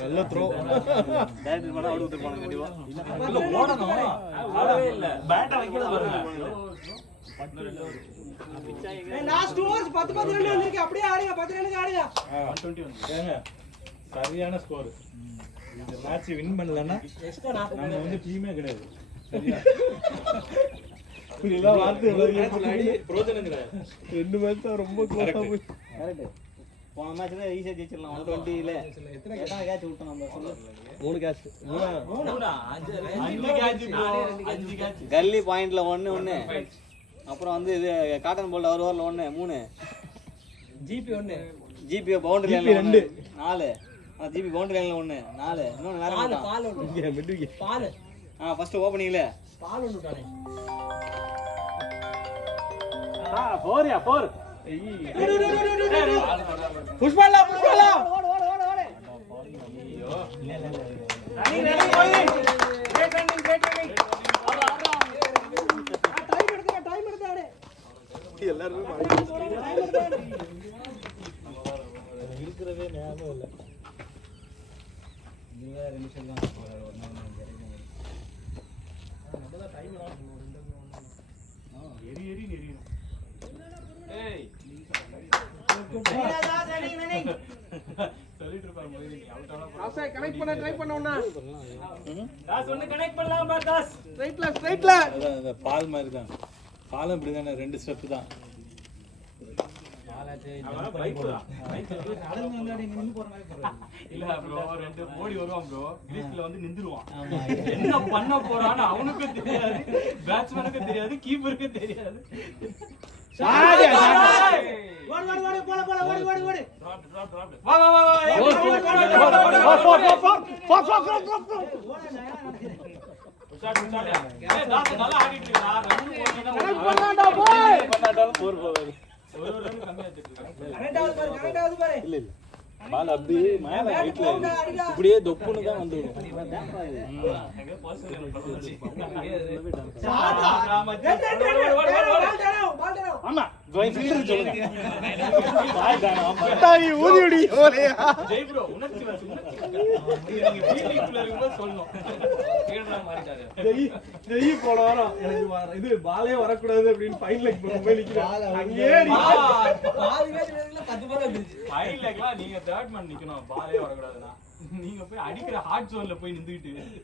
நல்ல த்ரோ. டேரக்டர் பண்ணால் அவுட் கொடுத்துருப்பாங்க கண்டிப்பாக. ஆடவே இல்லை பேட்டை வைக்கிறது வரல லாஸ்ட் ஓவர்ஸ் 10 ரன் வந்திருக்கு அப்படியே ஆடுங்க 10 ரன்னுக்கு ஆடுங்க 120 வந்து ஏங்க சரியான ஸ்கோர். இந்த மேட்ச் வின் பண்ணலன்னா எக்ஸ்ட்ரா நம்ம வந்து டீமே கிடையாது. சரியா? இப்படிலாம் வார்த்தை பிரோஜனம் கிடையாது. 2 மேட்ச் தான் ரொம்ப க்ளோஸா போய். கரெக்டு. போன மேட்ச்ல ஈஸியாக ஜெயிச்சிடலாம் 120ல. எத்தனை கேட்ச் விட்டோம் நம்ம சொல்லு. 3 கேட்ச். கல்லி பாயிண்ட்ல 1 அப்புறம் வந்து இது காட்டன் போல்ட் ஒரு ஓவரில் 1 3 ஜிபி 1 ஜிபி பவுண்டரி லைன்ல 2 4 ஜிபி பவுண்டரி லைன்ல 1 4 இன்னொன்று வேற பால் மாட்டான். பால் ஒன்று இங்க மிட் விக்கெட். பால் ஃபர்ஸ்ட் ஓப்பனிங்ல பால் ஒன்று விட்டானே போறியா போர் புஷ்பாலா புஷ்பாலா running running boys great running time எடுத்து ஆடு எல்லாரும் இருக்கிறதே ஞாபகம் இல்லை. எரி எரி எரியும். ஏய் சொல்லிட்டு இருப்பாரு மொய்லி அவுட் ஆனா ராசா கனெக்ட் பண்ண ட்ரை பண்ணோம்னா தாஸ் ஒன்னு கனெக்ட் பண்ணலாம் பார் தாஸ் ஸ்ட்ரைட்ல அந்த பால் மாதிரி தான். பாலம் இப்படி தானே 2 ஸ்டெப் தான். அவன் பைக் தான் நடந்து வந்தாடி நின்னு போற மாதிரி போறான். இல்ல ப்ரோ 2 மோடி வருவான் ப்ரோ கிரீஸ்ல வந்து நின்னுருவான். என்ன பண்ண போறான்னு அவனுக்கும் தெரியாது பேட்ஸ்மேனுக்கும் தெரியாது கீப்பருக்கும் தெரியாது. சாடி ஓடு போல ஓடு வா வா வா ஏய் தாஸ் நல்லா ஆடிட்டு இருக்கா ரன் பண்ணாடா போய் பண்ணாட்டாலும் போர் போவாரு. ஒரு ரன் கம்மியா வச்சிருக்கான். கரெக்ட் ஆகுது பாரு இல்ல இல்ல பால் அப்படி மேல ஹைட்ல இப்படியே தொப்புன்னு தான் வந்து விடும். எங்க பர்சனல் பண்ணுச்சு. ஆமா ஃபில்டர் சொல்லுங்க. பால் தானா தாய் ஊதிடி ஓலையா ஜெய் ப்ரோ உணர்ச்சி வச்சு நீங்க ஃபீல்டிங்ல இருக்கும்போது சொல்லணும். கேட்ற மாதிரி ஜெய் போன வாரம் எனக்கு இது பாலே வரக்கூடாது அப்படின்னு ஃபைன் லைக் போய் நிக்கிறேன். அங்கேயே பாதி மேட்ச்ல 10 பால் வந்துருச்சு ஃபைன் லைக்லாம் நீங்க தேர்ட் மேன் நிக்கணும் பாலே வரக்கூடாதுன்னா. நீங்க போய் அடிக்கிற ஹார்ட் ஜோன்ல போய் நின்னுக்கிட்டு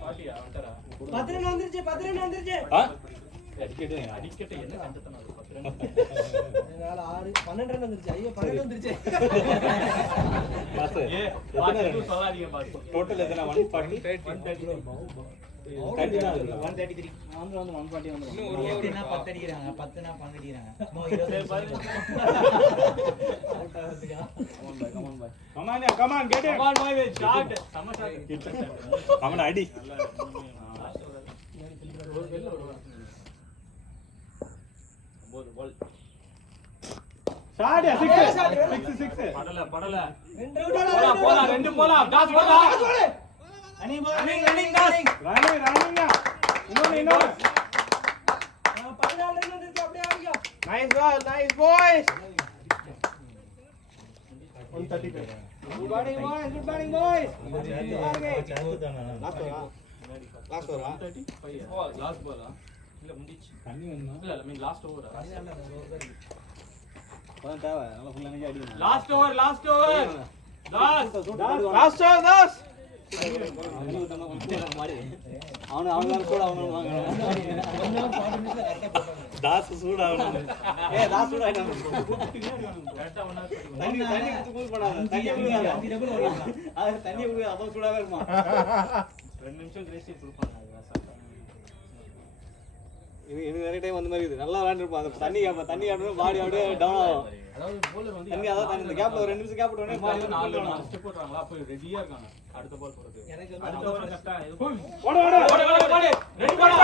பாட்டியா வந்துறா 10 ரன் வந்துருச்சு அடிக்கட்டை என்ன கண்டத்தன அது 10 ரன். அதனால 6 12 ரன் வந்துருச்சு ஐயோ 12 வந்துருச்சு ஏ பாத்து சொல்லாதீங்க பாத்து. டோட்டல் எத்தனை 140 133 வந்து 140 வந்து 10னா 10 அடிக்குறாங்க 10னா 12 அடிக்குறாங்க come on get it Come on boy shot சம ஷாட். அவன அடி போல் பால் ஷாட் 6 படல ரெண்டு போலாம் 2 போலாம் டாஸ் போலாம் ரன்னிங் டாஸ் ரன்னிங் இன்னொரு 14 ரன் வந்துருச்சு அப்படியே ஆடிங்க nice boys 135 good morning boys last ஓவரா 135 லாஸ்ட் பாலா இல்ல முடிச்சு தண்ணி வேணுமா இல்ல ஐ மீன் லாஸ்ட் ஓவர் அதான் தேவை நல்லா ஃபுல்லா நிக்க அடிக்கணும் லாஸ்ட் ஓவர் லாஸ்ட் தாஸ் அவனு கூட அவனு வாங்க தாஸ் சூடாகணும். தாஸ் சூடாகணும். கரெக்டா ஒண்ணா தண்ணி எடுத்து கூல் பண்ணாத. தண்ணி ஊத்தாத. 5 டபுள் ஓடுறா. அது தண்ணி ஊத்தி அப்போ சூடாவே இருக்குமா? 2 நிமிஷம் கிரேசி கொடுப்பாங்க அதுதான் சாப்பிட்டா. இது நிறைய டைம் அந்த மாதிரி இருக்குது. நல்லா விளையாண்டுருப்பான். அந்த தண்ணி ஆடுறது பாடி அப்படியே டவுன் ஆகும். அதாவது போலர் வந்து தண்ணி அதான் இந்த கேப்ல ஒரு 2 நிமிஷம் கேப் விட்டோனே நாலு ஸ்டெப் போடுறாங்களா அப்ப ரெடியா இருக்காங்க அடுத்த பால் போறது. எனக்கு அடுத்த வந்து ஓவர் கரெக்டா ஓடு ஓடு ஓடு ரெடி பால்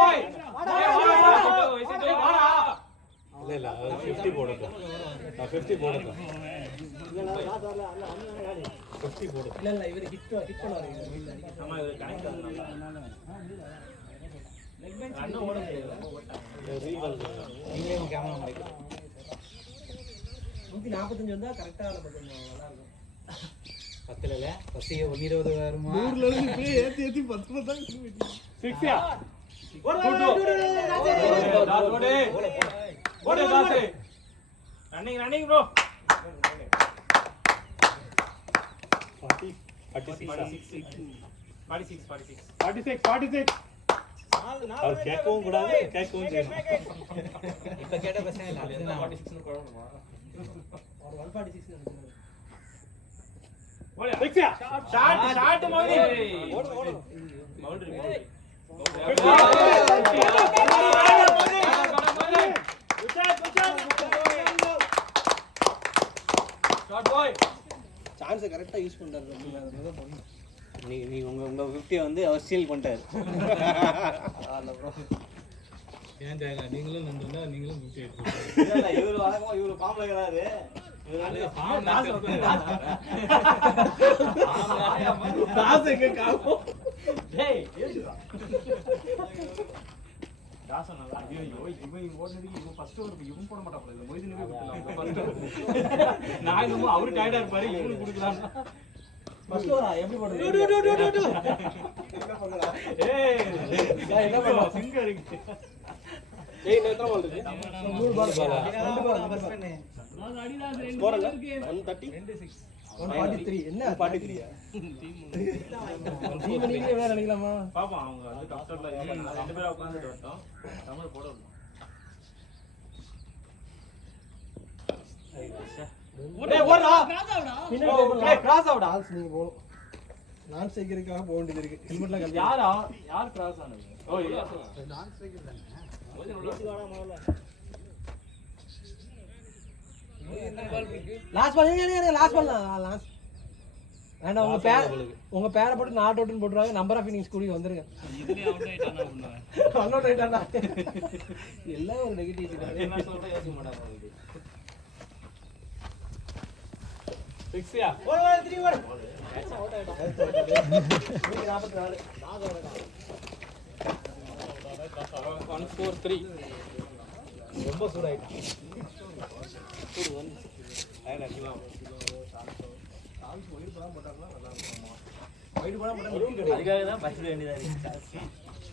பாய் வாடா இல்ல 50 போடுறோம். 50 போடுறோம். 50 போடுறோம். இல்ல இவரு ஹிட் பண்ணுவாரு. நம்ம இது கனெக்ட் பண்ணனும். ரன் ஓட முடியல. நீங்களே உங்க கேமரா மாறிக்கலாம். 145 வந்தா கரெக்ட்டா நமக்கு கொஞ்சம் நல்லா இருக்கும். 10 இல்ல 10 120 வருமா? 100ல இருந்து இப்படியே ஏத்தி 10 தான் 6யா ஓடு தாஸ் ரன்னிங் ப்ரோ 46 அவர் கேட்கவும் கூடாது கேட்கவும் செய்யணும். இப்ப கேட்ட பிரச்சனை இல்ல. அது 46 னு போடணுமா? ஒரு 146 நினைக்கிறேன். ஓடு 6யா ஷாட் மௌலி ஓடு பவுண்டரி ஷாட் பாய் சான்ஸ் கரெக்ட்டா யூஸ் பண்றாரு. அதுதான் பண்ணணும். நீ உங்க 50 வந்து அவர் ஸ்டீல் பண்ணிட்டாரு. ஏன் தேங்க நீங்களும் நந்தா நீங்களும் 50 எடுத்து இல்ல இவரு வழக்கமா இவரு ஃபார்ம்ல இருக்காரு. இவரு வந்து தாஸ் எங்க காமோ டேய் ஏடுடா தாஸ் நல்லா ஐயோ இவன் ஓடுனதுக்கு இவன் ஃபர்ஸ்ட் ஓவர் இவன் போட மாட்டான் போல மொய்தினவே விட்டுலாம் ஃபர்ஸ்ட் நான் என்னமோ அவரு டயர்டா இருப்பாரு இவனுக்கு கொடுக்கலாம் ஃபர்ஸ்ட் ஓவரா எப்படி போடுறது? ஏய் என்ன பண்ணா சிங்கரிங் ஏய் இன்னும் எத்தனை பால் இருக்கு? 3 பால் பால். 2 பால் ஃபர்ஸ்ட் பண்ணு. ஸ்கோர் இல்ல 130 143 என்ன 43யா? டீம் நீங்க வேற நினைக்கலாமா? பாப்பா அவங்க வந்து கம்ஃபர்ட்டபிளா இருப்பாங்க ரெண்டு பேரும் உட்கார்ந்துட்டு வரட்டும் தமிழ் போட விடணும் டேய் ஓடுடா. பின்னாடி கிராஸ் அவுட் ஆல்ஸ் நீங்க போணும். நான் ஸ்ட்ரைக்கருக்காக போக வேண்டியது இருக்கு. ஹெல்மெட்ல கழட்டி. யார் கிராஸ் ஆனது ஓ இல்ல லாஸ்ட் பால் ஏங்க லாஸ்ட் பால் லாஸ்ட். வேண்டாம் உங்க பேரை போட்டு நாட் அவுட்னு போட்டுறாங்க. நம்பர் ஆஃப் இன்னிங்ஸ் கூடி வந்துருங்க. இதுலயே அவுட் ஆயிட்டானா பண்ணுவேன் ரன் அவுட் ஆயிட்டானா? எல்லாம் ஒரு நெகட்டிவிட்டி தான். என்ன சொல்றே யோசிக்க மாட்டாங்க 6யா ஓடு 3 ஓடு. அவுட் ஆயிட்டோம். 44 143 ரொம்ப சூடாயிட்டு. அதுக்காக தான் பஸ் வேண்டியதா இருக்கு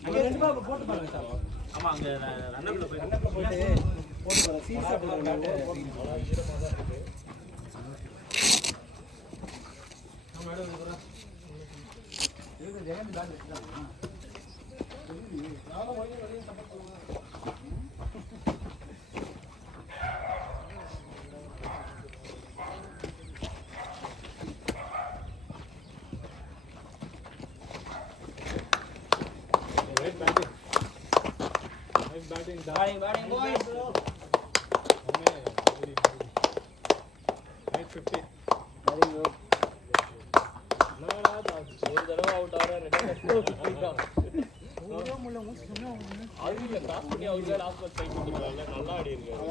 அங்க 2 பால் போட்டு பாருங்க சார். ஆமா அங்க ரன்னர்ல போய் போட்டு பாருங்க. சீரியஸா batting boys 50 ஒரு தடவை அவுட் ஆகிற ரெண்டு அது இல்லை கிராஸ் பண்ணி அவருக்கு லாஸ்ட் ட்ரை பண்ணிக்கலாம் நல்லா ஆடி இருக்காரு